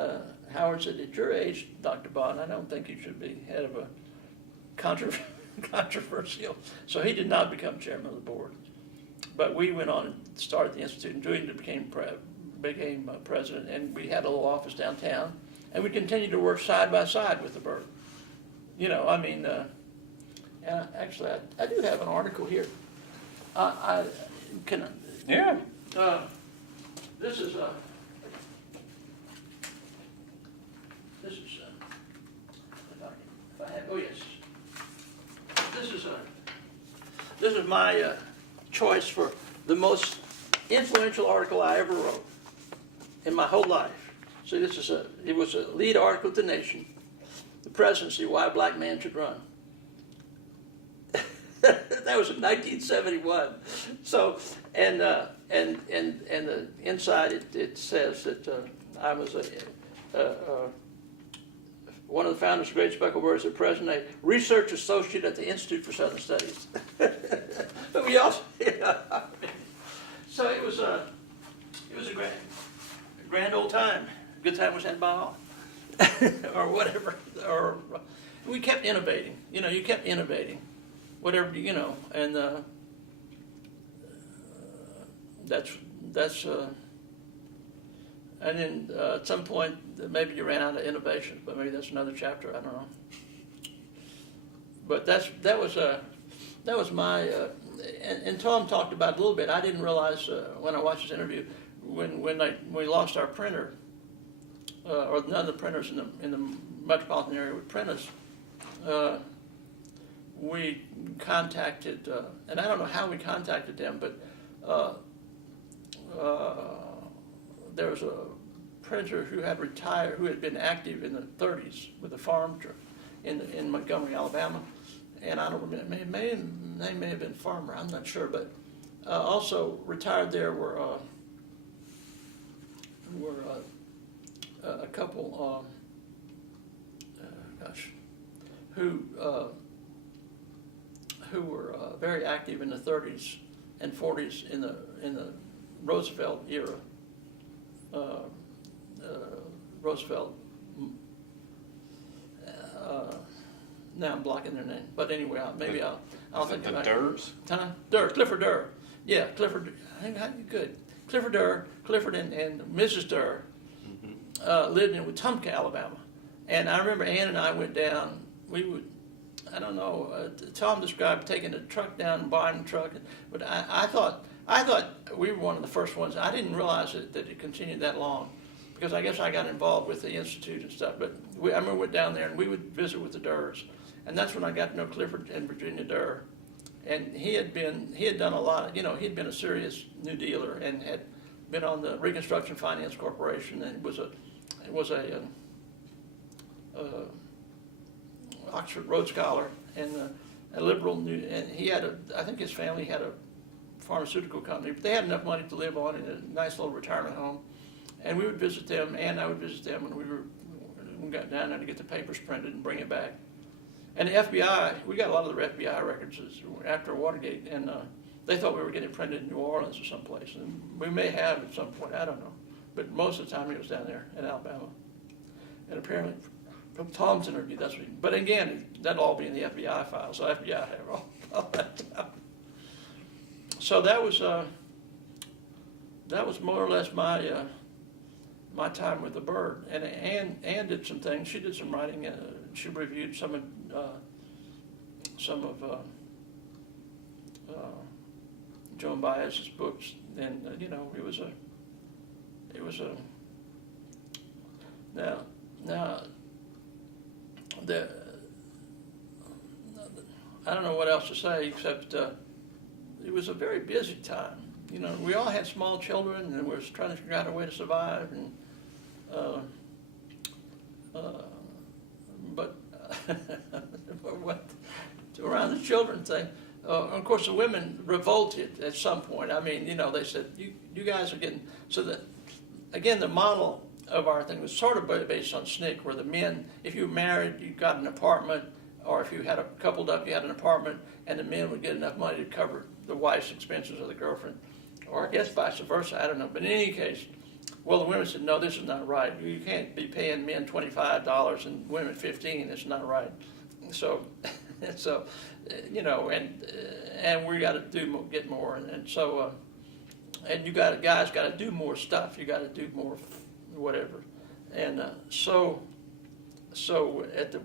Howard said, at your age, Dr. Bond, I don't think you should be head of a controversial. So he did not become chairman of the board. But we went on and started the institute, and Julian became president, and we had a little office downtown. And we continued to work side by side with the Burt. And actually, I do have an article here. Yeah. This is This is my choice for the most influential article I ever wrote in my whole life. See, it was a lead article at The Nation, the presidency, why a black man should run. That was in 1971. So, and the inside it says that I was one of the founders of Great Specklebirds, at present a research associate at the Institute for Southern Studies. But we also, so it was a grand old time. Good time was had by all, or whatever. Or we kept innovating. You kept innovating, whatever and that's. And then at some point, maybe you ran out of innovation, but maybe that's another chapter. I don't know. But that was my and Tom talked about it a little bit. I didn't realize when I watched this interview when we lost our printer, or none of the printers in the metropolitan area would print us. We contacted, and I don't know how we contacted them, but there was a printer who had retired, who had been active in the 30s with a farm in Montgomery, Alabama, and I don't remember, they may have been Farmer, I'm not sure, but also retired there were a couple, who were very active in the 30s and 40s in the Roosevelt era. Roosevelt. Now I'm blocking their name, but anyway, I'll think about it. Durrs? Clifford Durr. Yeah, Clifford. I think good. Clifford Durr, Clifford and Mrs. Durr lived in Wetumpka, Alabama, and I remember Ann and I went down. We would, I don't know. Tom described taking a truck down and buying a truck, but I thought we were one of the first ones. I didn't realize that it continued that long, because I guess I got involved with the Institute and stuff. But I remember we went down there and we would visit with the Durrs, and that's when I got to know Clifford and Virginia Durr. And he had done a lot of, he'd been a serious New Dealer and had been on the Reconstruction Finance Corporation, and was a Oxford Rhodes Scholar and a liberal and he had I think his family had a pharmaceutical company, but they had enough money to live on in a nice little retirement home, and we would visit them, and I would visit them when we got down there to get the papers printed and bring it back. And the FBI, we got a lot of the FBI records after Watergate, and they thought we were getting printed in New Orleans or someplace, and we may have at some point, I don't know, but most of the time it was down there in Alabama. And apparently, from Tom's interview, that's what but again, that'll all be in the FBI files, so FBI have all that stuff. So that was more or less my time with the Bird. And Ann did some things. She did some writing. She reviewed some of Joan Baez's books, and it was a now I don't know what else to say except it was a very busy time. We all had small children, and we were trying to figure out a way to survive. And but what around the children thing, of course, the women revolted at some point. I mean, they said, "You guys are getting." So that again, the model of our thing was sort of based on SNCC, where the men, if you were married, you got an apartment, or if you had a coupled up, you had an apartment, and the men would get enough money to cover the wife's expenses or the girlfriend, or I guess vice versa, I don't know. But in any case, well, the women said, no, this is not right. You can't be paying men $25 and women $15. It's not right. So, and we got to get more, and so, and guys got to do more stuff. You got to do more, whatever, and so at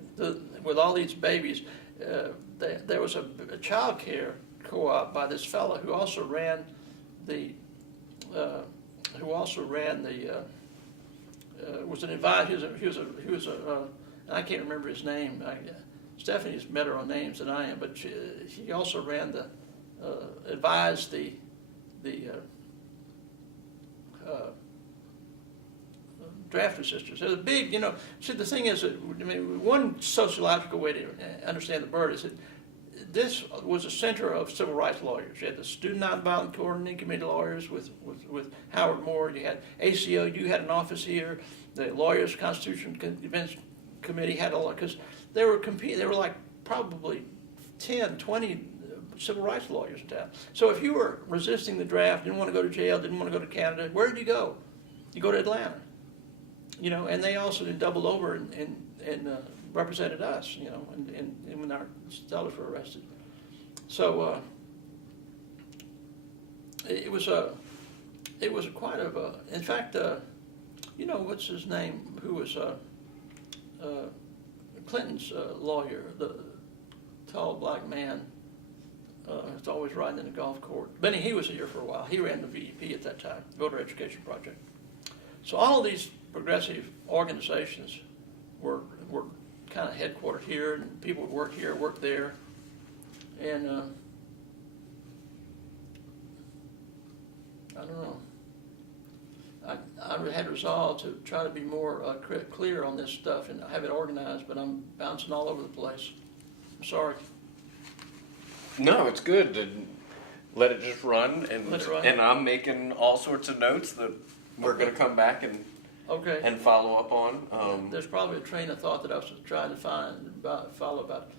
with all these babies, there was a child care co-op by this fellow who also ran the was an advisor. He was a I can't remember his name. Stephanie's better on names than I am, but he also ran advised the draft sisters. There's a big, see, the thing is, one sociological way to understand the Bird is that this was a center of civil rights lawyers. You had the Student Nonviolent Coordinating Committee lawyers with Howard Moore. You had ACLU had an office here. The Lawyers Constitution Convention Committee had a lot, because they were like probably 10, 20 civil rights lawyers in town. So if you were resisting the draft, didn't want to go to jail, didn't want to go to Canada, where did you go? You go to Atlanta. And they also did double over and represented us, and when our sellers were arrested. So it was quite of a. In fact, what's his name? Who was Clinton's lawyer? tall black man. Was always riding in the golf court. Benny, he was here for a while. He ran the VEP at that time, Voter Education Project. So all of these progressive organizations were kind of headquartered here, and people would work here, work there, and I don't know. I had resolved to try to be more clear on this stuff and have it organized, but I'm bouncing all over the place. I'm sorry. No, it's good to let it just run, and Let it run. and I'm making all sorts of notes that we're going to come back and Okay. follow up on. There's probably a train of thought that I was trying to follow about.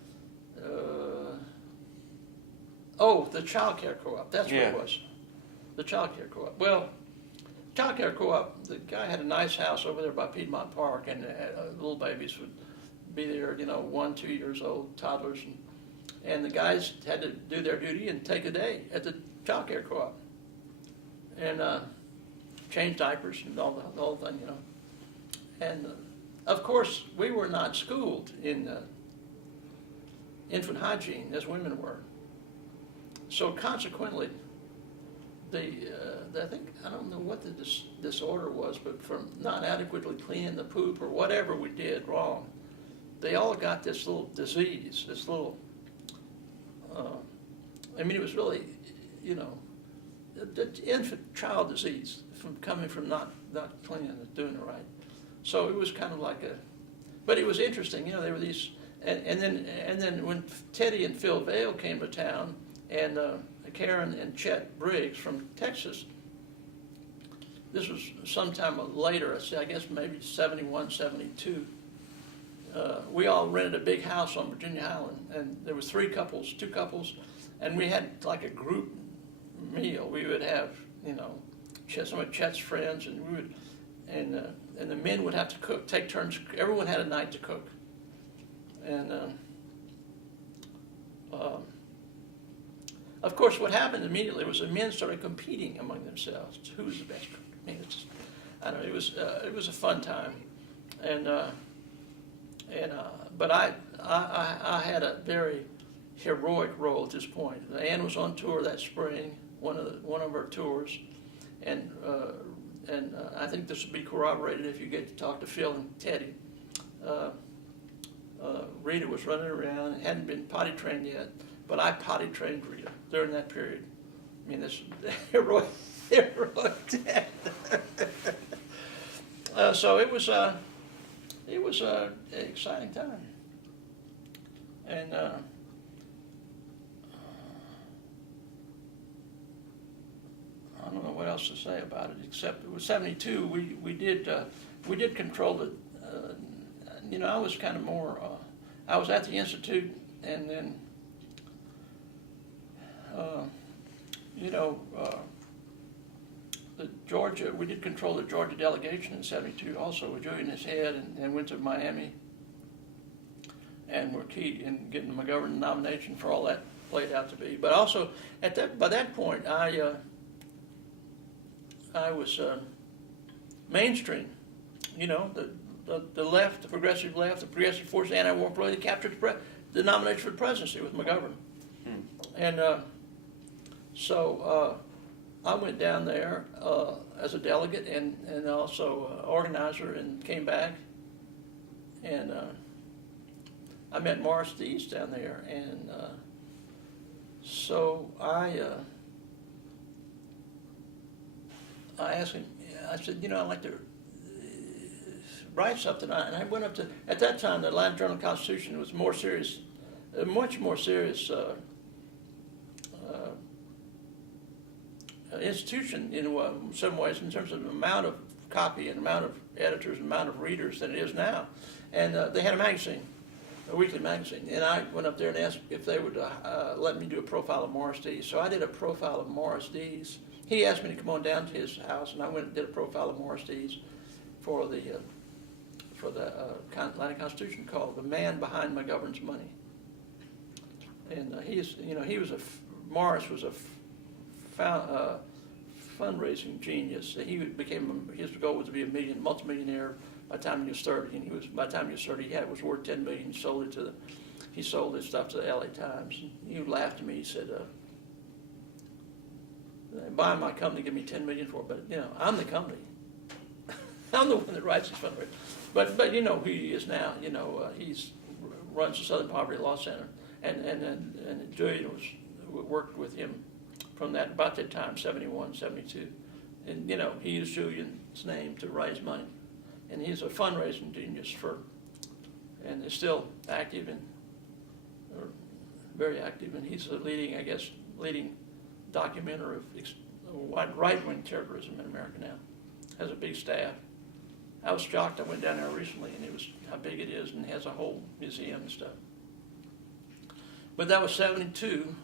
The child care co-op. That's what Yeah. it was. The child care co-op. Well, child care co-op. The guy had a nice house over there by Piedmont Park, and little babies would be there. 1, 2 years old, toddlers, and the guys had to do their duty and take a day at the child care co-op, and change diapers and all the whole thing, And of course, we were not schooled in infant hygiene as women were. So consequently, I don't know what the disorder was, but from not adequately cleaning the poop or whatever we did wrong, they all got this little disease, this little. It was really, the infant child disease coming from not cleaning and doing it right. So it was kind of like but it was interesting, there were these, and then when Teddy and Phil Vale came to town, and Karen and Chet Briggs from Texas, this was sometime later, I guess maybe 71, 72, we all rented a big house on Virginia Highland, and there was 2 couples, and we had like a group meal. We would have, some of Chet's friends, and we would, and the men would have to cook, take turns. Everyone had a night to cook, and of course, what happened immediately was the men started competing among themselves. Who was the best cook? I don't know. It was a fun time, but I had a very heroic role at this point. Ann was on tour that spring, one of our tours, and I think this will be corroborated if you get to talk to Phil and Teddy. Rita was running around and hadn't been potty trained yet, but I potty trained Rita during that period. This heroic death. So it was an exciting time, and I don't know what else to say about it, except it was 72. We did control the. I was kind of more. I was at the Institute, and then. We did control the Georgia delegation in 72 also with Julian his head, and went to Miami, and were key in getting the McGovern nomination for all that played out to be. But also, by that point, I was mainstream. The left, the progressive force, the anti-war employee, they captured the nomination for the presidency with McGovern. And so I went down there as a delegate and also organizer, and came back. And I met Morris Dees down there, and so I asked him. I said, I'd like to write something. And I went up to, at that time, the Atlanta Journal-Constitution was more serious, much more serious institution in some ways, in terms of the amount of copy and amount of editors and amount of readers than it is now. And they had a magazine, a weekly magazine, and I went up there and asked if they would let me do a profile of Morris Dees. So I did a profile of Morris Dees. He asked me to come on down to his house, and I went and did a profile of Morris Dees for the Atlanta Constitution, called "The Man Behind McGovern's Money." And Morris was a fundraising genius. His goal was to be a multimillionaire by the time he was 30, and by the time he was 30, he was worth $10 million. He sold it to he sold his stuff to the LA Times. And he laughed at me. He said, buy my company, give me $10 million for it, but I'm the company. I'm the one that writes his fundraiser. But you know who he is now. He's runs the Southern Poverty Law Center, and Julian worked with him from about that time, 71, 72. And he used Julian's name to raise money, and he's a fundraising genius and is still active or very active, and he's the leading documenter of right-wing terrorism in America now. Has a big staff. I was shocked. I went down there recently, and it was how big it is, and has a whole museum and stuff. But that was 72,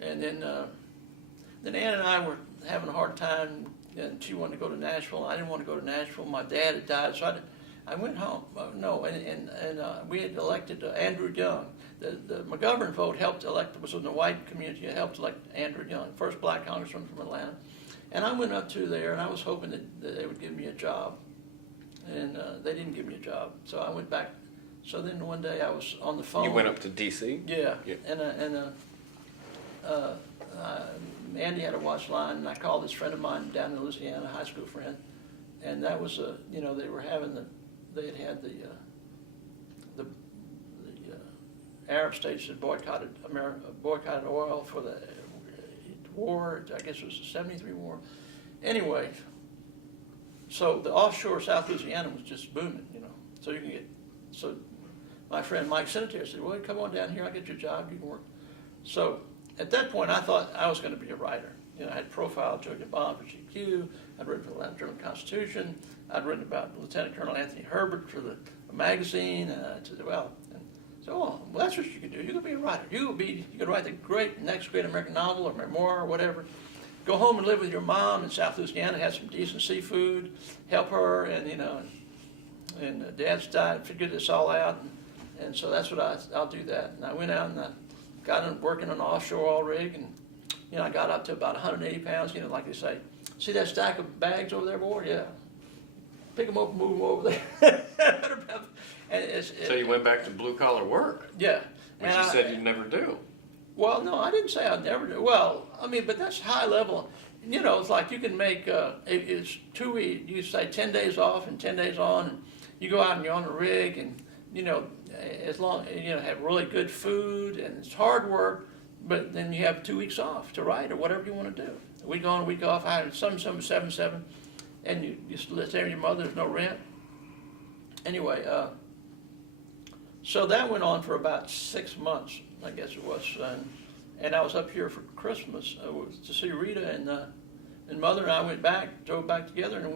and then Ann and I were having a hard time, and she wanted to go to Nashville. I didn't want to go to Nashville. My dad had died, so I went home. We had elected Andrew Young. The McGovern vote helped elect, was in the white community, it helped elect Andrew Young, first black congressman from Atlanta. And I went up to there, and I was hoping that they would give me a job. And they didn't give me a job, so I went back. So then one day I was on the phone. You went up to D.C.? Yeah. Andy had a watch line, and I called this friend of mine down in Louisiana, a high school friend. And that was, they were having they had had the Arab states had boycotted oil for the war. I guess it was the 73 war. Anyway, so the offshore South Louisiana was just booming, So you can so my friend Mike Senatore said, well, come on down here, I'll get you a job, you can work. So at that point, I thought I was going to be a writer. I had profiled Julian Bond for GQ. I'd written for the Atlanta Journal-Constitution. I'd written about Lieutenant Colonel Anthony Herbert for the magazine. So that's what you can do. You can be a writer. You can write the next great American novel or memoir or whatever. Go home and live with your mom in South Louisiana. Have some decent seafood. Help her, and Dad's died. Figured this all out, and so that's what I'll do that. And I went out and I got working on an offshore oil rig, and I got up to about 180 pounds. Like they say, see that stack of bags over there, boy? Yeah. Pick them up and move them over there. So you went back to blue-collar work? Yeah. Which you said you'd never do. Well, no, I didn't say I'd never do. Well, but that's high level. It's like you can make, it's 2 weeks, you say 10 days off and 10 days on, and you go out and you're on a rig, and, as long, have really good food, and it's hard work, but then you have 2 weeks off to write or whatever you want to do. A week on, a week off, I had some 7-7, and you just live there with your mother, there's no rent. Anyway, so that went on for about 6 months, I guess it was, and I was up here for Christmas to see Rita, and Mother and I drove back together, and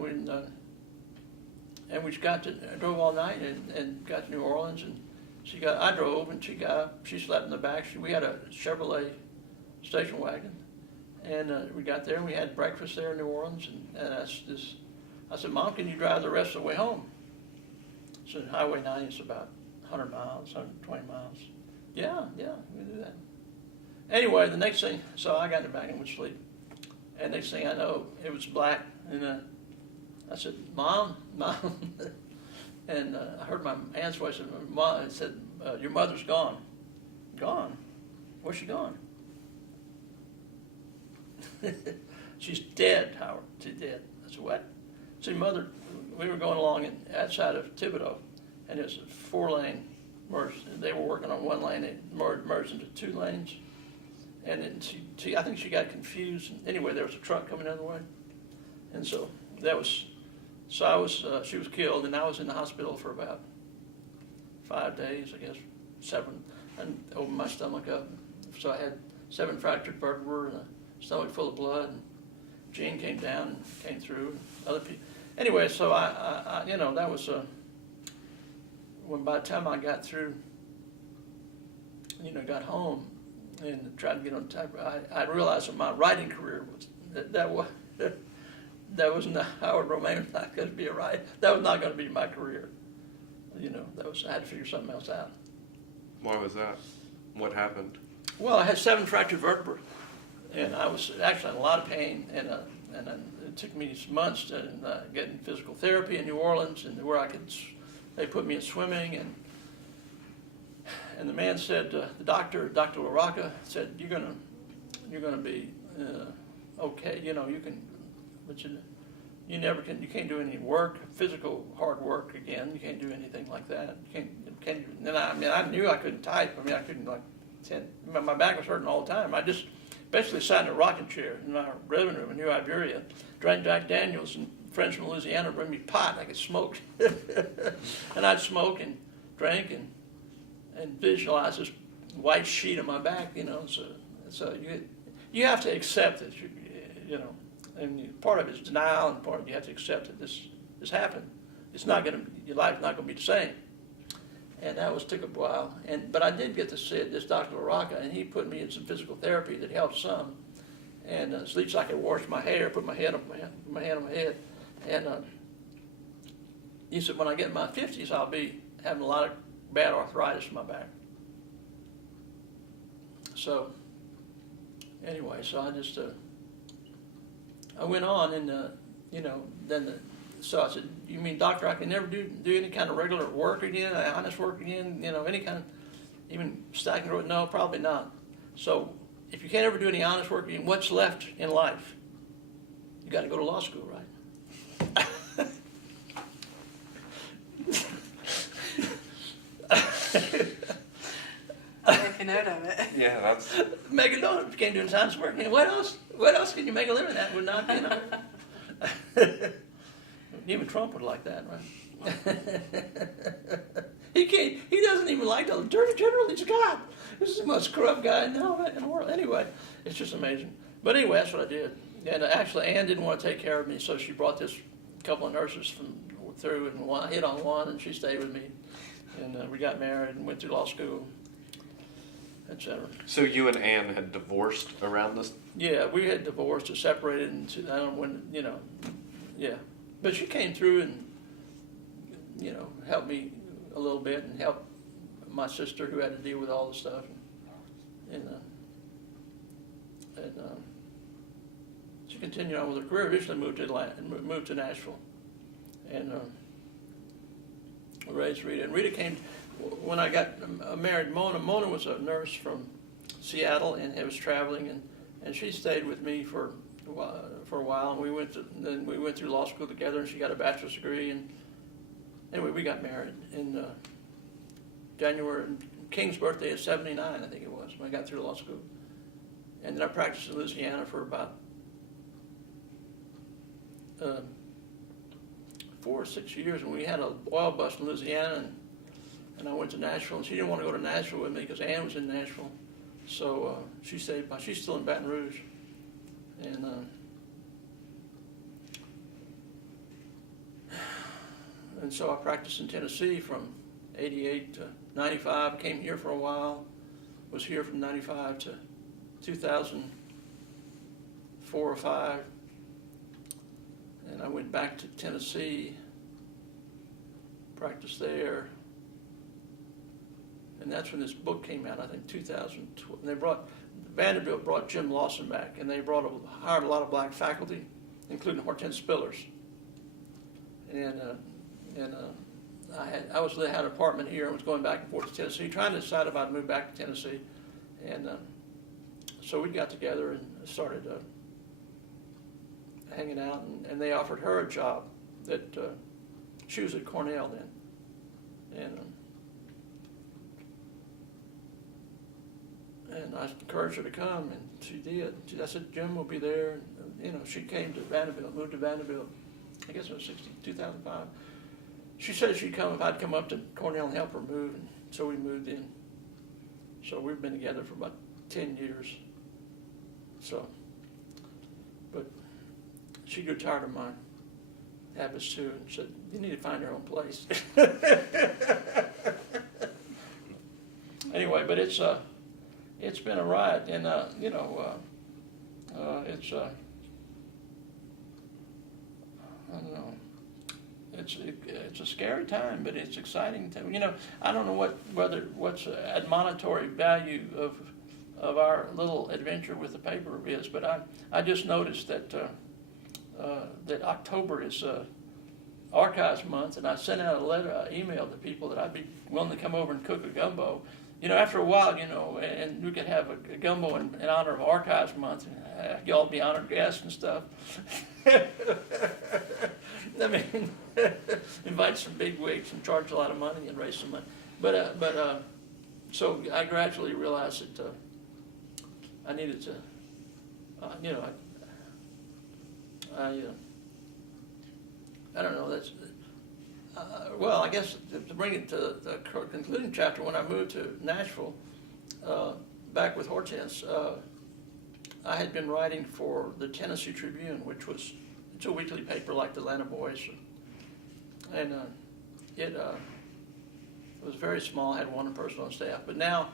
we drove all night and got to New Orleans, and I drove, and she slept in the back. We had a Chevrolet station wagon, and we got there, and we had breakfast there in New Orleans, and I said, Mom, can you drive the rest of the way home? So Highway 90 is about 100 miles, 120 miles. Yeah, we can do that. Anyway, the next thing, so I got in the back and went to sleep. And next thing I know, it was black. And I said, Mom. And I heard my aunt's voice. Mom said, your mother's gone. Gone? Where's she gone? She's dead, Howard. She's dead. I said, what? See, Mother, we were going along outside of Thibodeau, and it was a 4-lane merged. They were working on 1 lane. They merged into 2 lanes. And then I think she got confused. Anyway, there was a truck coming the other way. And so she was killed, and I was in the hospital for about 5 days, I guess, 7, and opened my stomach up. So I had 7 fractured vertebrae and a stomach full of blood. And Gene came down and came through, and other people. Anyway, so I that was when by the time I got through, got home and tried to get on typewriter, I realized that my writing career was that was not Howard Romaine was not going to be a writer. That was not going to be my career. I had to figure something else out. Why was that? What happened? Well, I had 7 fractured vertebrae, and I was actually in a lot of pain, and it took me months to get in physical therapy in New Orleans, and where they put me in swimming, And the man said, the doctor, Dr. LaRocca, said, you're gonna be okay. You know, you can, but you never can. You can't do any work, physical hard work again. You can't do anything like that. You can't. And I knew I couldn't type. I mean, I couldn't my back was hurting all the time. I just basically sat in a rocking chair in my living room in New Iberia, drank Jack Daniels, and friends from Louisiana bring me pot, and I could smoke. And I'd smoke and drink and visualize this white sheet on my back, you know. So you have to accept it, you know. And part of it is denial, and part of it you have to accept that this happened. Your life's not going to be the same. And that took a while. But I did get to see this Dr. LaRocca, and he put me in some physical therapy that helped some. And at least I could wash my hair, put my hand on my head. And he said, when I get in my 50s, I'll be having a lot of bad arthritis in my back. So anyway, so I just I went on, and you know, so I said, you mean, doctor, I can never do any kind of regular work again, honest work again, you know, any kind of, even stacking road? No, probably not. So if you can't ever do any honest work again, what's left in life? You got to go to law school, right? Make a note of it. Yeah, that's. Make a note. If you can't do any honest work, what else can you make a living at? Would not, you know. Even Trump would like that, right? He doesn't even like the Attorney General. He's God. This is the most corrupt guy in the world. Anyway, it's just amazing. But anyway, that's what I did. And actually, Ann didn't want to take care of me, so she brought this couple of nurses through, and I hit on one, and she stayed with me. And we got married and went through law school, etc. So you and Ann had divorced around this? Yeah, we had divorced or separated, and I don't know when, you know, yeah. But she came through and, you know, helped me a little bit, and helped my sister who had to deal with all the stuff. And she continued on with her career. Eventually moved to Nashville, and raised Rita. And Rita came when I got married. Mona was a nurse from Seattle and was traveling, and she stayed with me for a while, and we went through law school together, and she got a bachelor's degree, and anyway, we got married in January. King's birthday is 79, I think it was, when I got through law school. And then I practiced in Louisiana for about 4 or 6 years, and we had an oil bust in Louisiana, and I went to Nashville, and she didn't want to go to Nashville with me because Ann was in Nashville, so she stayed. She's still in Baton Rouge, and so I practiced in Tennessee from 88 to 95. Came here for a while, was here from 95 to 2004 or 5. And I went back to Tennessee, practiced there. And that's when this book came out, I think 2012. And Vanderbilt brought Jim Lawson back, and they hired a lot of black faculty, including Hortense Spillers. And I had an apartment here and was going back and forth to Tennessee, trying to decide if I'd move back to Tennessee. And so we got together and started hanging out, and they offered her a job that she was at Cornell then. And I encouraged her to come, and she did. I said, Jim will be there. And, you know, she came to Vanderbilt, moved to Vanderbilt. I guess it was 2005. She said she'd come if I'd come up to Cornell and help her move, and so we moved in. So we've been together for about 10 years. So, but she grew tired of my habits too, and said, you need to find your own place. Anyway, but it's been a ride, and you know, it's I don't know. It's a scary time, but it's exciting time. You know, I don't know what's admonitory value of our little adventure with the paper is, but I just noticed that that October is Archives Month, and I sent out an email to people that I'd be willing to come over and cook a gumbo after a while, and we could have a gumbo in honor of Archives Month, y'all be honored guests and stuff. I mean, invite some big wigs and charge a lot of money and raise some money. So I gradually realized that I needed to, I don't know, well, I guess to bring it to the concluding chapter, when I moved to Nashville, back with Hortense, I had been writing for the Tennessee Tribune, it's a weekly paper like the Atlanta Voice, and it was very small. I had one person on staff, but now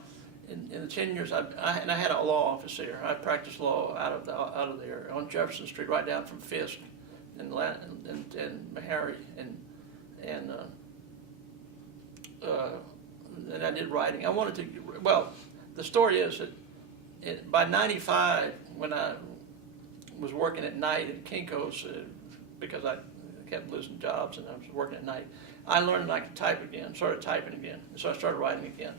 in the 10 years, I had a law office there. I practiced law out of there on Jefferson Street, right down from Fisk and Meharry, and I did writing. I wanted to. Well, the story is that by '95, when I was working at night at Kinko's, because I kept losing jobs and I was working at night, I learned that I could type again, started typing again. So I started writing again.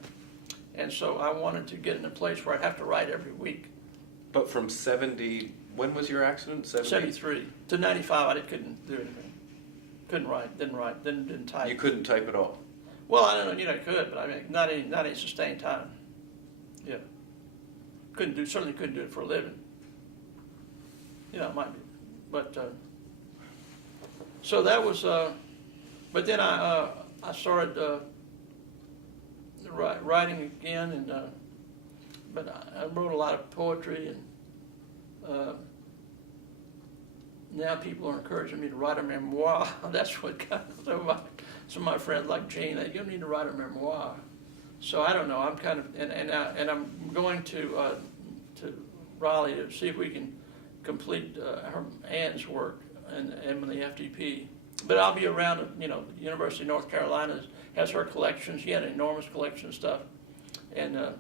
And so I wanted to get in a place where I'd have to write every week. But from 70, when was your accident? 73 to 95, I couldn't do anything. Couldn't write, didn't type. You couldn't type at all? Well, I don't know, I could, but I mean, not any sustained time. Yeah. Certainly couldn't do it for a living. It might be. But, so that was, but then I started writing again, and but I wrote a lot of poetry, and now people are encouraging me to write a memoir. That's what kind of some of my friends like Gene, you don't need to write a memoir. So I don't know. I'm kind of and I'm going to Raleigh to see if we can complete Ann's work and the FDP. But I'll be around. The University of North Carolina has her collection. She had an enormous collection of stuff, and there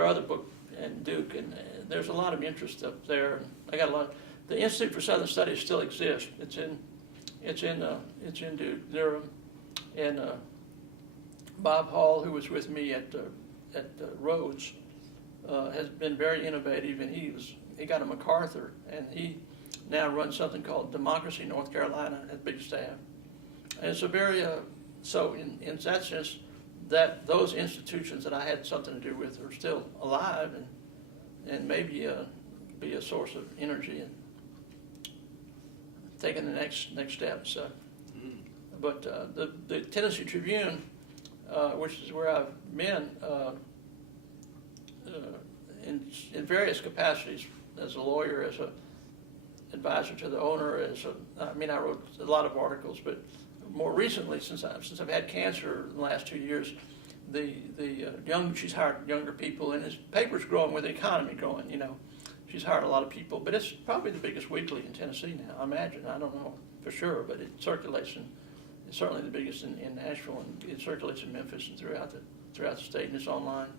are other books, and Duke, and there's a lot of interest up there. I got a lot. The Institute for Southern Studies still exists. It's in Duke, Durham, and Bob Hall, who was with me at Rhodes, has been very innovative, and he got a MacArthur, and he now runs something called Democracy North Carolina, has big staff, and it's a very so in that sense, that those institutions that I had something to do with are still alive, and maybe be a source of energy and taking the next step. So, but the Tennessee Tribune, which is where I've been in various capacities, as a lawyer, as a advisor to the owner, I wrote a lot of articles, but more recently, since I've had cancer in the last 2 years, she's hired younger people, and his paper's growing with the economy growing. She's hired a lot of people, but it's probably the biggest weekly in Tennessee now. I imagine. I don't know for sure, but it circulates, and it's certainly the biggest in Nashville, and it circulates in Memphis and throughout the state, and it's online.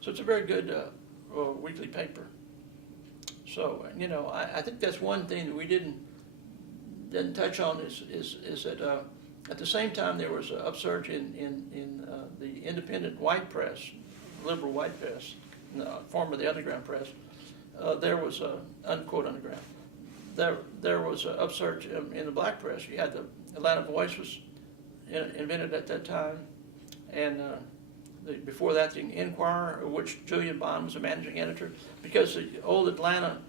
So it's a very good weekly paper. So I think that's one thing that we didn't touch on is that at the same time there was an upsurge in the independent white press, liberal white press, in the form of the underground press. There was a unquote underground. There was an upsurge in the black press. You had the Atlanta Voice was invented at that time, and before that the Inquirer, of which Julian Bond was the managing editor, because the old Atlanta,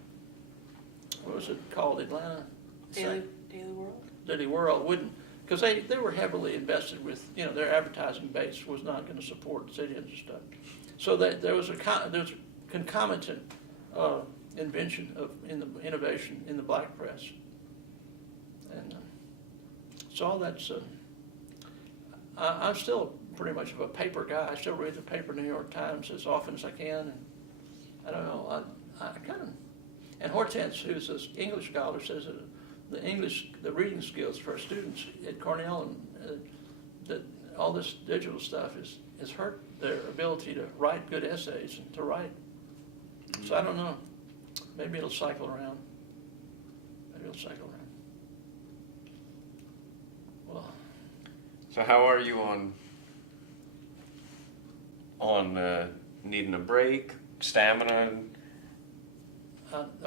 what was it called, Atlanta Daily World? Daily World wouldn't, because they were heavily invested with, their advertising base was not going to support sit-ins and stuff. So there was a concomitant invention in the innovation in the black press, and so all that's. I'm still pretty much of a paper guy. I still read the paper, New York Times, as often as I can, and I don't know. I kind of. And Hortense, who's an English scholar, says that the reading skills for our students at Cornell, and that all this digital stuff has hurt their ability to write good essays and to write. So I don't know. Maybe it'll cycle around. Well. So how are you on on needing a break, stamina?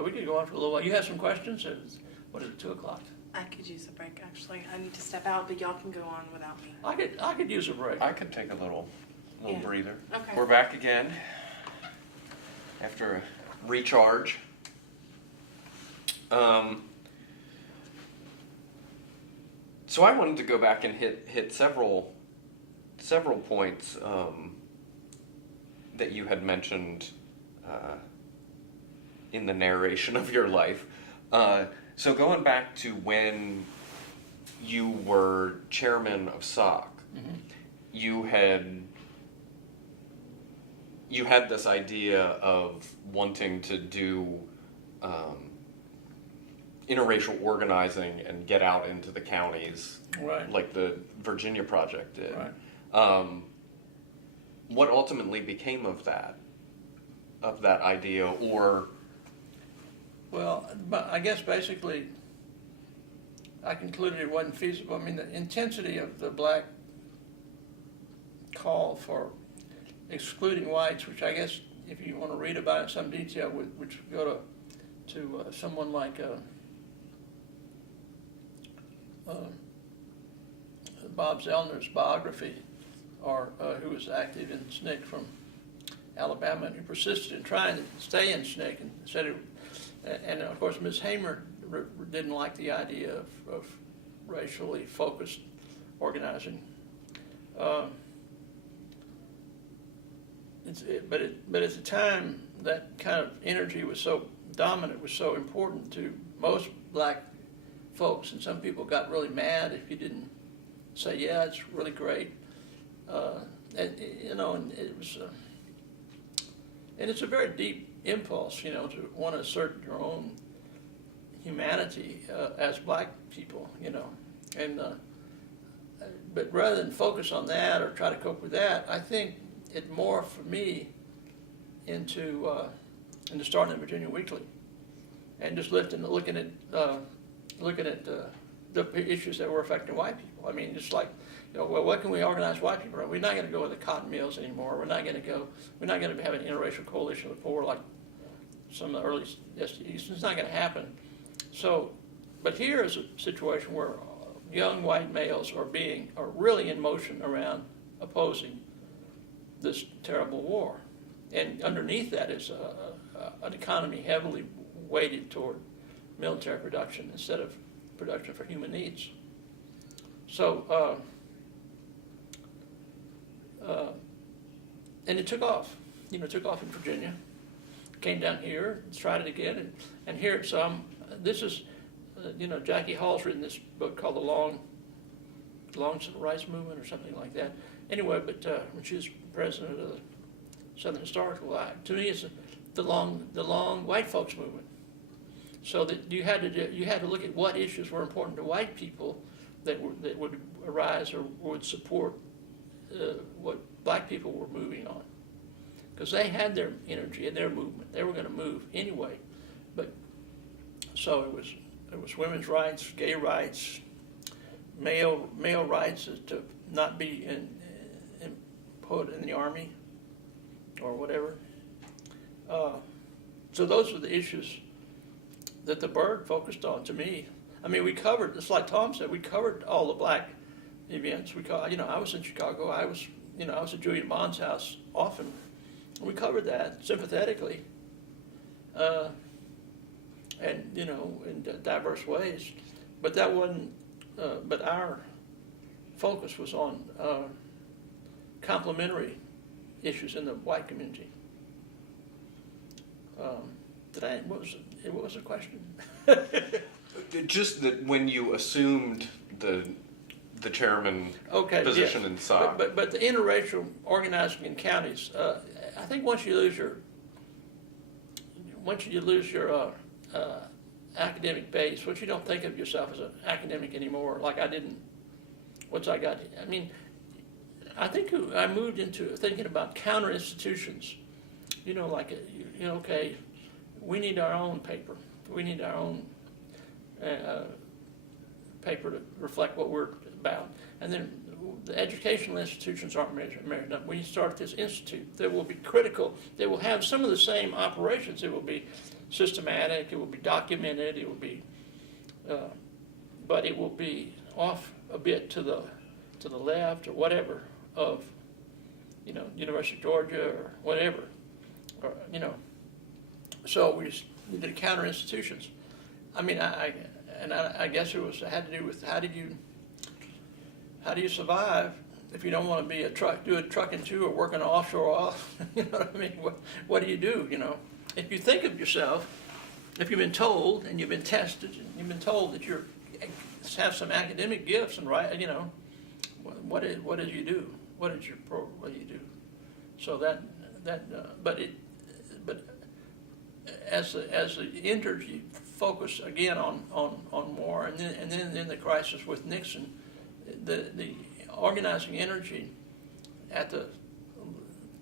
We could go on for a little while. You have some questions? What is it, 2 o'clock? I could use a break, actually. I need to step out, but y'all can go on without me. I could use a break. I could take a little Yeah. breather. Okay. We're back again after a recharge. So I wanted to go back and hit several points that you had mentioned in the narration of your life. So going back to when you were chairman of SOC, Mm-hmm. you had this idea of wanting to do interracial organizing and get out into the counties, Right. like the Virginia Project did. Right. What ultimately became of that idea, or Well, but I guess basically, I concluded it wasn't feasible. I mean, the intensity of the black call for excluding whites, which I guess if you want to read about it in some detail, which go to someone like Bob Zellner's biography, or who was active in SNCC from Alabama, and who persisted in trying to stay in SNCC, and said it. And of course, Ms. Hamer didn't like the idea of racially focused organizing. But at the time, that kind of energy was so dominant, was so important to most black folks, and some people got really mad if you didn't say, "Yeah, it's really great," and it was, and it's a very deep impulse, to want to assert your own humanity as black people, and but rather than focus on that or try to cope with that, I think it morphed for me into starting the Virginia Weekly, and just looking at the issues that were affecting white people. I mean, just like, well, what can we organize white people around? We're not going to go with the cotton mills anymore. We're not going to have an interracial coalition of the poor like some of the early STDs. It's not going to happen. So, but here is a situation where young white males are really in motion around opposing this terrible war. And underneath that is an economy heavily weighted toward military production instead of production for human needs. So, and it took off. It took off in Virginia. Came down here, tried it again, and here it's this is, Jackie Hall's written this book called The Long Civil Rights Movement or something like that. Anyway, but when she was president of the Southern Historical, to me it's the long white folks movement. So that you had to look at what issues were important to white people that would arise or would support what black people were moving on, because they had their energy and their movement. They were going to move anyway. But so it was women's rights, gay rights, male rights to not be put in the army or whatever. So those were the issues that the Bird focused on. To me, I mean, we covered. It's like Tom said. We covered all the black events. I was in Chicago. I was at Julian Bond's house often. We covered that sympathetically, and in diverse ways. But that wasn't. But our focus was on complementary issues in the white community. What was the question? just that when you assumed the chairman position in SOC? But the interracial organizing in counties, I think once you lose your academic base, once you don't think of yourself as an academic anymore, like I didn't. Once I got, I mean, I think I moved into thinking about counter institutions. Okay, we need our own paper. We need our own paper to reflect what we're about. And then the educational institutions aren't measured up. When you start this institute, they will be critical. They will have some of the same operations. It will be systematic. It will be documented. It will be, but it will be off a bit to the left or whatever of, University of Georgia or whatever, or So we did to counter institutions. I mean, I guess it had to do with how do you survive if you don't want to be do a trucking too or work an offshore oil? You know what I mean? What do you do? If you think of yourself, if you've been told and you've been tested, and you've been told that you have some academic gifts and what did you do? What do you do? So but as the energy focus again on war, and then the crisis with Nixon, the organizing energy at the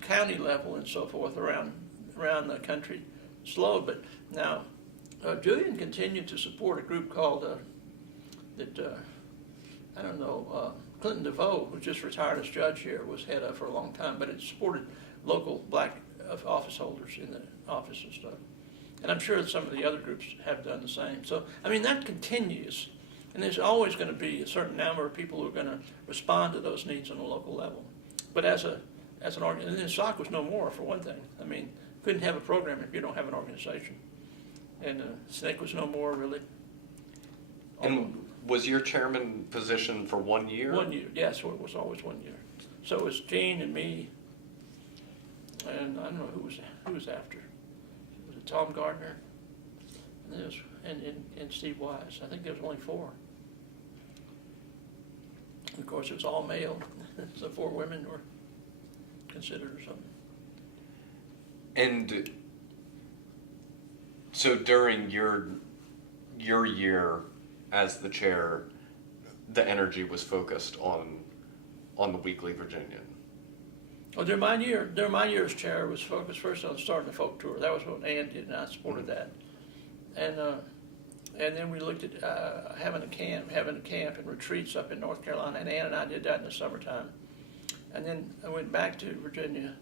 county level and so forth around the country slowed. But now Julian continued to support a group called Clinton DeVoe, who just retired as judge here, was head of for a long time, but it supported local black office holders in the office and stuff. And I'm sure that some of the other groups have done the same. So, I mean, that continues. And there's always going to be a certain number of people who are going to respond to those needs on a local level. But as an organization, and then SOC was no more, for one thing. I mean, couldn't have a program if you don't have an organization. And SNCC was no more, really. And was your chairman position for 1 year? 1 year, yes, it was always 1 year. So it was Gene and me, and I don't know who was after. Was it Tom Gardner? And Steve Wise. I think there was only 4. And of course, it was all male, so 4 women were considered or something. And so during your year as the chair, the energy was focused on the Weekly Virginian. Well, during my year as chair, was focused first on starting the folk tour. That was what Ann did, and I supported that. And then we looked at having a camp and retreats up in North Carolina, and Ann and I did that in the summertime. And then I went back to Virginia.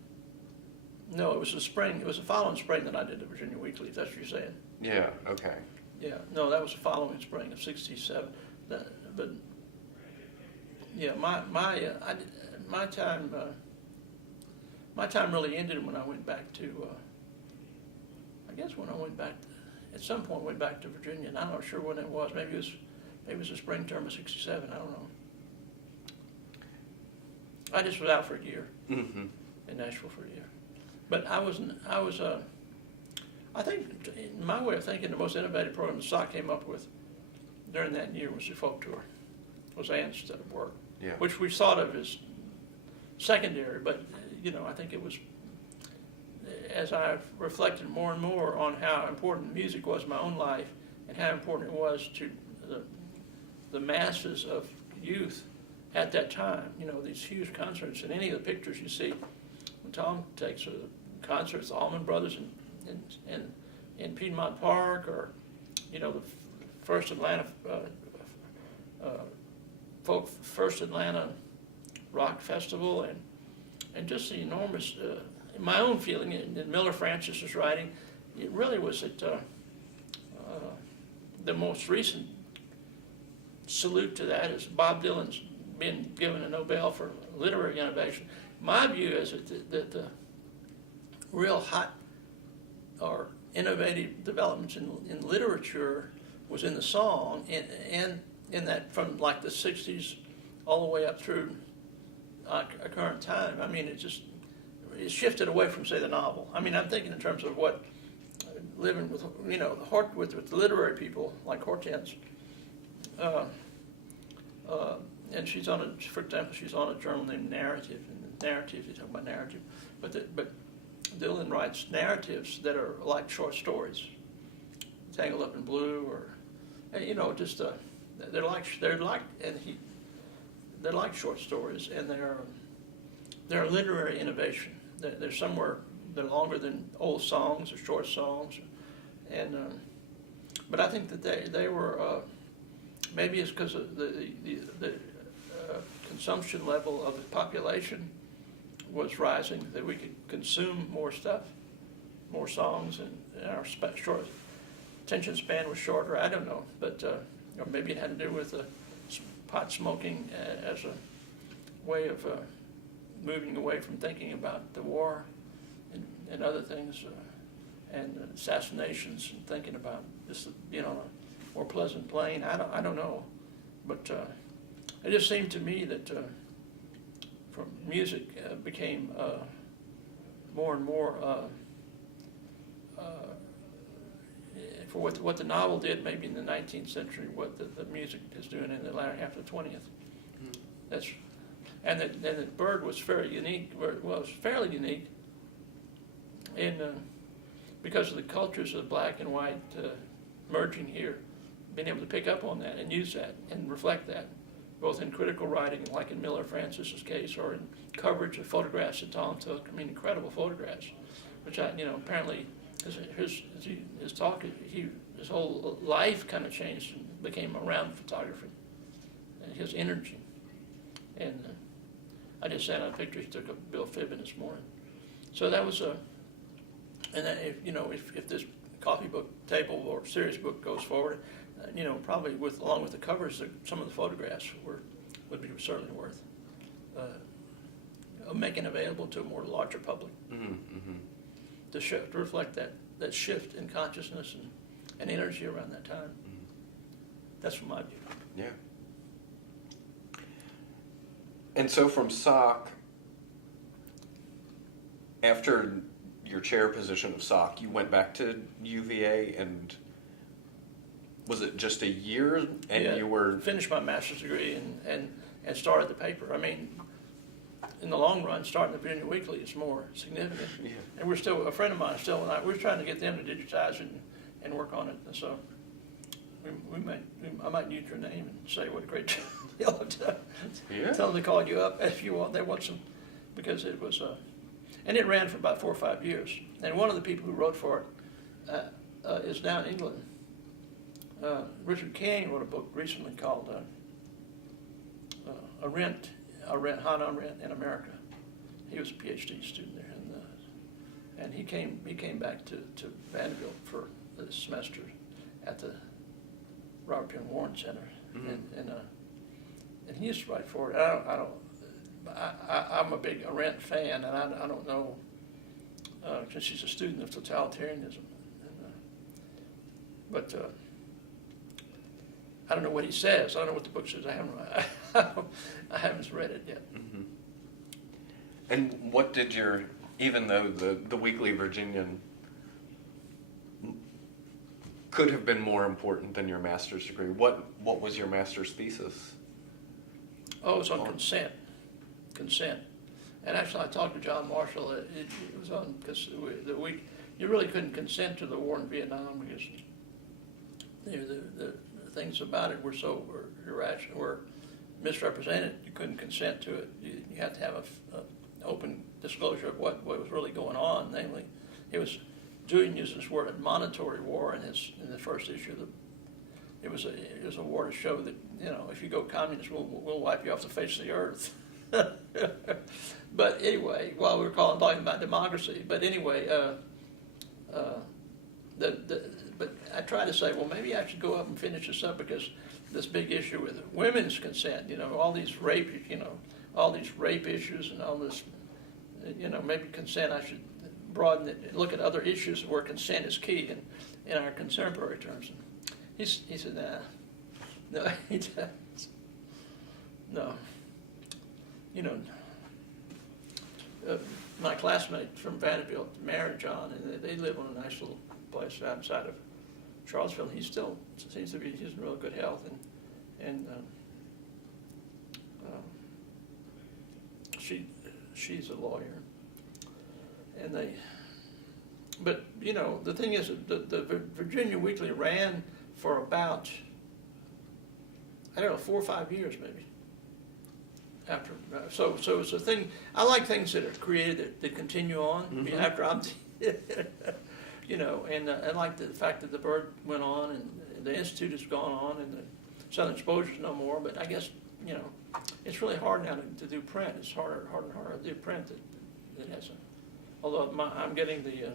No, it was the spring. It was the following spring that I did the Virginia Weekly, if that's what you're saying. Yeah, okay. Yeah, no, that was the following spring of '67. But yeah, my time really ended when I went back to. I guess when I went back, at some point went back to Virginia, and I'm not sure when it was. Maybe it was the spring term of '67. I don't know. I just was out for a year in Nashville for a year, but I think, in my way of thinking, the most innovative program the SOC came up with during that year was the folk tour, was Ann's set of work, Yeah. which we thought of as secondary, but I think it was, as I've reflected more and more on how important music was in my own life and how important it was to the masses of youth at that time, these huge concerts, and any of the pictures you see when Tom takes concerts, the Allman Brothers in Piedmont Park, or the first Atlanta Rock Festival, and just the enormous. In my own feeling, and Miller Francis was writing, it really was the most recent salute to that is Bob Dylan's been given a Nobel for literary innovation. My view is that the real hot or innovative developments in literature was in the song, and in that from like the 60s all the way up through our current time. I mean, it shifted away from, say, the novel. I mean, I'm thinking in terms of what living with, with literary people like Hortense. And for example, she's on a journal named Narrative, and Narrative, they talk about narrative, but Dylan writes narratives that are like short stories, Tangled Up in Blue, or they're like short stories, and they're a literary innovation. They're longer than old songs or short songs, and but I think that they were maybe it's because of the consumption level of the population was rising, that we could consume more stuff, more songs, and our short attention span was shorter. I don't know, but or maybe it had to do with pot smoking as a way of moving away from thinking about the war and other things, and assassinations, and thinking about just being on a more pleasant plane. I don't know, but it just seemed to me that from music became more and more for what the novel did maybe in the 19th century, what the music is doing in the latter half of the 20th. That's and the Bird was very unique. Was fairly unique in because of the cultures of black and white merging here, being able to pick up on that and use that and reflect that, both in critical writing, like in Miller Francis's case, or in coverage of photographs that Tom took. I mean, incredible photographs, which apparently his talk, his whole life kind of changed and became around photography and his energy. And I just sat on a picture he took of Bill Fibbin this morning. So that was and then if this coffee book table or series book goes forward, probably along with the covers, some of the photographs would be certainly worth making available to a more larger public, to reflect that shift in consciousness and energy around that time. That's from my view. Yeah. And so from SOC, after your chair position of SOC, you went back to UVA, and was it just a year? And you were finished my master's degree and started the paper. I mean, in the long run, starting the Virginia Weekly is more significant. Yeah. And we're still, a friend of mine still, and we're trying to get them to digitize it and work on it. And so I might use your name and say what a great job y'all have done. Yeah. Tell them to call you up if you want. They want some, because it was, and it ran for about 4 or 5 years. And one of the people who wrote for it is now in England. Richard King wrote a book recently called Hot on Rent in America. He was a PhD student there, and he came back to Vanderbilt for the semester at the Robert Penn Warren Center, and he used to write for it. I'm a big Arendt fan, and I don't know, because she's a student of totalitarianism, but I don't know what he says. I don't know what the book says. I haven't read it yet. Mm-hmm. And what did even though the Weekly Virginian could have been more important than your master's degree, what was your master's thesis? Oh, it was on consent. And actually, I talked to John Marshall. It was on, because you really couldn't consent to the war in Vietnam, because the things about it were irrational, were misrepresented. You couldn't consent to it. You had to have an open disclosure of what was really going on. Namely, Dewey used this word admonitory war in the first issue. It was a war to show that, if you go communist, we'll wipe you off the face of the earth. But anyway, while we were talking about democracy, but anyway, but I tried to say, well, maybe I should go up and finish this up, because this big issue with women's consent, all these rape, issues and all this, maybe consent, I should broaden it, look at other issues where consent is key in our contemporary terms. And he said, no, he doesn't. No. My classmate from Vanderbilt married John, and they live on a nice little place outside of Charlottesville. He still seems to be, he's in real good health, and she's a lawyer, and but the thing is, the Virginia Weekly ran for about, I don't know, 4 or 5 years maybe. After, so it's a thing. I like things that are created that continue on after I'm, and I like the fact that the Bird went on, and the Institute has gone on, and the Southern Exposure's no more. But I guess you know, it's really hard now to do print. It's harder and harder to do print that has a, although I'm getting the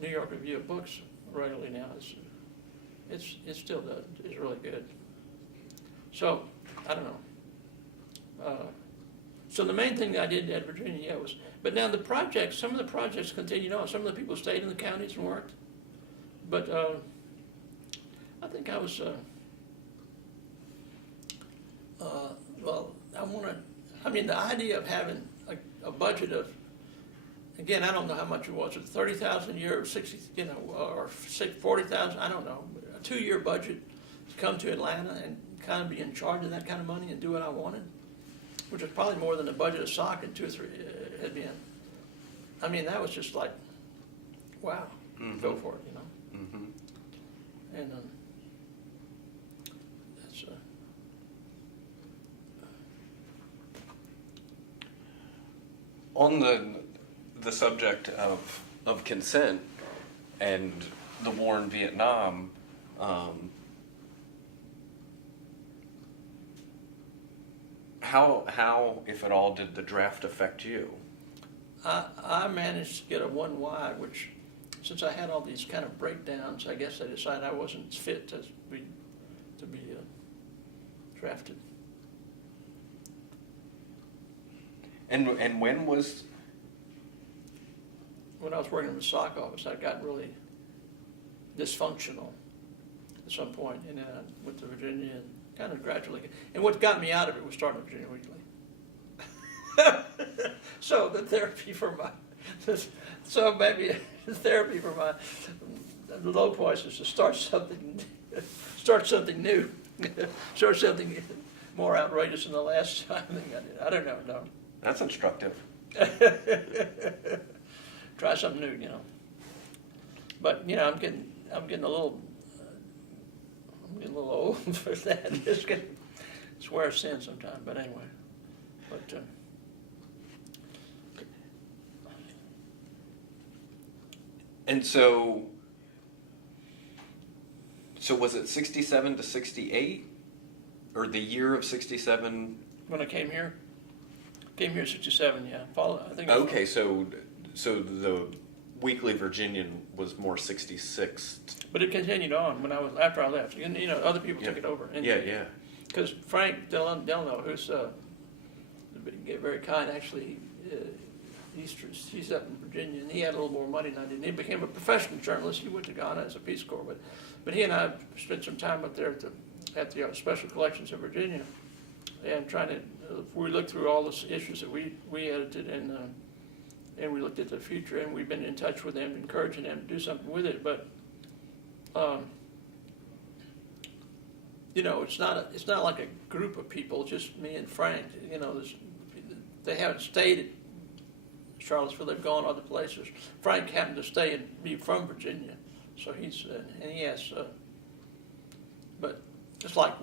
New York Review of Books regularly now. It still does. It's really good. So, I don't know. So the main thing that I did at Virginia, was, but now the projects, some of the projects continued on. Some of the people stayed in the counties and worked. But I think I was, well, the idea of having a budget of, again, I don't know how much it was, 30,000 a year or 60, or 40,000, I don't know, a 2-year budget to come to Atlanta and kind of be in charge of that kind of money and do what I wanted, which was probably more than the budget of SOC in 2 or 3 had been. I mean, that was just like, wow, go for it, And that's On the subject of consent and the war in Vietnam, how, if at all, did the draft affect you? I managed to get a 1Y, which, since I had all these kind of breakdowns, I guess I decided I wasn't fit to be drafted. And when was? When I was working in the SOC office, I got really dysfunctional at some point, and then I went to Virginia and kind of gradually. And what got me out of it was starting Virginia Weekly. So the therapy for my, so maybe the therapy for my the low points is to start something new, start something more outrageous than the last time I did. I don't know, no. That's instructive. Try something new, But I'm getting a little old for that. It's where it's in sometimes. But anyway, And so was it 67 to 68, or the year of 67? when I came here 67, yeah. I think. Okay, so the Weekly Virginian was more 66. But it continued on after I left. And, other people took it over. And, Yeah. Because Frank Delano, who's very kind, actually, he's up in Virginia, and he had a little more money than I did. And he became a professional journalist. He went to Ghana as a Peace Corps, but he and I spent some time up there at the Special Collections of Virginia, and we looked through all the issues that we edited, and we looked at the future, and we've been in touch with them, encouraging them to do something with it. But it's not like a group of people, just me and Frank. They haven't stayed at Charlottesville; they've gone other places. Frank happened to stay and be from Virginia, so and he has. But just like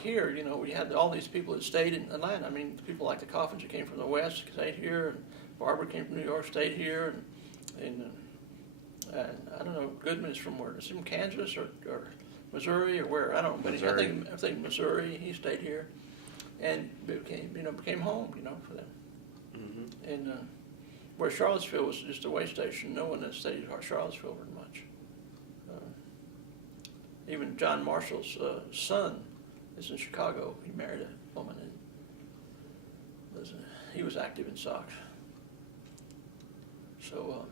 here, we had all these people that stayed in Atlanta. I mean, people like the Coffins that came from the West stayed here, and Barbara came from New York, stayed here, and I don't know, Goodman is from where? Is he from Kansas or Missouri or where? I don't know. But I think Missouri. He stayed here, and became home, for them. Mm-hmm. And where Charlottesville was just a way station, no one had stayed at Charlottesville very much. Even John Marshall's son is in Chicago. He married a woman, and he was active in SOC. So,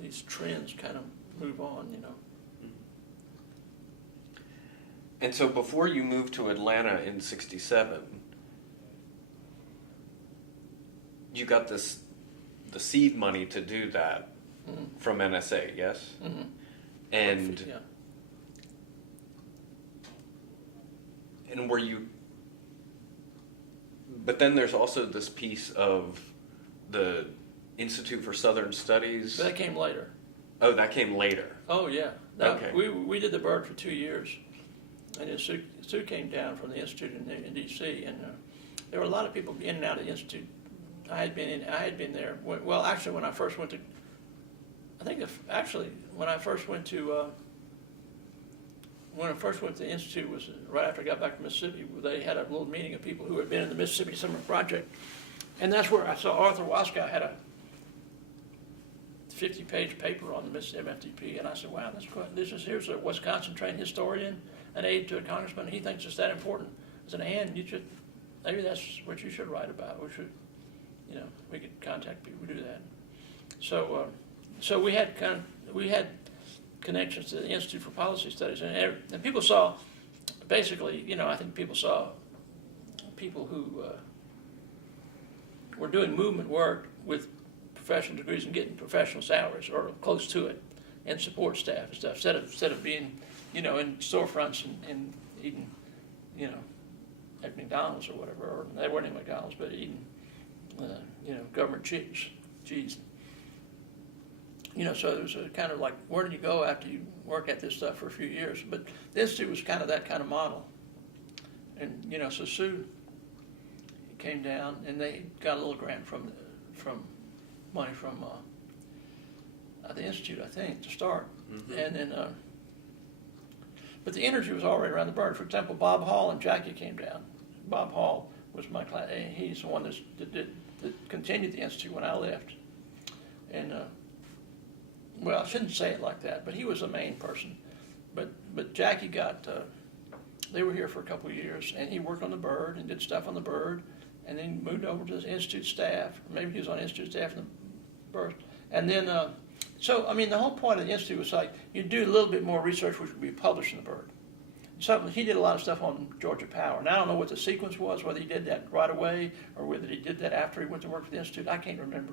these trends kind of move on, And so before you moved to Atlanta in 67, you got the seed money to do that from NSA, yes? Mm-hmm. And yeah. And were you? But then there's also this piece of the Institute for Southern Studies. That came later. Oh, that came later. Oh, yeah. Okay. We did the bird for 2 years, and then Sue came down from the Institute in D.C., and there were a lot of people in and out of the Institute. I had been there. Well, actually, when I first went to, when I first went to when I first went to the Institute was right after I got back from Mississippi. They had a little meeting of people who had been in the Mississippi Summer Project. And that's where I saw Arthur Waskow had a 50-page paper on the Mississippi MFDP. And I said, wow, here's a Wisconsin trained historian, an aide to a congressman. He thinks it's that important. I said, and maybe that's what you should write about. We could contact people who do that. So we had connections to the Institute for Policy Studies, and people saw, basically, I think people saw people who were doing movement work with professional degrees and getting professional salaries or close to it, and support staff and stuff, instead of being, in storefronts and eating, at McDonald's or whatever, or they weren't in McDonald's, but eating, government cheese. So it was a kind of like, where did you go after you work at this stuff for a few years? But the Institute was kind of that kind of model. And, so Sue came down, and they got a little grant from money from the Institute, I think, to start. Mm-hmm. And then, but the energy was already around the bird. For example, Bob Hall and Jackie came down. Bob Hall was my class, and he's the one that continued the Institute when I left. And, well, I shouldn't say it like that, but he was the main person. But Jackie they were here for a couple of years, and he worked on the bird and did stuff on the bird, and then moved over to the Institute staff. Or maybe he was on Institute staff in the bird. And then, the whole point of the Institute was like, you do a little bit more research which would be published in the bird. He did a lot of stuff on Georgia Power. And I don't know what the sequence was, whether he did that right away or whether he did that after he went to work for the Institute. I can't remember.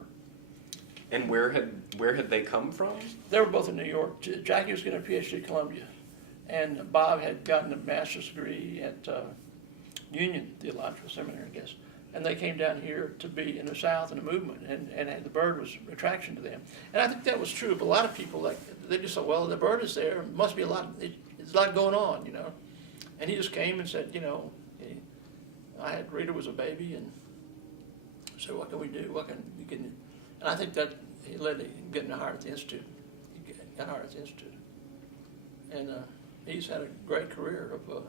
And where had they come from? They were both in New York. Jackie was getting a PhD at Columbia, and Bob had gotten a master's degree at Union Theological Seminary, I guess. And they came down here to be in the South in a movement, and the bird was attraction to them. And I think that was true of a lot of people. They just thought, well, the bird is there. Must be a lot. There's a lot going on, And he just came and said, I had Rita was a baby, and said, what can we do? And I think that he led to getting hired at the Institute. He got hired at the Institute. And he's had a great career of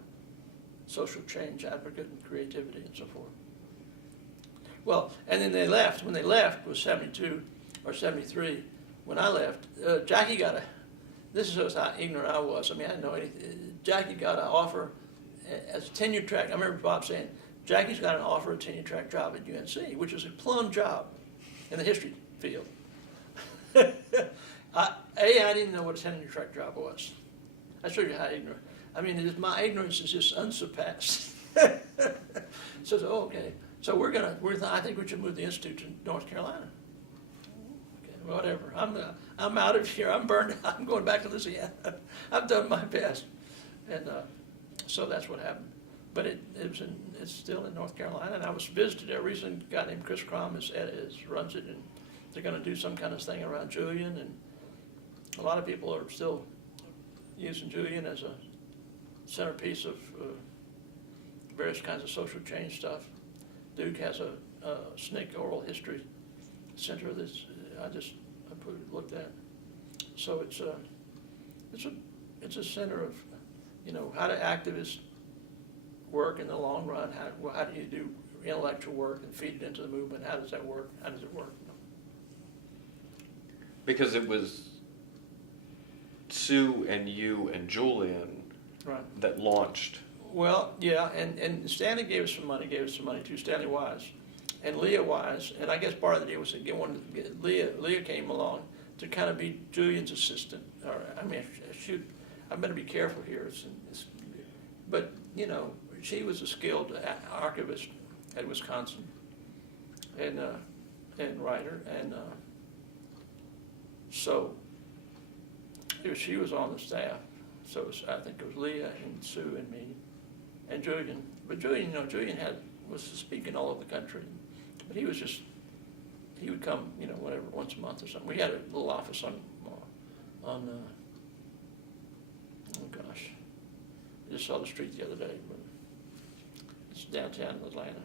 social change advocate and creativity and so forth. Well, and then they left. When they left was 72 or 73. When I left, Jackie this is how ignorant I was. I didn't know anything. Jackie got an offer as a tenure track. I remember Bob saying, Jackie's got an offer a tenure track job at UNC, which was a plum job in the history field. I didn't know what a tenure track job was. I showed you how ignorant. My ignorance is just unsurpassed. So, okay. So I think we should move the Institute to North Carolina. Okay, whatever. I'm out of here. I'm burned out. I'm going back to Louisiana. I've done my best. And so that's what happened. But it's still in North Carolina, and I was visited there recently. A guy named Chris Crom runs it, and they're going to do some kind of thing around Julian, and a lot of people are still using Julian as a centerpiece of various kinds of social change stuff. Duke has a SNCC oral history center that's looked at. So it's a center of how do activists work in the long run. How do you do intellectual work and feed it into the movement? How does that work? How does it work? Because it was Sue and you and Julian that launched. Well, yeah, and Stanley gave us some money too, Stanley Wise. And Leah Wise, and I guess part of the deal was to get Leah came along to kind of be Julian's assistant. I better be careful here. But, she was a skilled archivist at Wisconsin and writer, and so she was on the staff. So I think it was Leah and Sue and me and Julian. But Julian, was speaking all over the country. But he would come, whatever, once a month or something. We had a little office on oh gosh, I just saw the street the other day, but it's downtown Atlanta.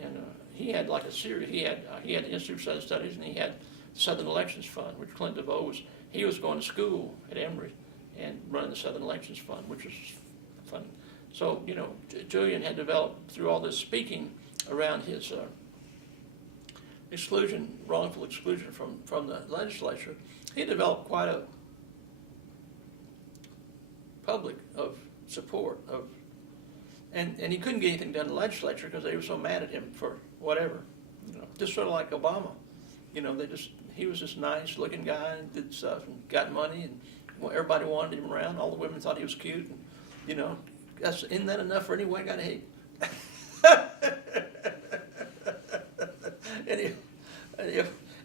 And he had like a series. He had the Institute of Southern Studies, and he had Southern Elections Fund, which Clint DeVoe he was going to school at Emory, and running the Southern Elections Fund, which was fun. So, Julian had developed through all this speaking around his wrongful exclusion from the legislature, he developed quite a public of support and he couldn't get anything done in the legislature because they were so mad at him for whatever, just sort of like Obama, he was this nice looking guy and did stuff and got money and everybody wanted him around. All the women thought he was cute and, isn't that enough for any white guy to hate?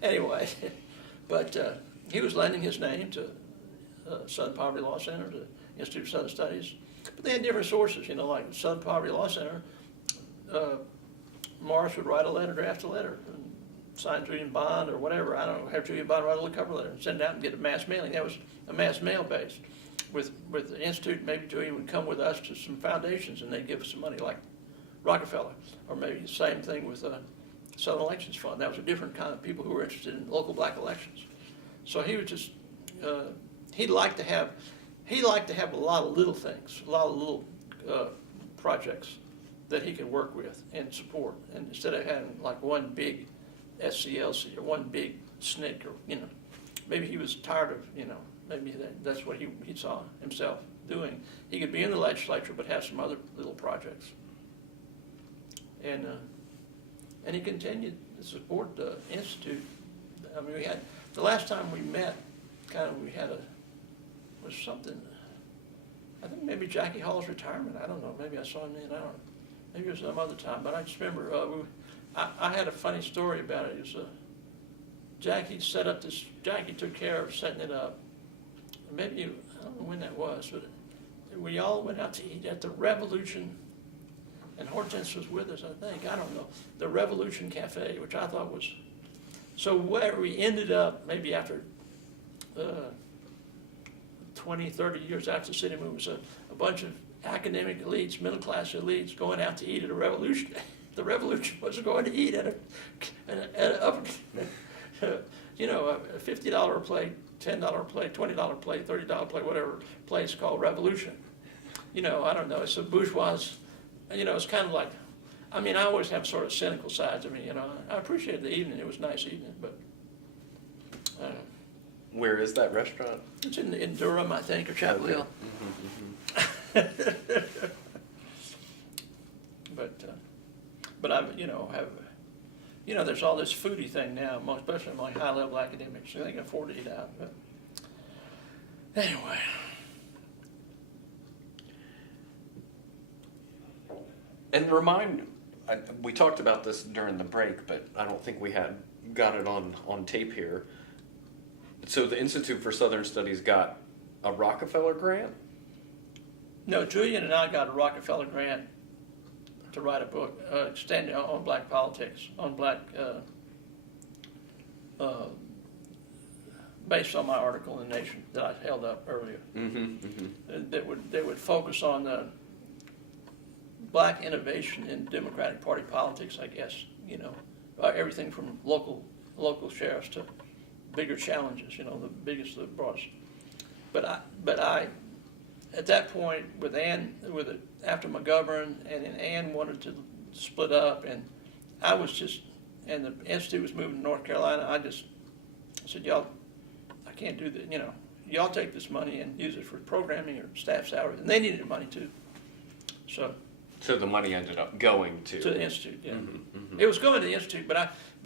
Anyway, but he was lending his name to Southern Poverty Law Center, to Institute of Southern Studies. But they had different sources, like Southern Poverty Law Center. Morris would write a letter, draft a letter, and sign Julian Bond or whatever. I don't know, have Julian Bond write a little cover letter and send it out and get a mass mailing. That was a mass mail based. With the Institute, maybe Julian would come with us to some foundations and they'd give us some money, like Rockefeller, or maybe the same thing with Southern Elections Fund. That was a different kind of people who were interested in local black elections. So he was just, he liked to have a lot of little things, a lot of little projects that he could work with and support. And instead of having like one big SCLC or one big SNCC, or, maybe he was tired of, maybe that's what he saw himself doing. He could be in the legislature but have some other little projects. And he continued to support the Institute. I mean, we had, the last time we met, was something, I think maybe Jackie Hall's retirement. I don't know, maybe I saw him then, I don't know. Maybe it was some other time, but I just remember, I had a funny story about it. It was Jackie took care of setting it up. Maybe, I don't know when that was, but we all went out to eat at the Revolution, and Hortense was with us, I think, I don't know, the Revolution Cafe, which I thought was, so where we ended up, maybe after 20, 30 years after the city movement, was a bunch of academic elites, middle class elites, going out to eat at a Revolution. The Revolution was going to eat at a $50 plate, $10 plate, $20 plate, $30 plate, whatever place called Revolution. I don't know, it's a bourgeois, it's kind of like, I always have sort of cynical sides of me, I appreciated the evening, it was a nice evening, but Where is that restaurant? it's in Durham, I think, or Chapel Hill. But I, have, there's all this foodie thing now, especially among high-level academics, so they can afford to eat out. But anyway. And we talked about this during the break, but I don't think we had got it on tape here. So the Institute for Southern Studies got a Rockefeller grant? No, Julian and I got a Rockefeller grant to write a book extending on black politics, on black, based on my article in the Nation that I held up earlier. That would focus on black innovation in Democratic Party politics, I guess. Everything from local sheriffs to bigger challenges. The biggest, the broadest. But I. At that point, with Ann, after McGovern, and then Ann wanted to split up, and I was just, and the Institute was moving to North Carolina, I said, y'all, I can't do that, y'all take this money and use it for programming or staff salaries, and they needed money too. So the money ended up going to the Institute, yeah. It was going to the Institute, but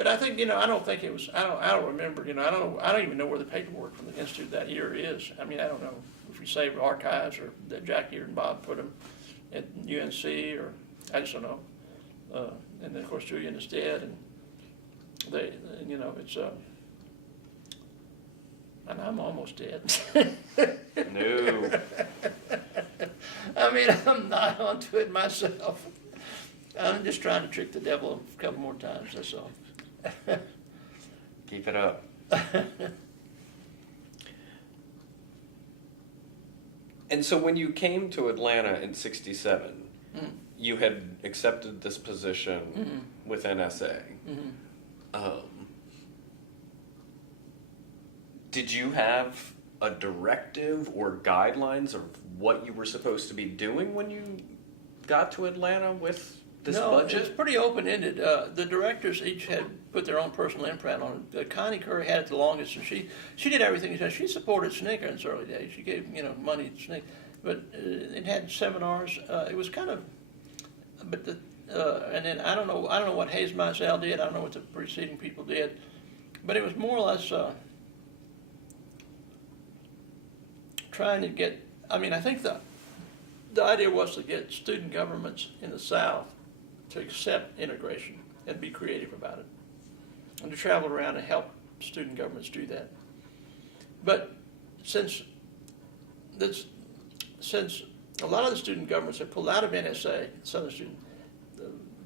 I think, I don't think it was, I don't remember, I don't even know where the paperwork from the Institute that year is. I don't know if we saved archives or that Jackie and Bob put them at UNC, or I just don't know. And then of course Julian is dead, and it's and I'm almost dead. No. I'm not onto it myself. I'm just trying to trick the devil a couple more times, that's all. Keep it up. And so when you came to Atlanta in '67, you had accepted this position with NSA. Did you have a directive or guidelines of what you were supposed to be doing when you got to Atlanta with this No, budget? it's pretty open-ended. The directors each had put their own personal imprint on it. Connie Curry had it the longest, and she did everything. She supported SNCC in its early days. She gave money to SNCC, but it had seminars. It was kind of, but and then I don't know what Hayes Mizell did. I don't know what the preceding people did, but it was more or less trying to get. I mean, I think the idea was to get student governments in the South to accept integration and be creative about it, and to travel around and help student governments do that. But since a lot of the student governments have pulled out of NSA, Southern Student,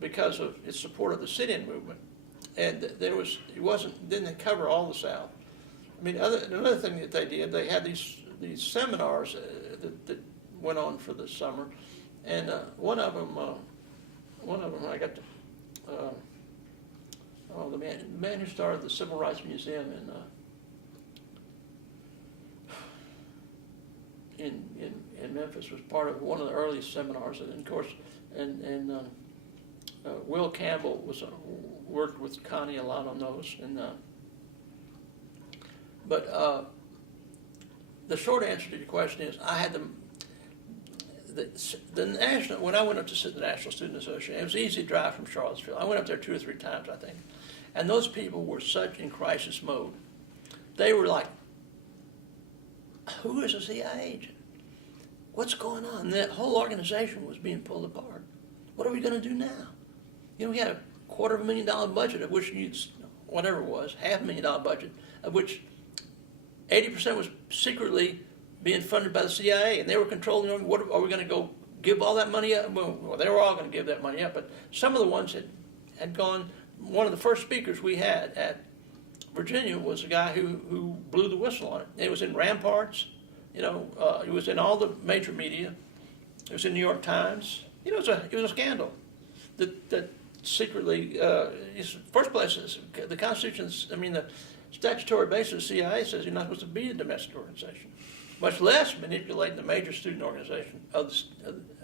because of its support of the sit-in movement, and didn't cover all the South. I mean, another thing that they did, they had these seminars that went on for the summer, and one of them I got to, the man who started the Civil Rights Museum in Memphis was part of one of the earliest seminars, and of course, and Will Campbell worked with Connie a lot on those, and but the short answer to your question is I had the national, when I went up to sit in the National Student Association, it was easy to drive from Charlottesville. I went up there 2 or 3 times, I think. And those people were such in crisis mode. They were like, who is a CIA agent? What's going on? And that whole organization was being pulled apart. What are we going to do now? We had a $250,000 budget, of which whatever it was, $500,000 budget, of which 80% was secretly being funded by the CIA, and they were controlling. What are we going to go give all that money up? Well, they were all going to give that money up, but some of the ones had gone. One of the first speakers we had at Virginia was a guy who blew the whistle on it. It was in Ramparts, it was in all the major media. It was in New York Times. It was a scandal that secretly. First place is the Constitution. I mean, the statutory basis of the CIA says you're not supposed to be a domestic organization, much less manipulating the major student organization of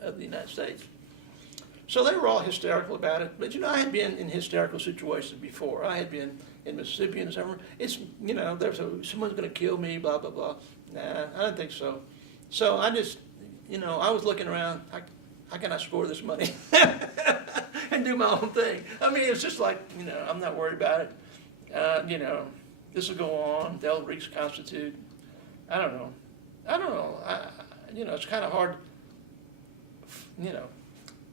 the United States. So they were all hysterical about it. But I had been in hysterical situations before. I had been in Mississippi in the summer. There's someone's going to kill me, blah blah blah. Nah, I don't think so. So I just, I was looking around. How can I score this money and do my own thing? I mean, it's just like, I'm not worried about it. This will go on. They'll reconstitute. I don't know. It's kind of hard.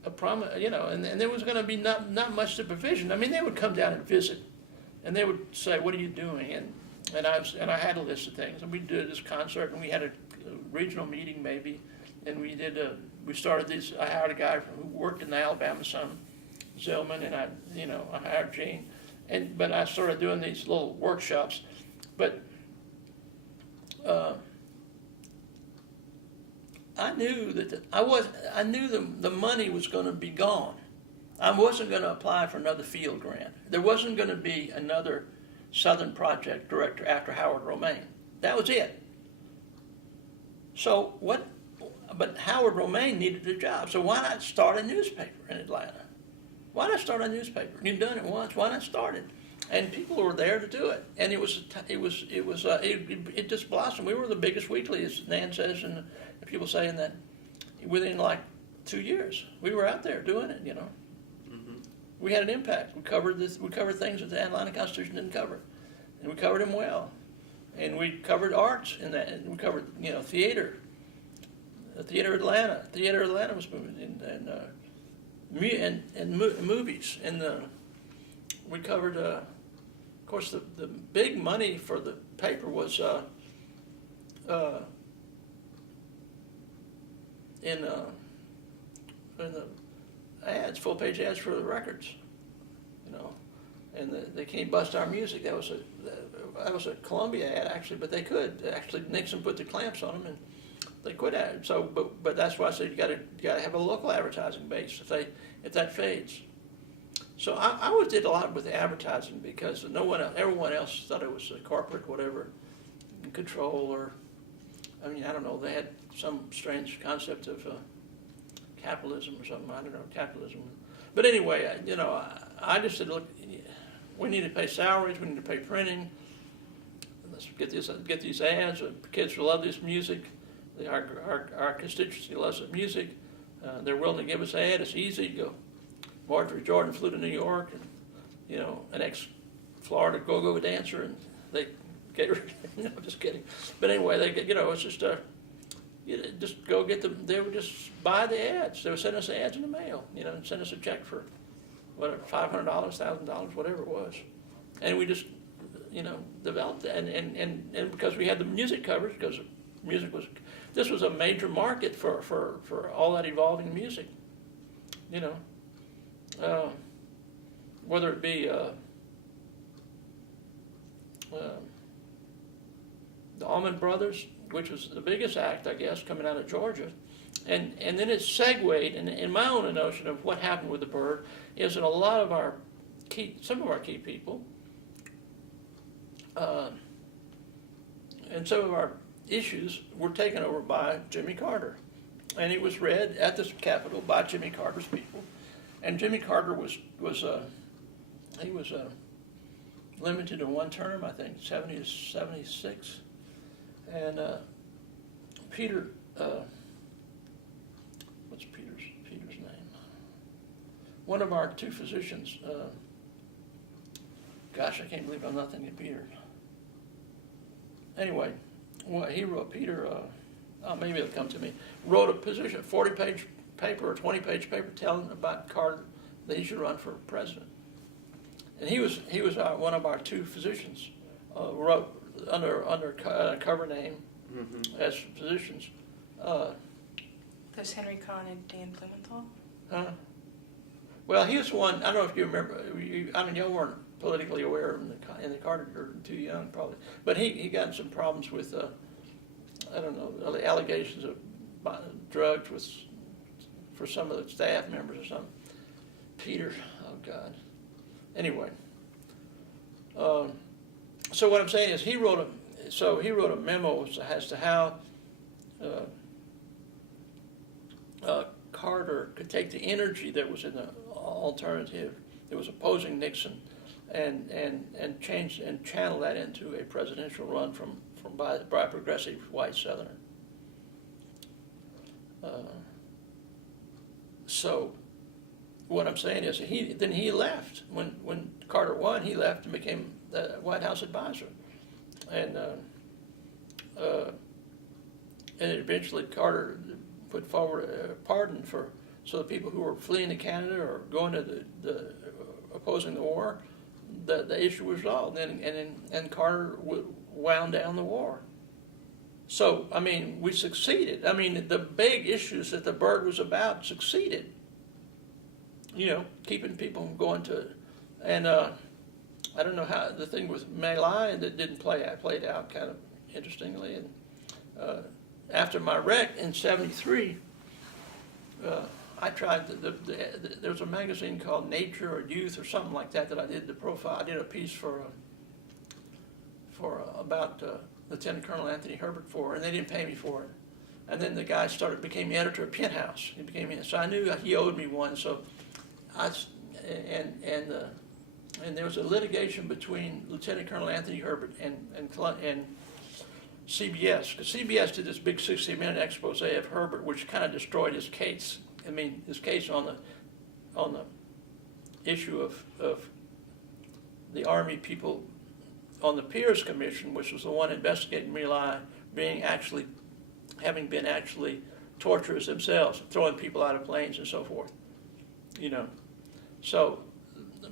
A promise. And there was going to be not much supervision. I mean, they would come down and visit, and they would say, "What are you doing?" And I had a list of things, and we did this concert, and we had a regional meeting maybe, and we started these. I hired a guy who worked in the Alabama Sun, Zellman, and I hired Gene, but I started doing these little workshops, but. I knew that I knew the money was going to be gone. I wasn't going to apply for another field grant. There wasn't going to be another Southern Project director after Howard Romaine. That was it. So what? But Howard Romaine needed a job. So why not start a newspaper in Atlanta? Why not start a newspaper? You've done it once. Why not start it? And people were there to do it. And it just blossomed. We were the biggest weekly, as Nan says, and people saying that within like 2 years we were out there doing it. Mm-hmm. We had an impact. We covered things that the Atlanta Constitution didn't cover, and we covered them well. And we covered arts in that. And we covered theater. Theater Atlanta was moving, and movies. And we covered. Of course, the big money for the paper was in the ads, full-page ads for the records, and they can't bust our music. That was a Columbia ad actually, but they could actually. Nixon put the clamps on them, and they quit at it. So, but that's why I said you got to have a local advertising base if that fades. So I always did a lot with advertising because everyone else thought it was a corporate whatever control or I mean, I don't know, they had some strange concept of capitalism or something. I don't know, capitalism. But anyway, I just said, look, we need to pay salaries, we need to pay printing. Let's get these ads. Kids love this music. Our constituency loves the music. They're willing to give us an ad. It's easy. You go. Marjorie Jordan flew to New York, and an ex-Florida go-go dancer, and they get rid. No, I'm just kidding. But anyway, they get. It's just just go get them. They would just buy the ads. They would send us ads in the mail. And send us a check for whatever, $500, $1,000, whatever it was, and we just developed that. And because we had the music coverage, because this was a major market for all that evolving music. Whether it be the Allman Brothers, which was the biggest act, I guess, coming out of Georgia, and then it segued. And in my own notion of what happened with the Byrd is that some of our key people, and some of our issues were taken over by Jimmy Carter, and it was read at the Capitol by Jimmy Carter's people. And Jimmy Carter was limited to one term, I think, 70 to 76. And Peter, what's Peter's name? One of our two physicians. Gosh, I can't believe I'm not thinking Peter. Anyway, he wrote, Peter, maybe it'll come to me, wrote a 40-page paper or 20-page paper telling about Carter that he should run for president. And he was one of our two physicians, wrote under cover name as physicians. There's Henry Kahn and Dan Blumenthal. Huh? Well, he was one. I don't know if you remember. Y'all weren't politically aware in the Carter. You're too young, probably. But he got in some problems with, I don't know, allegations of drugs for some of the staff members or something. Peter, oh God. Anyway, so what I'm saying is he wrote a memo as to how Carter could take the energy that was in the alternative that was opposing Nixon and change and channel that into a presidential run by a progressive white Southerner. So what I'm saying is he left when Carter won. He left and became the White House advisor, and eventually Carter put forward a pardon so the people who were fleeing to Canada or going to the opposing the war, the issue was resolved, and Carter wound down the war. So we succeeded. The big issues that the Byrd was about succeeded. Keeping people from going to, and I don't know how the thing with My Lai that didn't played out kind of interestingly. And after my wreck in '73, I tried there was a magazine called Nature or Youth or something like that I did the profile. I did a piece for about Lieutenant Colonel Anthony Herbert and they didn't pay me for it. And then the guy became the editor of Penthouse. So I knew he owed me one. So and there was a litigation between Lieutenant Colonel Anthony Herbert and CBS, because CBS did this big 60-minute expose of Herbert, which kind of destroyed his case. His case on the issue of the Army people on the Peers Commission, which was the one investigating My Lai having been torturers themselves, throwing people out of planes and so forth. So,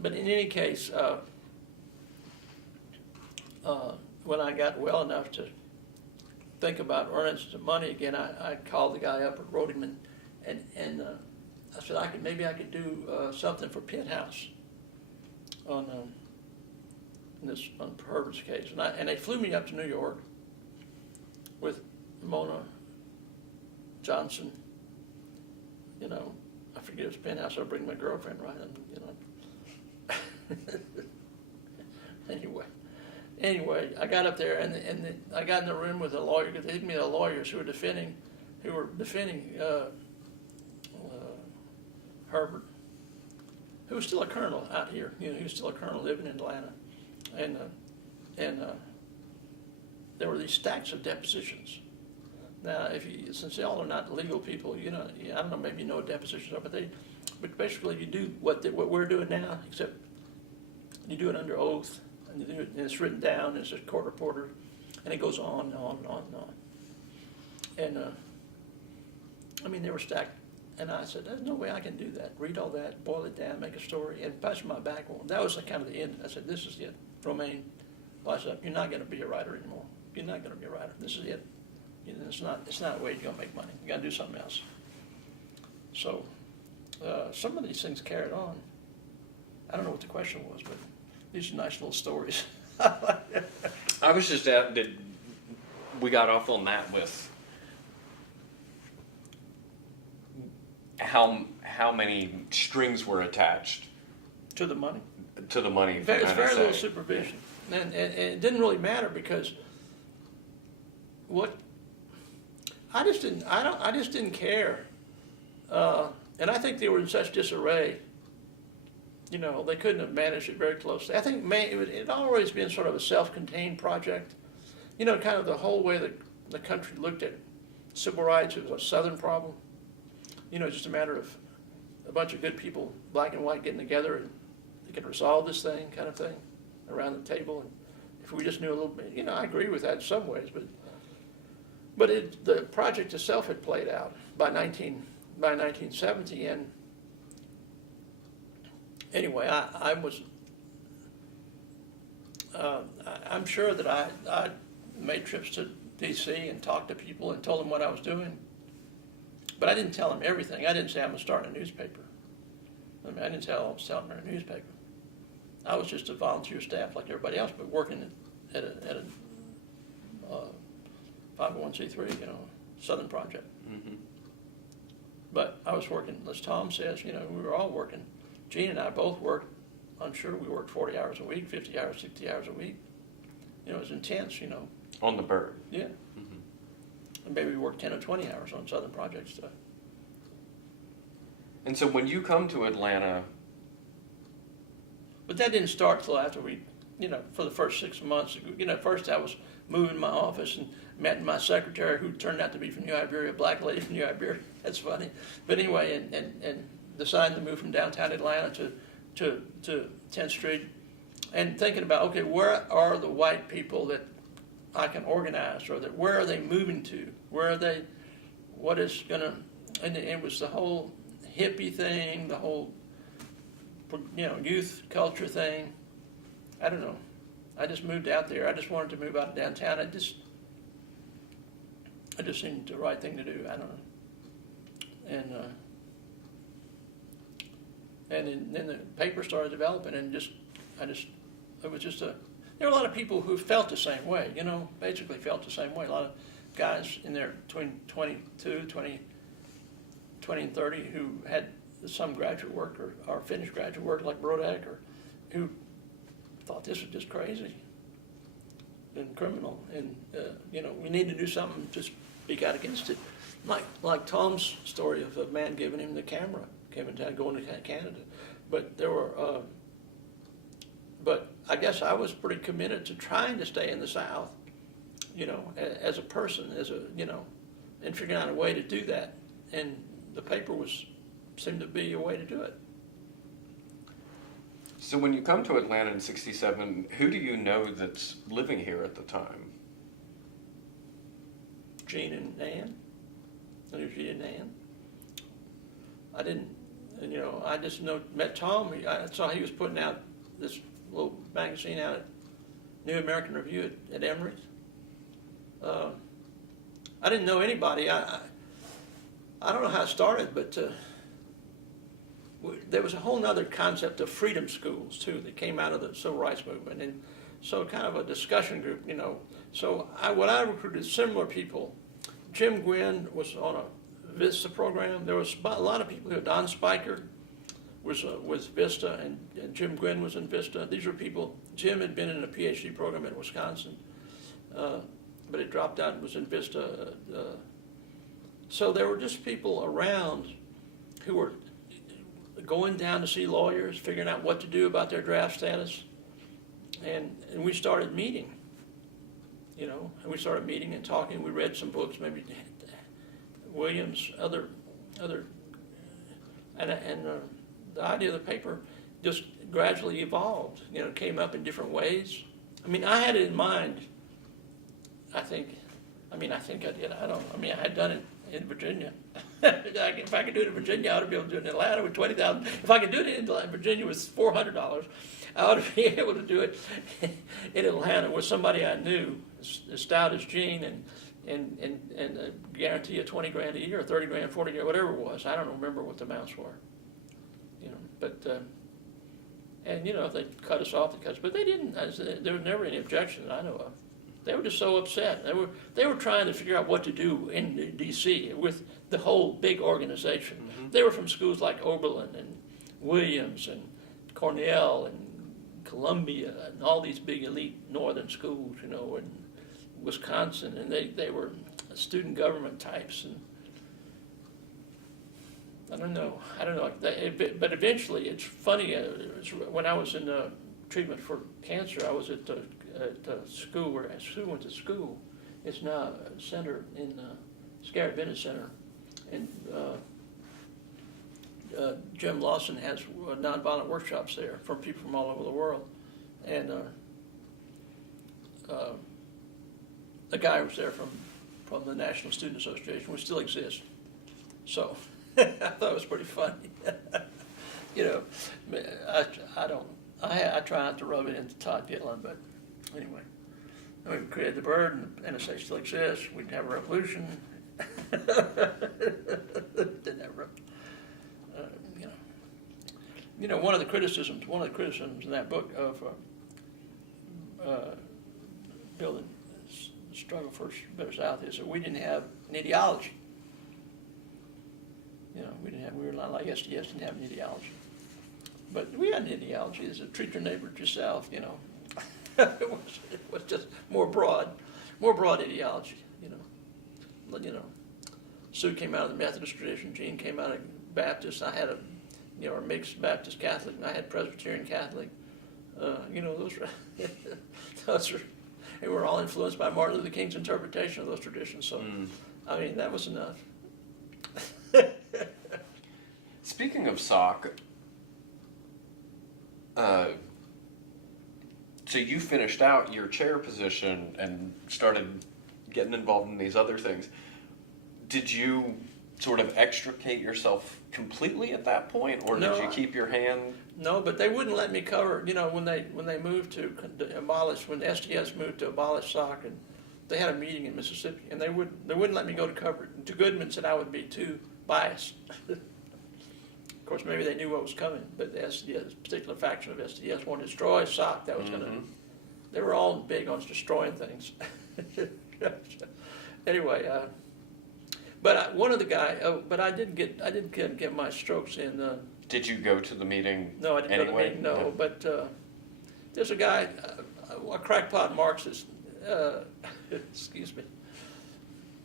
but in any case, when I got well enough to think about earning some money again, I called the guy up and wrote him, and I said maybe I could do something for Penthouse on Herbert's case, and they flew me up to New York with Mona Johnson. I forget it was Penthouse. I'll bring my girlfriend, right? Anyway, anyway, I got up there and I got in the room with a lawyer. They gave me the lawyers who were defending Herbert, who was still a colonel out here. He was still a colonel living in Atlanta, and there were these stacks of depositions. Now, since y'all are not legal people, I don't know, maybe you know what depositions are, but basically you do what we're doing now, except you do it under oath, and you do it, and it's written down, and it's a court reporter, and it goes on and on and on and on. And they were stacked, and I said, there's no way I can do that. Read all that, boil it down, make a story, and pass my back on. That was kind of the end. I said, this is it, Romaine. Well, I said, you're not going to be a writer anymore. You're not going to be a writer. This is it. It's not a way you're going to make money. You got to do something else. So some of these things carried on. I don't know what the question was, but these are nice little stories. I was just we got off on that with how many strings were attached To the money. to the money. It's from very NSA. little supervision. And it didn't really matter because I just didn't care. And I think they were in such disarray. They couldn't have managed it very closely. I think it had always been sort of a self-contained project. Kind of the whole way the country looked at civil rights. It was a Southern problem. Just a matter of a bunch of good people, black and white, getting together and they could resolve this thing, kind of thing, around the table. And if we just knew a little bit, I agree with that in some ways, but the project itself had played out by 1970, and anyway, I'm sure that I made trips to D.C. and talked to people and told them what I was doing, but I didn't tell them everything. I didn't say I'm going to start a newspaper. I didn't tell them I was starting a newspaper. I was just a volunteer staff like everybody else, but working at a 501c3, Southern Project. Mm-hmm. But I was working, as Tom says, we were all working. Gene and I both worked, I'm sure we worked 40 hours a week, 50 hours, 60 hours a week. It was intense, On the bird. Yeah. Mm-hmm. And maybe we worked 10 or 20 hours on Southern Project stuff. And so when you come to Atlanta, But that didn't start till after we, for the first 6 months. First I was moving my office and met my secretary, who turned out to be from New Iberia, a black lady from New Iberia. That's funny. But anyway, and decided to move from downtown Atlanta to 10th Street, and thinking about, okay, where are the white people that I can organize, or where are they moving to? Where are they? What is gonna? And it was the whole hippie thing, the whole youth culture thing. I don't know. I just moved out there. I just wanted to move out of downtown. I just seemed the right thing to do. I don't know. And then the paper started developing, and it was just there were a lot of people who felt the same way, basically felt the same way. A lot of guys in there between 20 and 30 who had some graduate work or finished graduate work like Brodak, or who thought this was just crazy and criminal, and we need to do something to speak out against it. Like Tom's story of a man giving him the camera, going to Canada. But there were, but I guess I was pretty committed to trying to stay in the South, as a person, and figuring out a way to do that. And the paper seemed to be a way to do it. so when you come to Atlanta in '67, who do you know that's living here at the time? Gene and Ann. I knew Gene and Ann. I didn't, I just met Tom. I saw he was putting out this little magazine out at New American Review at Emory. I didn't know anybody. I don't know how it started, but there was a whole other concept of freedom schools too that came out of the civil rights movement, and so kind of a discussion group, So I recruited similar people. Jim Gwynn was on a VISTA program. There was a lot of people here. Don Spiker, was Vista, and Jim Gwynn was in Vista. These were people. Jim had been in a PhD program in Wisconsin, but it dropped out and was in Vista. So there were just people around who were going down to see lawyers, figuring out what to do about their draft status, and we started meeting. And we started meeting and talking. We read some books, maybe Williams, other, and the idea of the paper just gradually evolved. It came up in different ways. I mean, I had it in mind. I think I did. I had done it in Virginia. If I could do it in Virginia, I ought to be able to do it in Atlanta with $20,000. If I could do it in Virginia with $400, I ought to be able to do it in Atlanta with somebody I knew, as stout as Gene, and guarantee of $20,000 a year, or $30,000, $40,000, whatever it was. I don't remember what the amounts were. If they cut us off, but they didn't. There was never any objection that I know of. They were just so upset. They were trying to figure out what to do in D.C. with the whole big organization. Mm-hmm. They were from schools like Oberlin and Williams and Cornell and Columbia and all these big elite northern schools, and Wisconsin, and they were student government types, and I don't know. But eventually, it's funny. When I was in treatment for cancer, I was at school where Sue went to school. It's now a center in Scarrett Bennett Center, and Jim Lawson has nonviolent workshops there for people from all over the world, and the guy was there from the National Student Association, which still exists. So I thought it was pretty funny. I try not to rub it into Todd Gitlin, but anyway. We created the bird, and NSA still exists. We didn't have a revolution. Didn't have one of the criticisms in that book of building the struggle for a better South is that we didn't have an ideology. We were not like SDS, didn't have an ideology. But we had an ideology, is to treat your neighbor as yourself, It was just more broad ideology, Sue came out of the Methodist tradition, Gene came out of Baptist, I had a mixed Baptist Catholic, and I had Presbyterian Catholic. Those were, they were all influenced by Martin Luther King's interpretation of those traditions. So, that was enough. Speaking of SOC, so you finished out your chair position and started getting involved in these other things. Did you sort of extricate yourself completely at that point, or did you keep your hand? No, but they wouldn't let me cover. When they moved to abolish, when SDS moved to abolish SOC, and they had a meeting in Mississippi, and they wouldn't let me go to cover it. And Goodman said I would be too biased. Of course, maybe they knew what was coming, but the SDS, particular faction of SDS, wanted to destroy SOC. That was going to. They were all big on destroying things. Anyway, but one of the guys. but I did get my strokes in. Did you go to the meeting? No, I didn't go to the meeting. No, yeah. But there's a guy, a crackpot Marxist. Excuse me.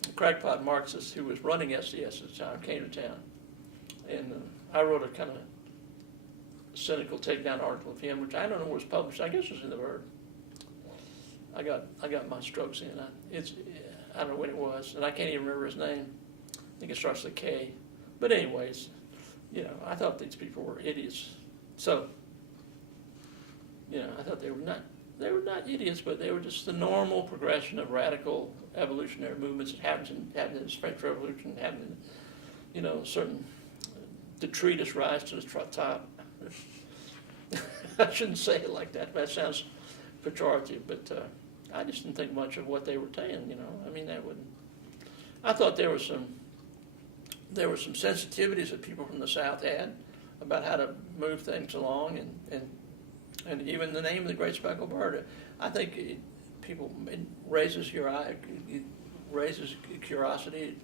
A crackpot Marxist who was running SDS at the time came to town, and I wrote a kind of cynical takedown article of him, which I don't know where it was published. I guess it was in the Bird. I got my strokes in. I don't know when it was, and I can't even remember his name. I think it starts with a K. But anyways, I thought these people were idiots. So, I thought they were not idiots, but they were just the normal progression of radical evolutionary movements that happened in the French Revolution, happened in, certain detritus rise to the top. I shouldn't say it like that. That sounds pejorative, but I just didn't think much of what they were saying. I thought there were some sensitivities that people from the South had about how to move things along, and even the name of the Great Speckled Bird. I think it raises your eye, it raises curiosity.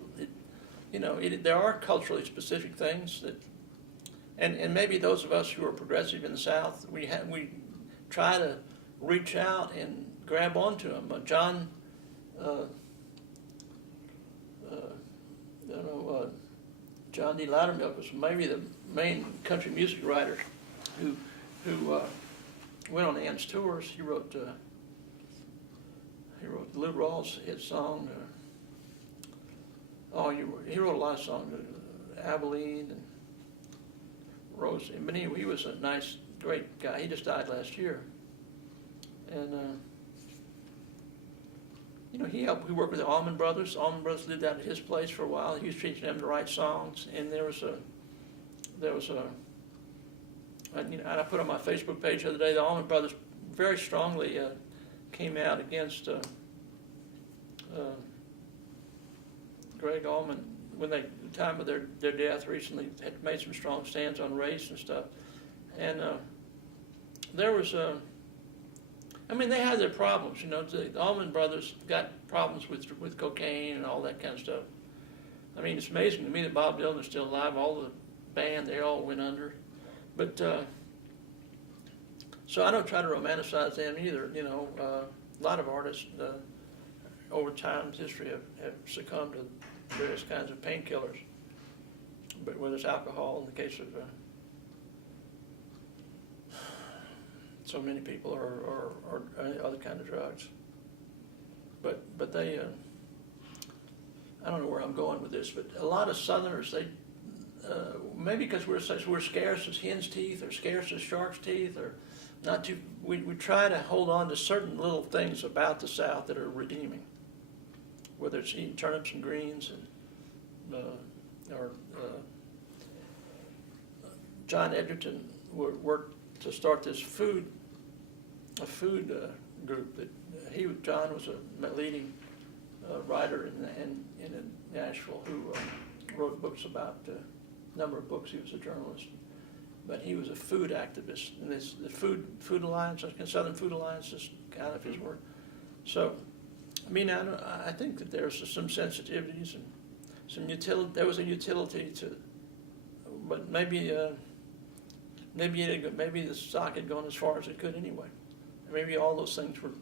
There are culturally specific things and maybe those of us who are progressive in the South, we try to reach out and grab onto them. John, John D. Loudermilk was maybe the main country music writer who went on Ann's tours. He wrote Lou Rawls' hit song. He wrote a lot of songs, Abilene and Rose. But anyway, he was a nice, great guy. He just died last year, and he worked with the Allman Brothers. The Allman Brothers lived out at his place for a while. He was teaching them to write songs, and and I put on my Facebook page the other day, the Allman Brothers very strongly came out against Greg Allman when the time of their death recently, had made some strong stands on race and stuff. And there was they had their problems, The Allman Brothers got problems with cocaine and all that kind of stuff. I mean, it's amazing to me that Bob Dylan is still alive. All the band, they all went under. But so I don't try to romanticize them either. A lot of artists over time's history have succumbed to various kinds of painkillers. But whether it's alcohol, in the case of so many people, or other kind of drugs. But they, I don't know where I'm going with this, but a lot of Southerners, they maybe because we're scarce as hen's teeth or scarce as shark's teeth, or not too. We try to hold on to certain little things about the South that are redeeming, whether it's eating turnips and greens, and or John Edgerton worked to start this food group that John was a leading writer in Nashville who wrote books about a number of books. He was a journalist, but he was a food activist, and the Food Alliance, Southern Food Alliance, is kind of his work. So, I think that there's some sensitivities and some utility. There was a utility to, but maybe the stock had gone as far as it could anyway. Maybe all those things were,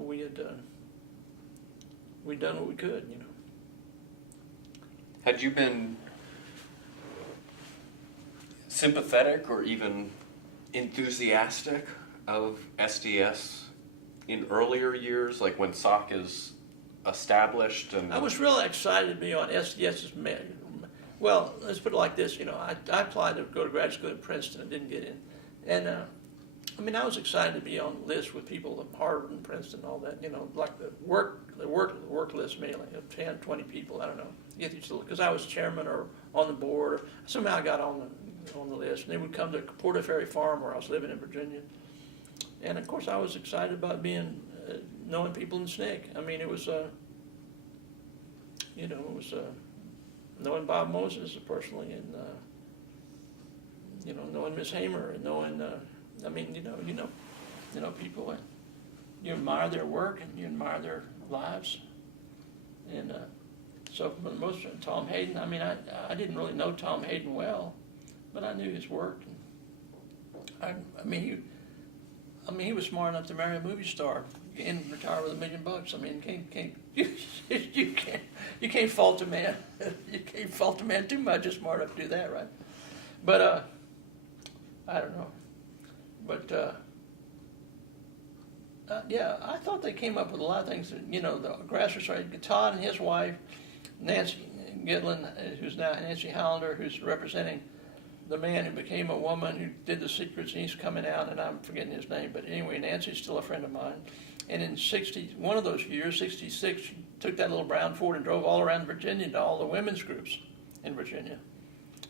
we'd done what we could, Had you been sympathetic or even enthusiastic of SDS in earlier years, like when SOC is established? And I was really excited to be on SDS's well, let's put it like this, I applied to go to grad school at Princeton and didn't get in. And, I was excited to be on the list with people at Harvard and Princeton and all that, like the work list mainly, 10, 20 people, I don't know. Because I was chairman or on the board, or somehow I got on the list. And they would come to Porter Ferry Farm where I was living in Virginia. And of course I was excited about knowing people in SNCC. It was, knowing Bob Moses personally, and knowing Miss Hamer, and knowing people, and you admire their work and you admire their lives, and so for the most part, Tom Hayden. I didn't really know Tom Hayden well, but I knew his work. And he was smart enough to marry a movie star and retire with $1 million. You can't fault a man. You can't fault a man too much. You're smart enough to do that, right? But I don't know. But yeah, I thought they came up with a lot of things that, the grassroots, right? Todd and his wife, Nancy Gitlin, who's now Nancy Hollander, who's representing the man who became a woman who did The Secrets, and he's coming out, and I'm forgetting his name. But anyway, Nancy's still a friend of mine. And in one of those years, 66, she took that little brown Ford and drove all around Virginia to all the women's groups in Virginia.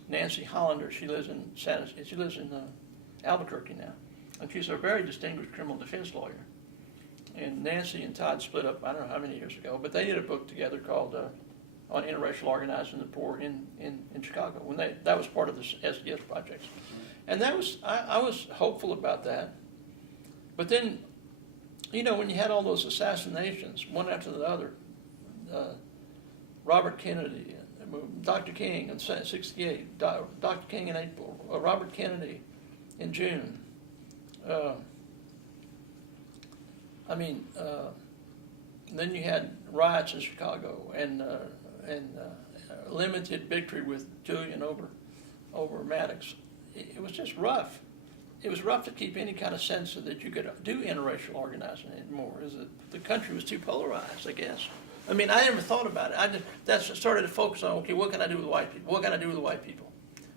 Nancy Hollander, she lives in Albuquerque now, and she's a very distinguished criminal defense lawyer. And Nancy and Todd split up, I don't know how many years ago, but they did a book together called On Interracial Organizing the Poor in Chicago. That was part of the SDS projects, and I was hopeful about that. But then, when you had all those assassinations, one after the other, Robert Kennedy, Dr. King in 68, Dr. King in April, Robert Kennedy in June. Then you had riots in Chicago and limited victory with Julian over Maddox. It was just rough. It was rough to keep any kind of sense that you could do interracial organizing anymore. The country was too polarized, I guess. I never thought about it. That's started to focus on, okay, what can I do with white people? What can I do with white people?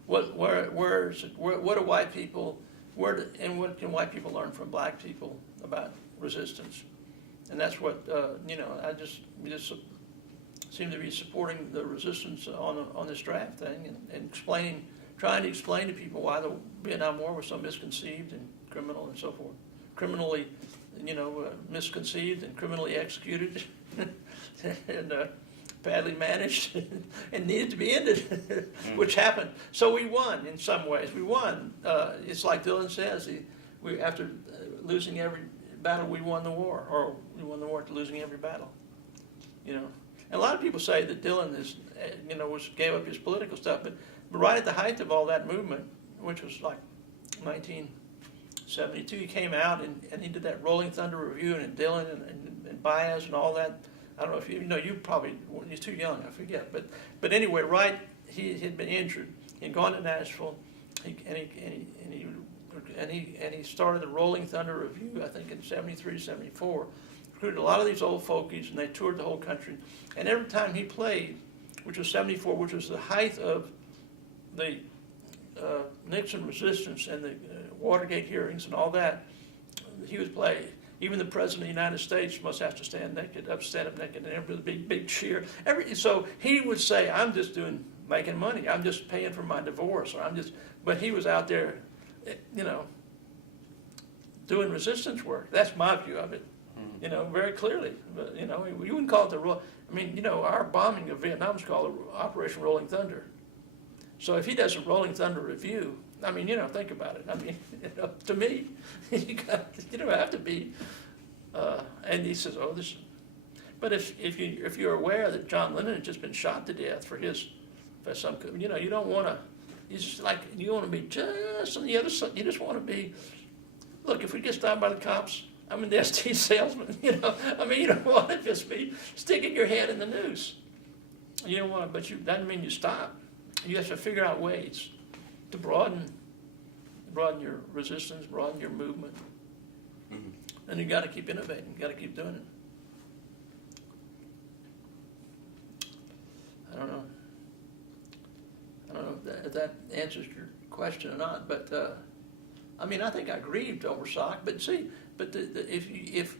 What are white people? And what can white people learn from black people about resistance? And that's what we just seem to be supporting the resistance on this draft thing and trying to explain to people why the Vietnam War was so misconceived and criminal and so forth, criminally, misconceived and criminally executed, and badly managed, and needed to be ended, which happened. So we won in some ways. We won. It's like Dylan says, after losing every battle, we won the war, or we won the war after losing every battle. And a lot of people say that Dylan gave up his political stuff, but right at the height of all that movement, which was like 1972, he came out and he did that Rolling Thunder Review, and Dylan and Baez and all that. I don't know if you're too young, I forget. But anyway, right, he had been injured. He'd gone to Nashville, and he started the Rolling Thunder Review, I think in 73, 74. Recruited a lot of these old folkies, and they toured the whole country. And every time he played, which was 74, which was the height of the Nixon resistance and the Watergate hearings and all that, he would play. Even the President of the United States must have to stand up naked, and every big cheer. So he would say, I'm just making money. I'm just paying for my divorce, but he was out there, doing resistance work. That's my view of it, very clearly. But, you wouldn't call it our bombing of Vietnam is called Operation Rolling Thunder. So if he does a Rolling Thunder Review, think about it. To me, you have to be. And he says, this. But if you're aware that John Lennon had just been shot to death for some, you don't want to. You want to be just on the other side. You just want to be. Look, if we get stopped by the cops, I'm the ST salesman. You don't want to just be sticking your head in the noose. You don't want to, but that doesn't mean you stop. You have to figure out ways to broaden your resistance, broaden your movement. Mm-hmm. And you got to keep innovating. You got to keep doing it. I don't know if that answers your question or not, but I think I grieved over SOC. But see, if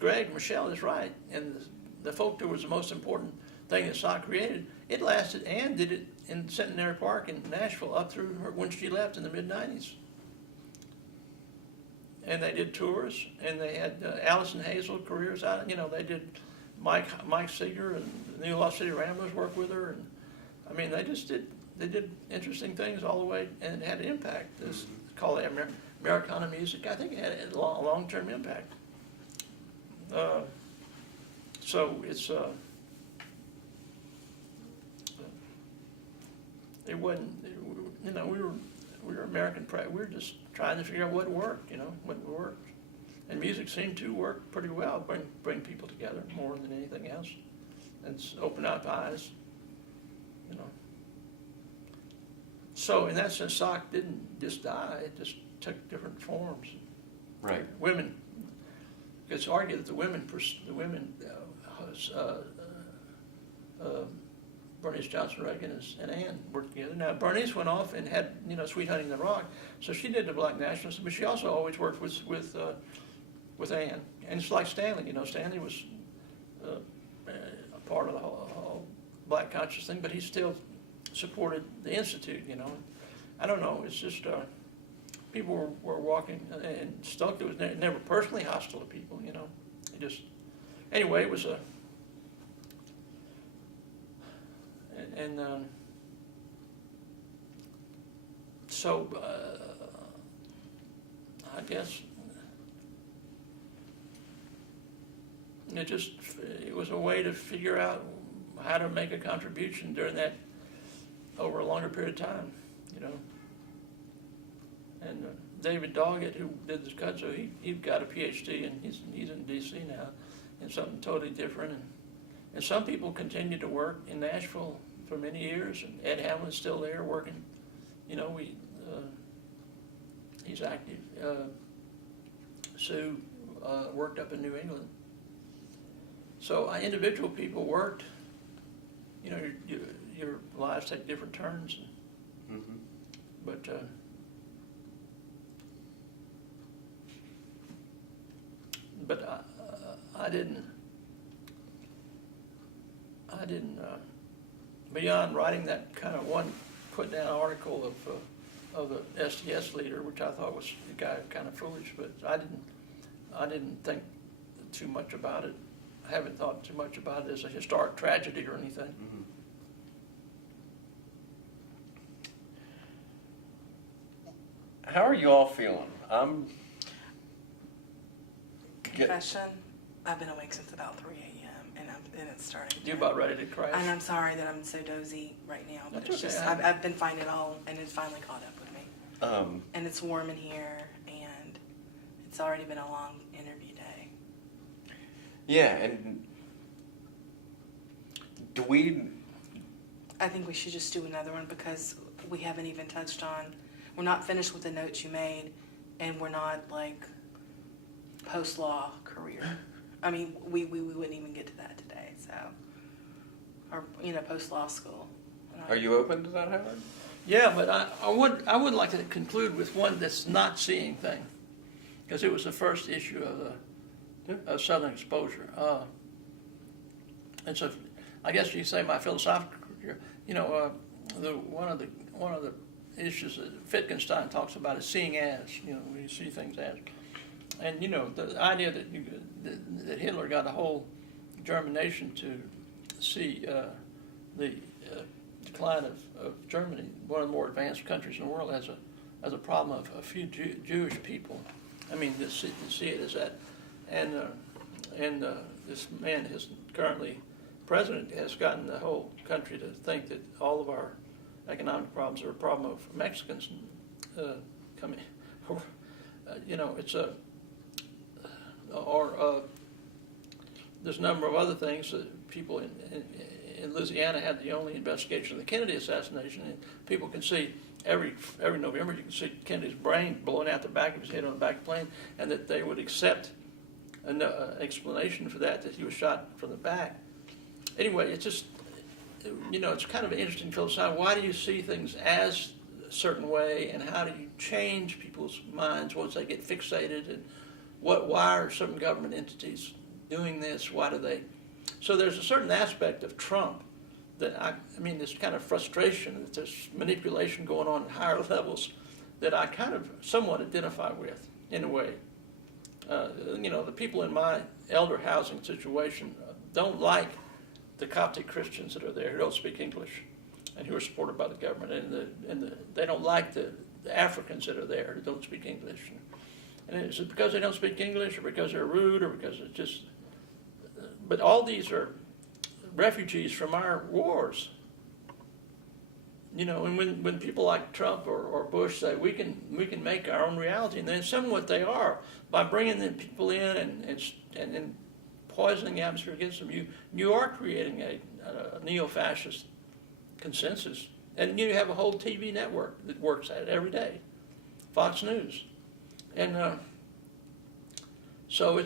Greg Michelle is right, and the folk tour was the most important thing that SOC created, it lasted. Ann did it in Centenary Park in Nashville up through when she left in the mid-90s. And they did tours, and they had Allison Hazel careers out. They did Mike Seeger and the New Lost City Ramblers work with her, and they did interesting things all the way, and it had an impact. This call it Americana music. I think it had a long-term impact. So it's it wasn't. We were American pride. We were just trying to figure out what worked. What worked, and music seemed to work pretty well. Bring people together more than anything else, and open up eyes. So in that sense, SOC didn't just die. It just took different forms. Right. Women. It's argued that the women Bernice Johnson Reagan and Ann worked together. Now Bernice went off and had Sweet Honey in the Rock, so she did the Black Nationalism, but she also always worked with Ann. And it's like Stanley. Stanley was a part of the whole Black conscious thing, but he still supported the Institute. I don't know. It's just people were walking, and Stokely was never personally hostile to people. It just anyway it was a. And so I guess it was a way to figure out how to make a contribution during that over a longer period of time, you know. And David Doggett, who did this kudzu, he got a PhD, and he's in D.C. now, in something totally different. And some people continue to work in Nashville for many years, and Ed Hamlin's still there working. You know, he's active. Sue worked up in New England. So individual people worked. You know, your lives take different turns. Mm-hmm. But I didn't beyond writing that kind of one put down article of the SDS leader, which I thought was the guy kind of foolish, but I didn't think too much about it. I haven't thought too much about it as a historic tragedy or anything. Mm-hmm. How are you all feeling? Confession, I've been awake since about 3 a.m. and it's starting to... You're about ready to crash. And I'm sorry that I'm so dozy right now, but That's it's okay. just, I've been finding it all, and it's finally caught up with me. And it's warm in here, and it's already been a long interview day. Yeah, and I think we should just do another one because we haven't even touched on... We're not finished with the notes you made, and we're not, like, post-law career. I mean, we wouldn't even get to that today, so... Or, you know, post-law school. Are you open to that, Howard? Yeah, but I would like to conclude with one that's not seeing thing, because it was the first issue of Southern Exposure. And so, I guess you say my philosophical career. You know, one of the issues that Wittgenstein talks about is seeing as. You know, we see things as. And you know, the idea that Hitler got a whole German nation to see the decline of Germany, one of the more advanced countries in the world, as a problem of a few Jewish people. I mean, to see it as that, and this man, his currently president, has gotten the whole country to think that all of our economic problems are a problem of Mexicans coming. You know, it's there's a number of other things that people in Louisiana had the only investigation of the Kennedy assassination, and people can see every November you can see Kennedy's brain blowing out the back of his head on the back of the plane, and that they would accept an explanation for that he was shot from the back. Anyway, it's just, you know, it's kind of an interesting philosophy. Why do you see things as a certain way, and how do you change people's minds once they get fixated, and why are certain government entities doing this? Why do they? So there's a certain aspect of Trump that I mean, this kind of frustration that there's manipulation going on at higher levels that I kind of somewhat identify with in a way. You know, the people in my elder housing situation don't like the Coptic Christians that are there who don't speak English and who are supported by the government, and they don't like the Africans that are there who don't speak English. And is it because they don't speak English, or because they're rude, or because it's just... But all these are refugees from our wars. You know, and when people like Trump or Bush say we can make our own reality, and then somewhat they are, by bringing the people in and poisoning the atmosphere against them, you are creating a neo-fascist consensus, and you have a whole TV network that works at it every day, Fox News, and so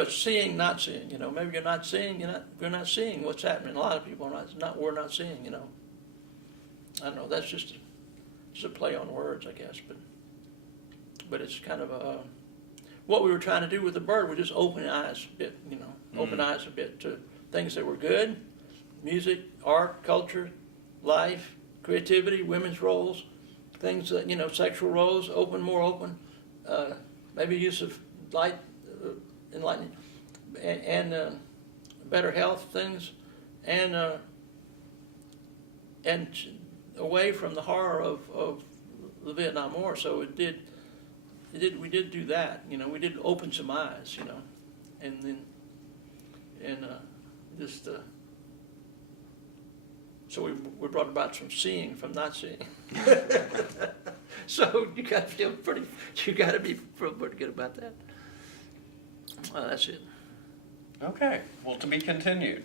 it's seeing, not seeing. You know, maybe you're not seeing. We're not seeing what's happening. A lot of people are not. We're not seeing. You know, I don't know. That's just a play on words, I guess. But it's kind of what we were trying to do with the bird. We just open eyes a bit. You know, open eyes a bit to things that were good: music, art, culture, life, creativity, women's roles, things that, you know, sexual roles, more open. Maybe use of light. Enlightening, and better health things, and away from the horror of the Vietnam War. So we did do that. You know, we did open some eyes. You know, and then and just so we brought about some seeing from not seeing. So you got to feel pretty. You got to be pretty good about that. That's it. Okay, well, to be continued.